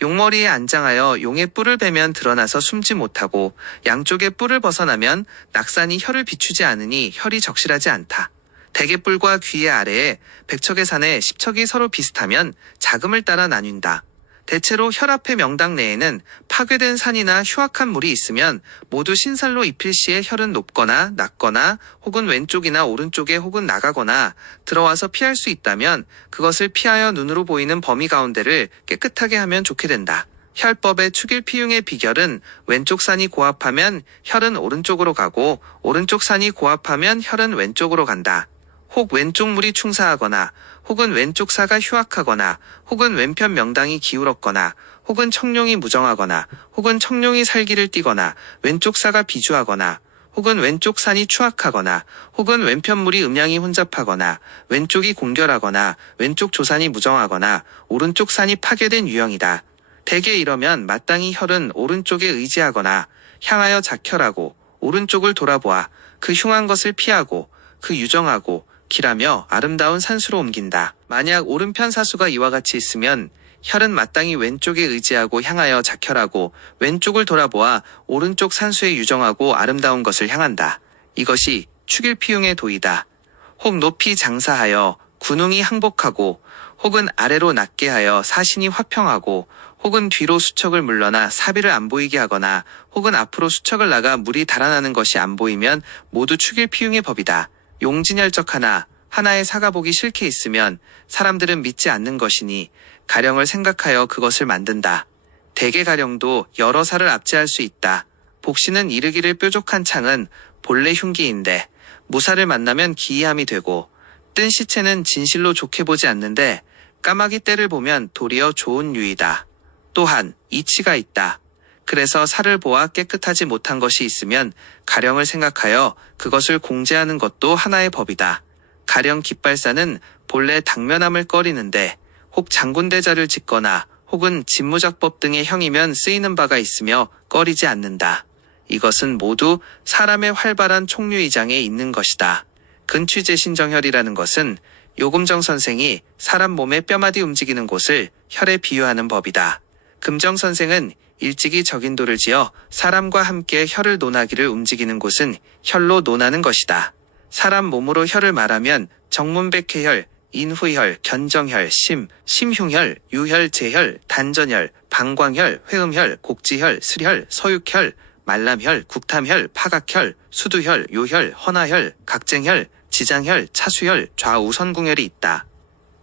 용머리에 안장하여 용의 뿔을 베면 드러나서 숨지 못하고 양쪽의 뿔을 벗어나면 낙산이 혈을 비추지 않으니 혈이 적실하지 않다. 대개뿔과 귀의 아래에 백척의 산에 십척이 서로 비슷하면 자금을 따라 나뉜다. 대체로 혈 앞의 명당 내에는 파괴된 산이나 휴악한 물이 있으면 모두 신살로 입힐 시에 혈은 높거나 낮거나 혹은 왼쪽이나 오른쪽에 혹은 나가거나 들어와서 피할 수 있다면 그것을 피하여 눈으로 보이는 범위 가운데를 깨끗하게 하면 좋게 된다. 혈법의 축일피흉의 비결은 왼쪽 산이 고압하면 혈은 오른쪽으로 가고 오른쪽 산이 고압하면 혈은 왼쪽으로 간다. 혹 왼쪽 물이 충사하거나 혹은 왼쪽 사가 휴악하거나 혹은 왼편 명당이 기울었거나 혹은 청룡이 무정하거나 혹은 청룡이 살기를 띠거나 왼쪽 사가 비주하거나 혹은 왼쪽 산이 추악하거나 혹은 왼편 물이 음양이 혼잡하거나 왼쪽이 공결하거나 왼쪽 조산이 무정하거나 오른쪽 산이 파괴된 유형이다. 대개 이러면 마땅히 혈은 오른쪽에 의지하거나 향하여 작혈하고 오른쪽을 돌아보아 그 흉한 것을 피하고 그 유정하고 기라며 아름다운 산수로 옮긴다. 만약 오른편 사수가 이와 같이 있으면 혈은 마땅히 왼쪽에 의지하고 향하여 작혈하고 왼쪽을 돌아보아 오른쪽 산수에 유정하고 아름다운 것을 향한다. 이것이 축일피흉의 도이다. 혹 높이 장사하여 군웅이 항복하고 혹은 아래로 낮게 하여 사신이 화평하고 혹은 뒤로 수척을 물러나 사비를 안 보이게 하거나 혹은 앞으로 수척을 나가 물이 달아나는 것이 안 보이면 모두 축일피흉의 법이다. 용진혈적 하나의 사가 보기 싫게 있으면 사람들은 믿지 않는 것이니 가령을 생각하여 그것을 만든다. 대개 가령도 여러 살을 압제할 수 있다. 복시는 이르기를 뾰족한 창은 본래 흉기인데 무사를 만나면 기이함이 되고 뜬 시체는 진실로 좋게 보지 않는데 까마귀 떼를 보면 도리어 좋은 유이다. 또한 이치가 있다. 그래서 살을 보아 깨끗하지 못한 것이 있으면 가령을 생각하여 그것을 공제하는 것도 하나의 법이다. 가령 깃발사는 본래 당면함을 꺼리는데 혹 장군대자를 짓거나 혹은 진무작법 등의 형이면 쓰이는 바가 있으며 꺼리지 않는다. 이것은 모두 사람의 활발한 총류의장에 있는 것이다. 근취제신정혈이라는 것은 요금정 선생이 사람 몸의 뼈마디 움직이는 곳을 혈에 비유하는 법이다. 금정 선생은 일찍이 적인도를 지어 사람과 함께 혈을 논하기를 움직이는 곳은 혈로 논하는 것이다. 사람 몸으로 혈을 말하면 정문백회혈, 인후혈, 견정혈, 심흉혈, 유혈, 제혈, 단전혈, 방광혈, 회음혈, 곡지혈, 슬혈, 서육혈, 말람혈, 국탐혈, 파각혈, 수두혈, 요혈, 헌화혈, 각쟁혈, 지장혈, 차수혈, 좌우선궁혈이 있다.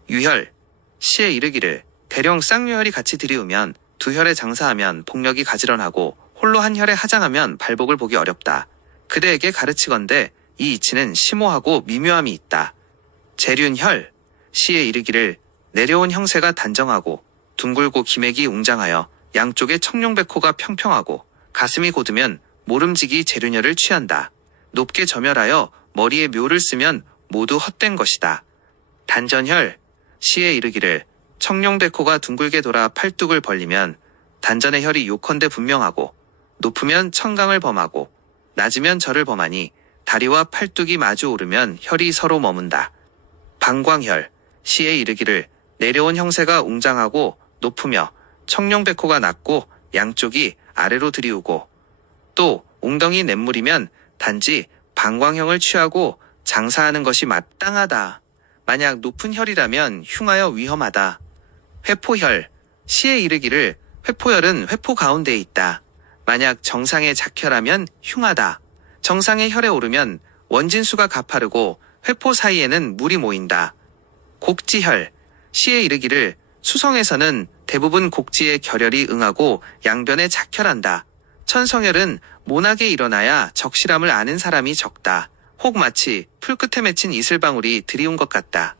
유혈, 시에 이르기를 대령 쌍유혈이 같이 들이우면 두 혈에 장사하면 복력이 가지런하고 홀로 한 혈에 하장하면 발복을 보기 어렵다. 그대에게 가르치건대 이 이치는 심오하고 미묘함이 있다. 재륜혈, 시에 이르기를 내려온 형세가 단정하고 둥글고 기맥이 웅장하여 양쪽에 청룡백호가 평평하고 가슴이 곧으면 모름지기 재륜혈을 취한다. 높게 점혈하여 머리에 묘를 쓰면 모두 헛된 것이다. 단전혈, 시에 이르기를 청룡백호가 둥글게 돌아 팔뚝을 벌리면 단전의 혈이 요컨대 분명하고 높으면 청강을 범하고 낮으면 절을 범하니 다리와 팔뚝이 마주 오르면 혈이 서로 머문다. 방광혈, 시에 이르기를 내려온 형세가 웅장하고 높으며 청룡백호가 낮고 양쪽이 아래로 들이우고 또 웅덩이 냇물이면 단지 방광형을 취하고 장사하는 것이 마땅하다. 만약 높은 혈이라면 흉하여 위험하다. 회포혈, 시에 이르기를 회포혈은 회포 가운데에 있다. 만약 정상의 작혈하면 흉하다. 정상의 혈에 오르면 원진수가 가파르고 회포 사이에는 물이 모인다. 곡지혈, 시에 이르기를 수성에서는 대부분 곡지의 결혈이 응하고 양변에 작혈한다. 천성혈은 모나게 일어나야 적실함을 아는 사람이 적다. 혹 마치 풀끝에 맺힌 이슬방울이 들이운 것 같다.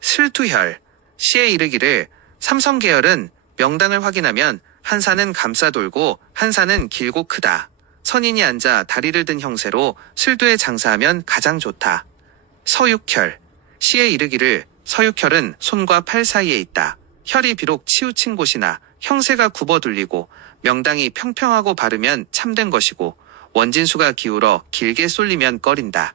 슬투혈, 시에 이르기를 삼성계열은 명당을 확인하면 한 산은 감싸 돌고 한 산은 길고 크다. 선인이 앉아 다리를 든 형세로 술도에 장사하면 가장 좋다. 서육혈, 시에 이르기를 서육혈은 손과 팔 사이에 있다. 혈이 비록 치우친 곳이나 형세가 굽어 둘리고 명당이 평평하고 바르면 참된 것이고 원진수가 기울어 길게 쏠리면 꺼린다.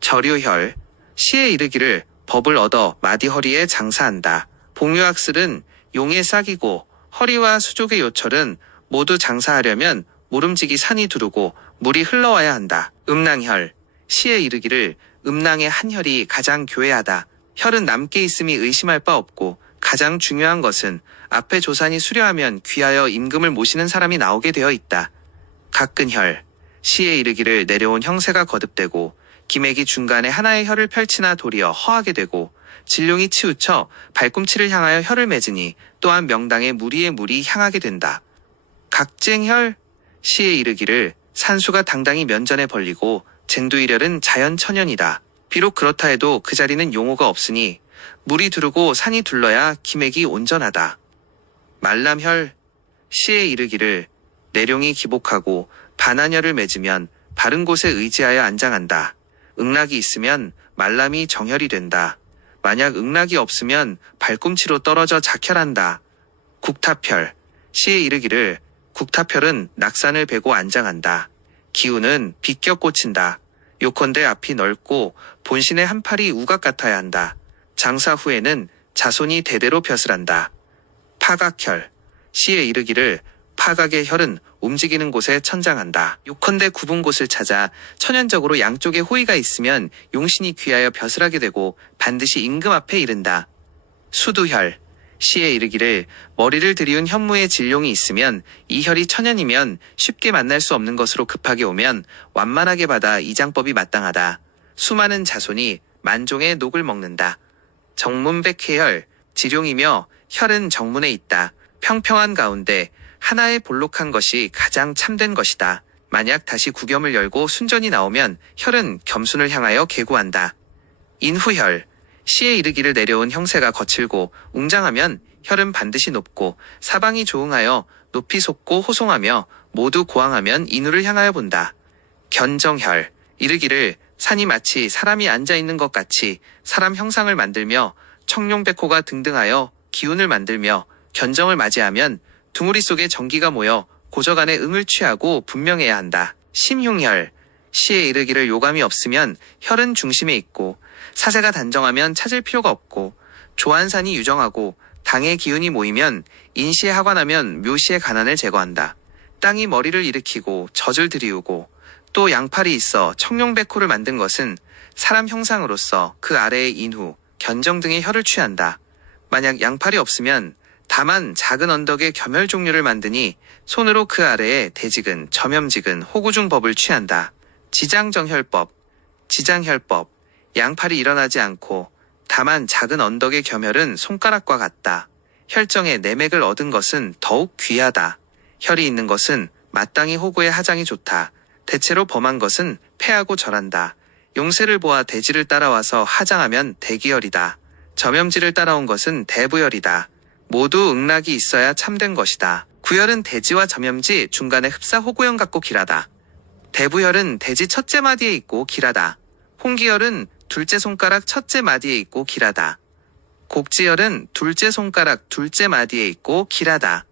절요혈, 시에 이르기를 법을 얻어 마디허리에 장사한다. 봉유학슬은 용에 싹이고 허리와 수족의 요철은 모두 장사하려면 모름지기 산이 두르고 물이 흘러와야 한다. 음낭혈, 시에 이르기를 음낭의 한 혈이 가장 교애하다. 혈은 남게 있음이 의심할 바 없고 가장 중요한 것은 앞에 조산이 수려하면 귀하여 임금을 모시는 사람이 나오게 되어 있다. 각근혈, 시에 이르기를 내려온 형세가 거듭되고 기맥이 중간에 하나의 혈을 펼치나 도리어 허하게 되고 진룡이 치우쳐 발꿈치를 향하여 혈을 맺으니 또한 명당의 무리의 물이 향하게 된다. 각쟁혈, 시에 이르기를 산수가 당당히 면전에 벌리고 쟁두일혈은 자연천연이다. 비록 그렇다 해도 그 자리는 용호가 없으니 물이 두르고 산이 둘러야 기맥이 온전하다. 말람혈, 시에 이르기를 내룡이 기복하고 반한혈을 맺으면 바른 곳에 의지하여 안장한다. 응락이 있으면 말람이 정혈이 된다. 만약 응락이 없으면 발꿈치로 떨어져 작혈한다. 국탑혈, 시에 이르기를 국탑혈은 낙산을 베고 안장한다. 기운은 비껴 꽂힌다. 요컨대 앞이 넓고 본신의 한 팔이 우각 같아야 한다. 장사 후에는 자손이 대대로 벼슬한다. 파각혈, 시에 이르기를 파각의 혈은 움직이는 곳에 천장한다. 요컨대 굽은 곳을 찾아 천연적으로 양쪽에 호의가 있으면 용신이 귀하여 벼슬하게 되고 반드시 임금 앞에 이른다. 수두혈, 시에 이르기를 머리를 들이운 현무의 진룡이 있으면 이 혈이 천연이면 쉽게 만날 수 없는 것으로 급하게 오면 완만하게 받아 이장법이 마땅하다. 수많은 자손이 만종의 녹을 먹는다. 정문백회혈, 지룡이며 혈은 정문에 있다. 평평한 가운데 하나의 볼록한 것이 가장 참된 것이다. 만약 다시 구겸을 열고 순전이 나오면 혈은 겸순을 향하여 계구한다. 인후혈, 시에 이르기를 내려온 형세가 거칠고 웅장하면 혈은 반드시 높고 사방이 조응하여 높이 솟고 호송하며 모두 고왕하면 인후를 향하여 본다. 견정혈, 이르기를 산이 마치 사람이 앉아있는 것 같이 사람 형상을 만들며 청룡백호가 등등하여 기운을 만들며 견정을 맞이하면 둥우리 속에 전기가 모여 고저간에 응을 취하고 분명해야 한다. 심흉혈, 시에 이르기를 요감이 없으면 혈은 중심에 있고 사세가 단정하면 찾을 필요가 없고 조한산이 유정하고 당의 기운이 모이면 인시에 하관하면 묘시의 가난을 제거한다. 땅이 머리를 일으키고 젖을 들이우고 또 양팔이 있어 청룡백호를 만든 것은 사람 형상으로서 그 아래에 인후, 견정 등의 혈을 취한다. 만약 양팔이 없으면 다만 작은 언덕에 겸혈 종류를 만드니 손으로 그 아래에 대직은, 점염직은, 호구 중 법을 취한다. 지장정혈법, 지장혈법, 양팔이 일어나지 않고 다만 작은 언덕의 겸혈은 손가락과 같다. 혈정에 내맥을 얻은 것은 더욱 귀하다. 혈이 있는 것은 마땅히 호구의 하장이 좋다. 대체로 범한 것은 패하고 절한다. 용세를 보아 대지를 따라와서 하장하면 대기혈이다. 점염지를 따라온 것은 대부혈이다. 모두 응락이 있어야 참된 것이다. 구혈은 대지와 점염지 중간에 흡사 호구형 같고 길하다. 대부혈은 대지 첫째 마디에 있고 길하다. 홍기혈은 둘째 손가락 첫째 마디에 있고 길하다. 곡지혈은 둘째 손가락 둘째 마디에 있고 길하다.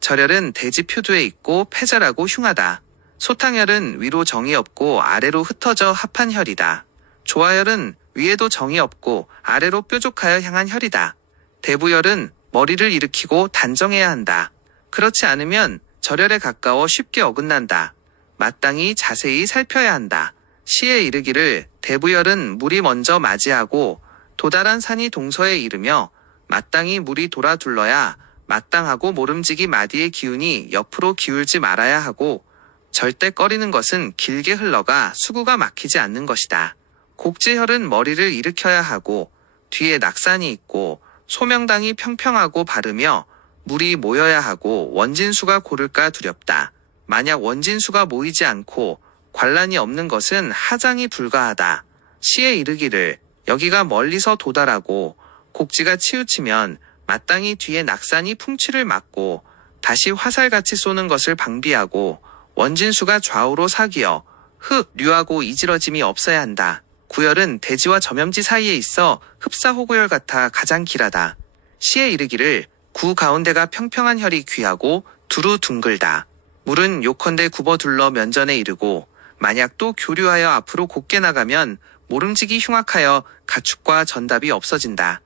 절혈은 대지 표두에 있고 패절하고 흉하다. 소탕혈은 위로 정이 없고 아래로 흩어져 합한 혈이다. 조화혈은 위에도 정이 없고 아래로 뾰족하여 향한 혈이다. 대부혈은 머리를 일으키고 단정해야 한다. 그렇지 않으면 절혈에 가까워 쉽게 어긋난다. 마땅히 자세히 살펴야 한다. 시에 이르기를 대부혈은 물이 먼저 맞이하고 도달한 산이 동서에 이르며 마땅히 물이 돌아 둘러야 마땅하고 모름지기 마디의 기운이 옆으로 기울지 말아야 하고 절대 꺼리는 것은 길게 흘러가 수구가 막히지 않는 것이다. 곡지혈은 머리를 일으켜야 하고 뒤에 낙산이 있고 소명당이 평평하고 바르며 물이 모여야 하고 원진수가 고를까 두렵다. 만약 원진수가 모이지 않고 관란이 없는 것은 하장이 불가하다. 시에 이르기를 여기가 멀리서 도달하고 곡지가 치우치면 마땅히 뒤에 낙산이 풍치를 막고 다시 화살같이 쏘는 것을 방비하고 원진수가 좌우로 사기어 흙, 류하고 이지러짐이 없어야 한다. 구혈은 대지와 점염지 사이에 있어 흡사호구혈 같아 가장 길하다. 시에 이르기를 구 가운데가 평평한 혈이 귀하고 두루 둥글다. 물은 요컨대 굽어 둘러 면전에 이르고 만약 또 교류하여 앞으로 곱게 나가면 모름지기 흉악하여 가축과 전답이 없어진다.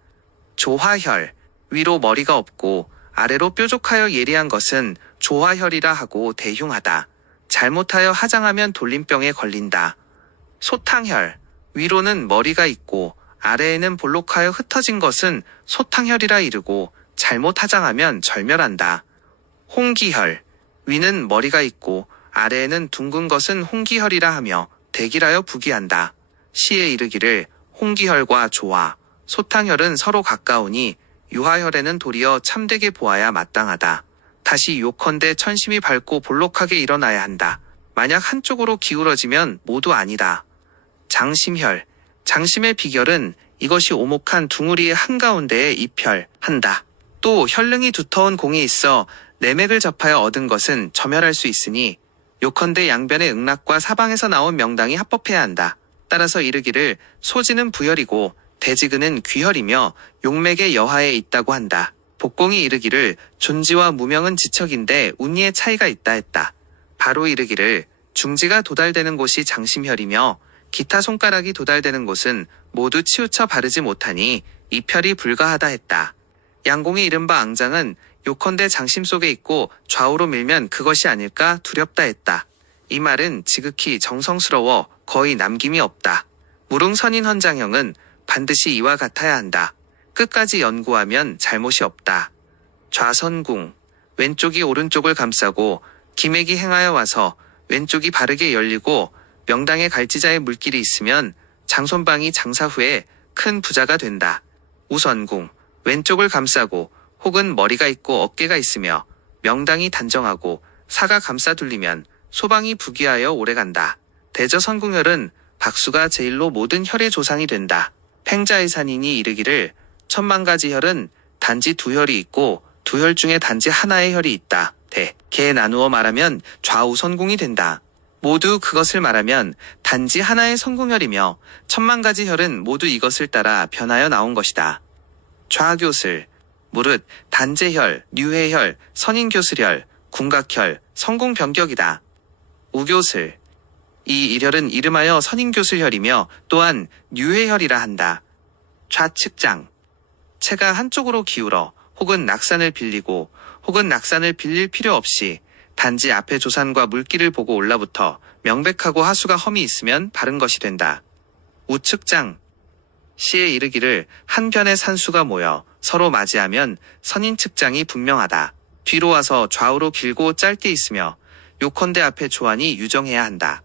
조화혈, 위로 머리가 없고 아래로 뾰족하여 예리한 것은 조화혈이라 하고 대흉하다. 잘못하여 하장하면 돌림병에 걸린다. 소탕혈, 위로는 머리가 있고 아래에는 볼록하여 흩어진 것은 소탕혈이라 이르고 잘못 하장하면 절멸한다. 홍기혈, 위는 머리가 있고 아래에는 둥근 것은 홍기혈이라 하며 대기라여 부기한다. 시에 이르기를 홍기혈과 조화, 소탕혈은 서로 가까우니 유하혈에는 도리어 참되게 보아야 마땅하다. 다시 요컨대 천심이 밝고 볼록하게 일어나야 한다. 만약 한쪽으로 기울어지면 모두 아니다. 장심혈, 장심의 비결은 이것이 오목한 둥우리의 한가운데에 입혈, 한다. 또 혈릉이 두터운 공이 있어 내맥을 접하여 얻은 것은 점혈할 수 있으니 요컨대 양변의 응락과 사방에서 나온 명당이 합법해야 한다. 따라서 이르기를 소지는 부혈이고 대지근은 귀혈이며 용맥의 여하에 있다고 한다. 복공이 이르기를 존지와 무명은 지척인데 운이의 차이가 있다 했다. 바로 이르기를 중지가 도달되는 곳이 장심혈이며 기타 손가락이 도달되는 곳은 모두 치우쳐 바르지 못하니 이혈이 불가하다 했다. 양공의 이른바 앙장은 요컨대 장심 속에 있고 좌우로 밀면 그것이 아닐까 두렵다 했다. 이 말은 지극히 정성스러워 거의 남김이 없다. 무릉선인 헌장형은 반드시 이와 같아야 한다. 끝까지 연구하면 잘못이 없다. 좌선궁, 왼쪽이 오른쪽을 감싸고 기맥이 행하여 와서 왼쪽이 바르게 열리고 명당의 갈지자의 물길이 있으면 장손방이 장사 후에 큰 부자가 된다. 우선궁, 왼쪽을 감싸고 혹은 머리가 있고 어깨가 있으며 명당이 단정하고 사가 감싸 둘리면 소방이 부귀하여 오래간다. 대저선궁혈은 박수가 제일로 모든 혈의 조상이 된다. 팽자의산인이 이르기를 천만가지 혈은 단지 두 혈이 있고 두 혈 중에 단지 하나의 혈이 있다. 개 나누어 말하면 좌우선궁이 된다. 모두 그것을 말하면 단지 하나의 선궁혈이며 천만가지 혈은 모두 이것을 따라 변하여 나온 것이다. 좌교슬, 무릇 단제혈, 류해혈, 선인교슬혈, 궁각혈, 성궁변격이다. 우교슬, 이 일혈은 이름하여 선인교슬혈이며 또한 류해혈이라 한다. 좌측장, 체가 한쪽으로 기울어 혹은 낙산을 빌리고 혹은 낙산을 빌릴 필요 없이 단지 앞에 조산과 물길을 보고 올라붙어 명백하고 하수가 험이 있으면 바른 것이 된다. 우측장, 시에 이르기를 한편의 산수가 모여 서로 맞이하면 선인 측장이 분명하다. 뒤로 와서 좌우로 길고 짧게 있으며 요컨대 앞에 조안이 유정해야 한다.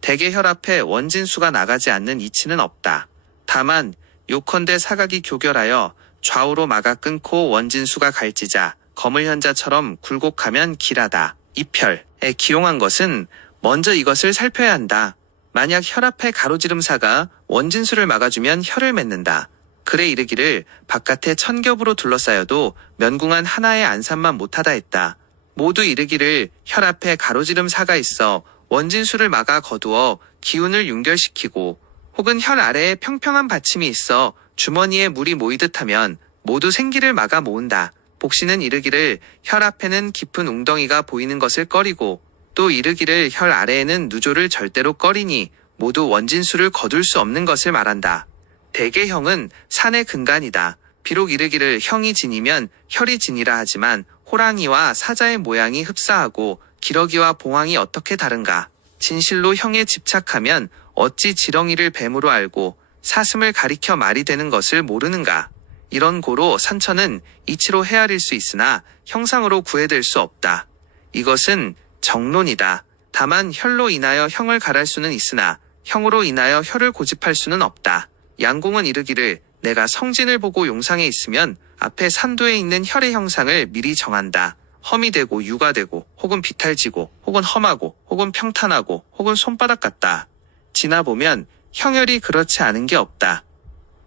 대개 혈 앞에 원진수가 나가지 않는 이치는 없다. 다만 요컨대 사각이 교결하여 좌우로 막아 끊고 원진수가 갈지자 거물현자처럼 굴곡하면 길하다. 이펼에 기용한 것은 먼저 이것을 살펴야 한다. 만약 혈 앞에 가로지름사가 원진수를 막아주면 혈을 맺는다. 글에 이르기를 바깥에 천겹으로 둘러싸여도 면궁한 하나의 안산만 못하다 했다. 모두 이르기를 혈 앞에 가로지름사가 있어 원진수를 막아 거두어 기운을 융결시키고 혹은 혈 아래에 평평한 받침이 있어 주머니에 물이 모이듯 하면 모두 생기를 막아 모은다. 복시는 이르기를 혈 앞에는 깊은 웅덩이가 보이는 것을 꺼리고 또 이르기를 혈 아래에는 누조를 절대로 꺼리니 모두 원진수를 거둘 수 없는 것을 말한다. 대개 형은 산의 근간이다. 비록 이르기를 형이 진이면 혈이 진이라 하지만 호랑이와 사자의 모양이 흡사하고 기러기와 봉황이 어떻게 다른가? 진실로 형에 집착하면 어찌 지렁이를 뱀으로 알고 사슴을 가리켜 말이 되는 것을 모르는가? 이런 고로 산천은 이치로 헤아릴 수 있으나 형상으로 구해될 수 없다. 이것은 정론이다. 다만 혈로 인하여 형을 갈할 수는 있으나 형으로 인하여 혈을 고집할 수는 없다. 양공은 이르기를 내가 성진을 보고 용상에 있으면 앞에 산도에 있는 혈의 형상을 미리 정한다. 험이 되고 유가 되고 혹은 비탈지고 혹은 험하고 혹은 평탄하고 혹은 손바닥 같다. 지나보면 형혈이 그렇지 않은 게 없다.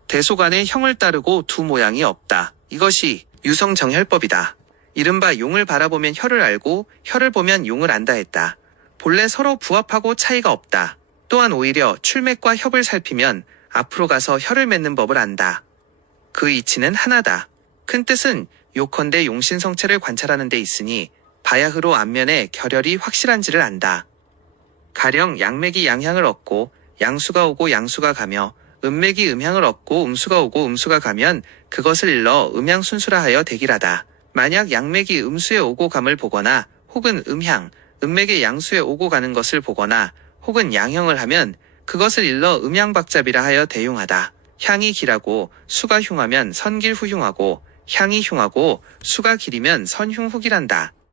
대소간에 형을 따르고 두 모양이 없다. 이것이 유성정혈법이다. 이른바 용을 바라보면 혈을 알고 혈을 보면 용을 안다 했다. 본래 서로 부합하고 차이가 없다. 또한 오히려 출맥과 협을 살피면 앞으로 가서 혈을 맺는 법을 안다. 그 이치는 하나다. 큰 뜻은 요컨대 용신성체를 관찰하는 데 있으니 바야흐로 안면에 결혈이 확실한지를 안다. 가령 양맥이 양향을 얻고 양수가 오고 양수가 가며 음맥이 음향을 얻고 음수가 오고 음수가 가면 그것을 일러 음향순수라 하여 대길하다. 만약 양맥이 음수에 오고 감을 보거나 혹은 음향, 음맥의 양수에 오고 가는 것을 보거나 혹은 양형을 하면 그것을 일러 음향박잡이라 하여 대용하다. 향이 길하고 수가 흉하면 선길 후흉하고 향이 흉하고 수가 길이면 선흉 후길한다.